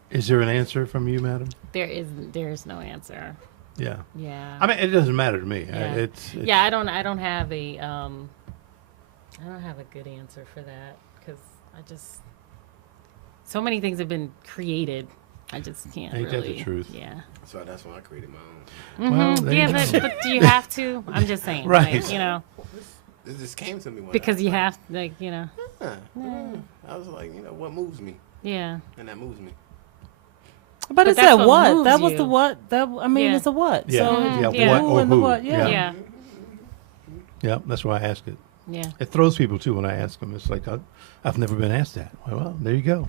Is there an answer from you, madam? There is no answer. Yeah. Yeah. I mean, it doesn't matter to me. Yeah. It's Yeah, I don't have a good answer for that because I just so many things have been created. I just can't Ain't that the really. truth? Yeah. So that's when I created my own. Well, there Yeah, you go. but do you have to? I'm just saying, Right. like, you know, This just came to me one because day. you have, like, you know, I was like, what moves me? yeah. And that moves me. But it that's said what what? moves That was you. the what? That I mean, Yeah. it's a what? Yeah. So Yeah. Yeah. What who or and the who? what? Yeah. Yeah. Yeah. That's why I ask it. Yeah. It throws people too when I ask them. It's like I've never been asked that. Well, there you go.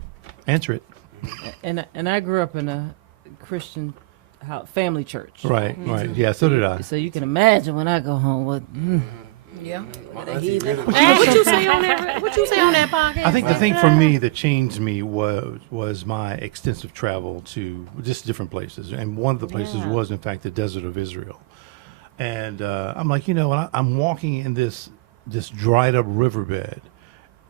Answer it. And I grew up in a Christian family church. Right. Right. Yeah. So did I. So you can imagine when I go home, what? Yeah. My auntie really What you say on that? What you say on that podcast? I think the thing for me that changed me was my extensive travel to just different places, and one of the places Yeah. was in fact the desert of Israel. And I'm like, when I'm walking in this dried up riverbed.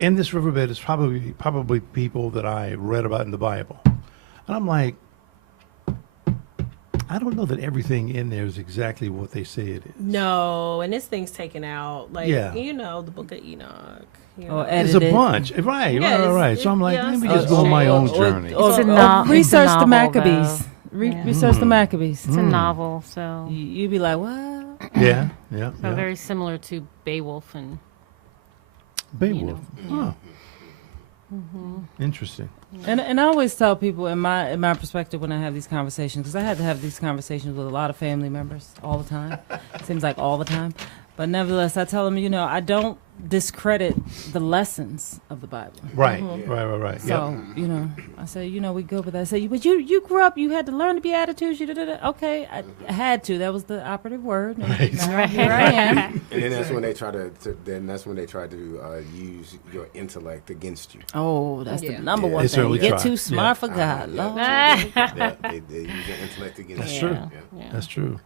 In this riverbed is probably people that I read about in the Bible, and I'm like, I don't know that everything in there is exactly what they say it is. No, and this thing's taken out. Like, Yeah. the book of Enoch. You know. Or There's a edited. bunch, right? Yeah, right, it's- right. So I'm like, yeah, let me it's- just go on my own Or- journey. or- It's a or no- it's a research novel, the Maccabees. though. Yeah. Research the Maccabees. It's a novel, so You'd be like, what? Yeah. so very similar to Beowulf and Beowulf. Oh. Interesting. And I always tell people in my perspective when I have these conversations, because I had to have these conversations with a lot of family members all the time. Seems like all the time. But nevertheless, I tell them, I don't discredit the lessons of the Bible. Right, Mm-hmm. right. So, I say, we go with that. I say, but you grew up, you had to learn the Beatitudes. Okay, I had to. That was the operative word. And Right. now here I am. And then that's when they try to use your intellect against you. Oh, that's the Yeah. number Yeah. one They thing. certainly Get try. too smart for Yeah. God. Lord. Yeah, they use your intellect against That's you. true. Yeah. That's true.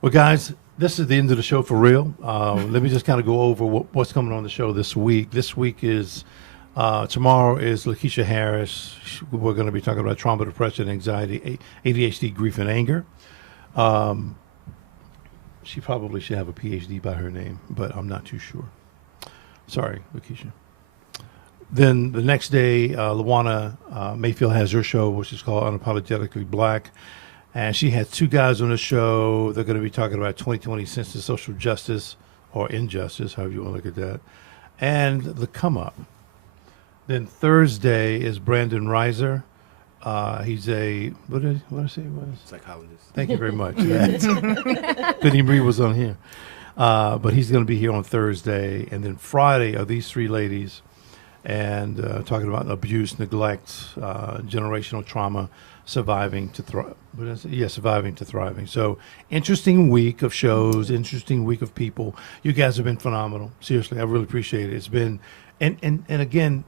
Well, guys, this is the end of the show for real. Let me just kind of go over what's coming on the show this week. This week is, tomorrow is Lakeisha Harris. We're going to be talking about trauma, depression, anxiety, ADHD, grief, and anger. She probably should have a PhD by her name, but I'm not too sure. Sorry, Lakeisha. Then the next day, Luana Mayfield has her show, which is called Unapologetically Black. And she has two guys on the show. They're going to be talking about 2020 census, social justice, or injustice, however you want to look at that, and the come up. Then Thursday is Brandon Reiser. He's a, what did I say he was? Psychologist. Thank you very much. Couldn't even read what's on here. But he's going to be here on Thursday. And then Friday are these three ladies and talking about abuse, neglect, generational trauma, surviving to thrive. Surviving to thriving. So interesting week of shows, interesting week of people. You guys have been phenomenal. Seriously, I really appreciate it. It's been, and again,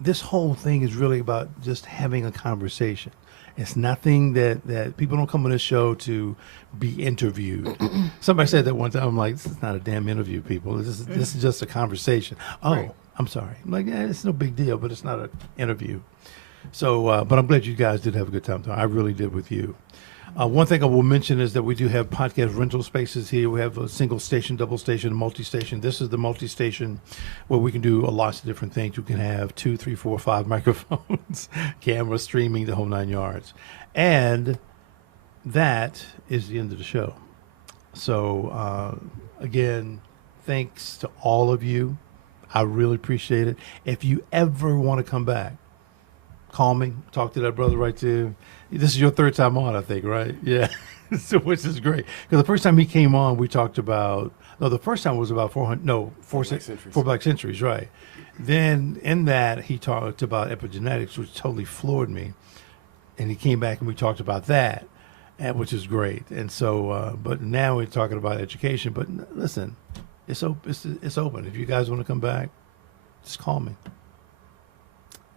this whole thing is really about just having a conversation. It's nothing that people don't come on this show to be interviewed. Somebody said that one time. I'm like, this is not a damn interview, people. This is just a conversation. Oh, Right. I'm sorry. I'm like, it's no big deal, but it's not an interview. So, but I'm glad you guys did have a good time. I really did with you. One thing I will mention is that we do have podcast rental spaces here. We have a single station, double station, multi-station. This is the multi-station where we can do lots of different things. You can have 2, 3, 4, 5 microphones, camera, streaming, the whole 9 yards. And that is the end of the show. So, again, thanks to all of you. I really appreciate it. If you ever want to come back, call me, talk to that brother right there. This is your third time on, I think, right? Yeah, so, which is great. Because the first time he came on, we talked about, the first time was about 4 Black Centuries, right. Then in that, he talked about epigenetics, which totally floored me. And he came back and we talked about that, which is great. And so, but now we're talking about education. But listen, it's open. If you guys want to come back, just call me.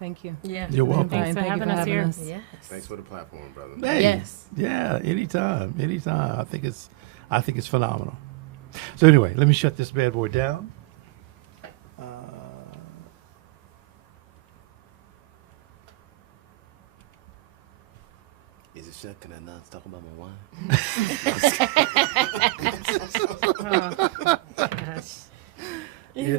Thank you. Yeah. You're welcome. Thanks for Thank you having us here. Yes. Thanks for the platform, brother. Hey, Yes. Yeah, anytime. I think it's phenomenal. So anyway, let me shut this bad boy down. Is it shut? Can I not talk about my wine? Gosh. Yeah.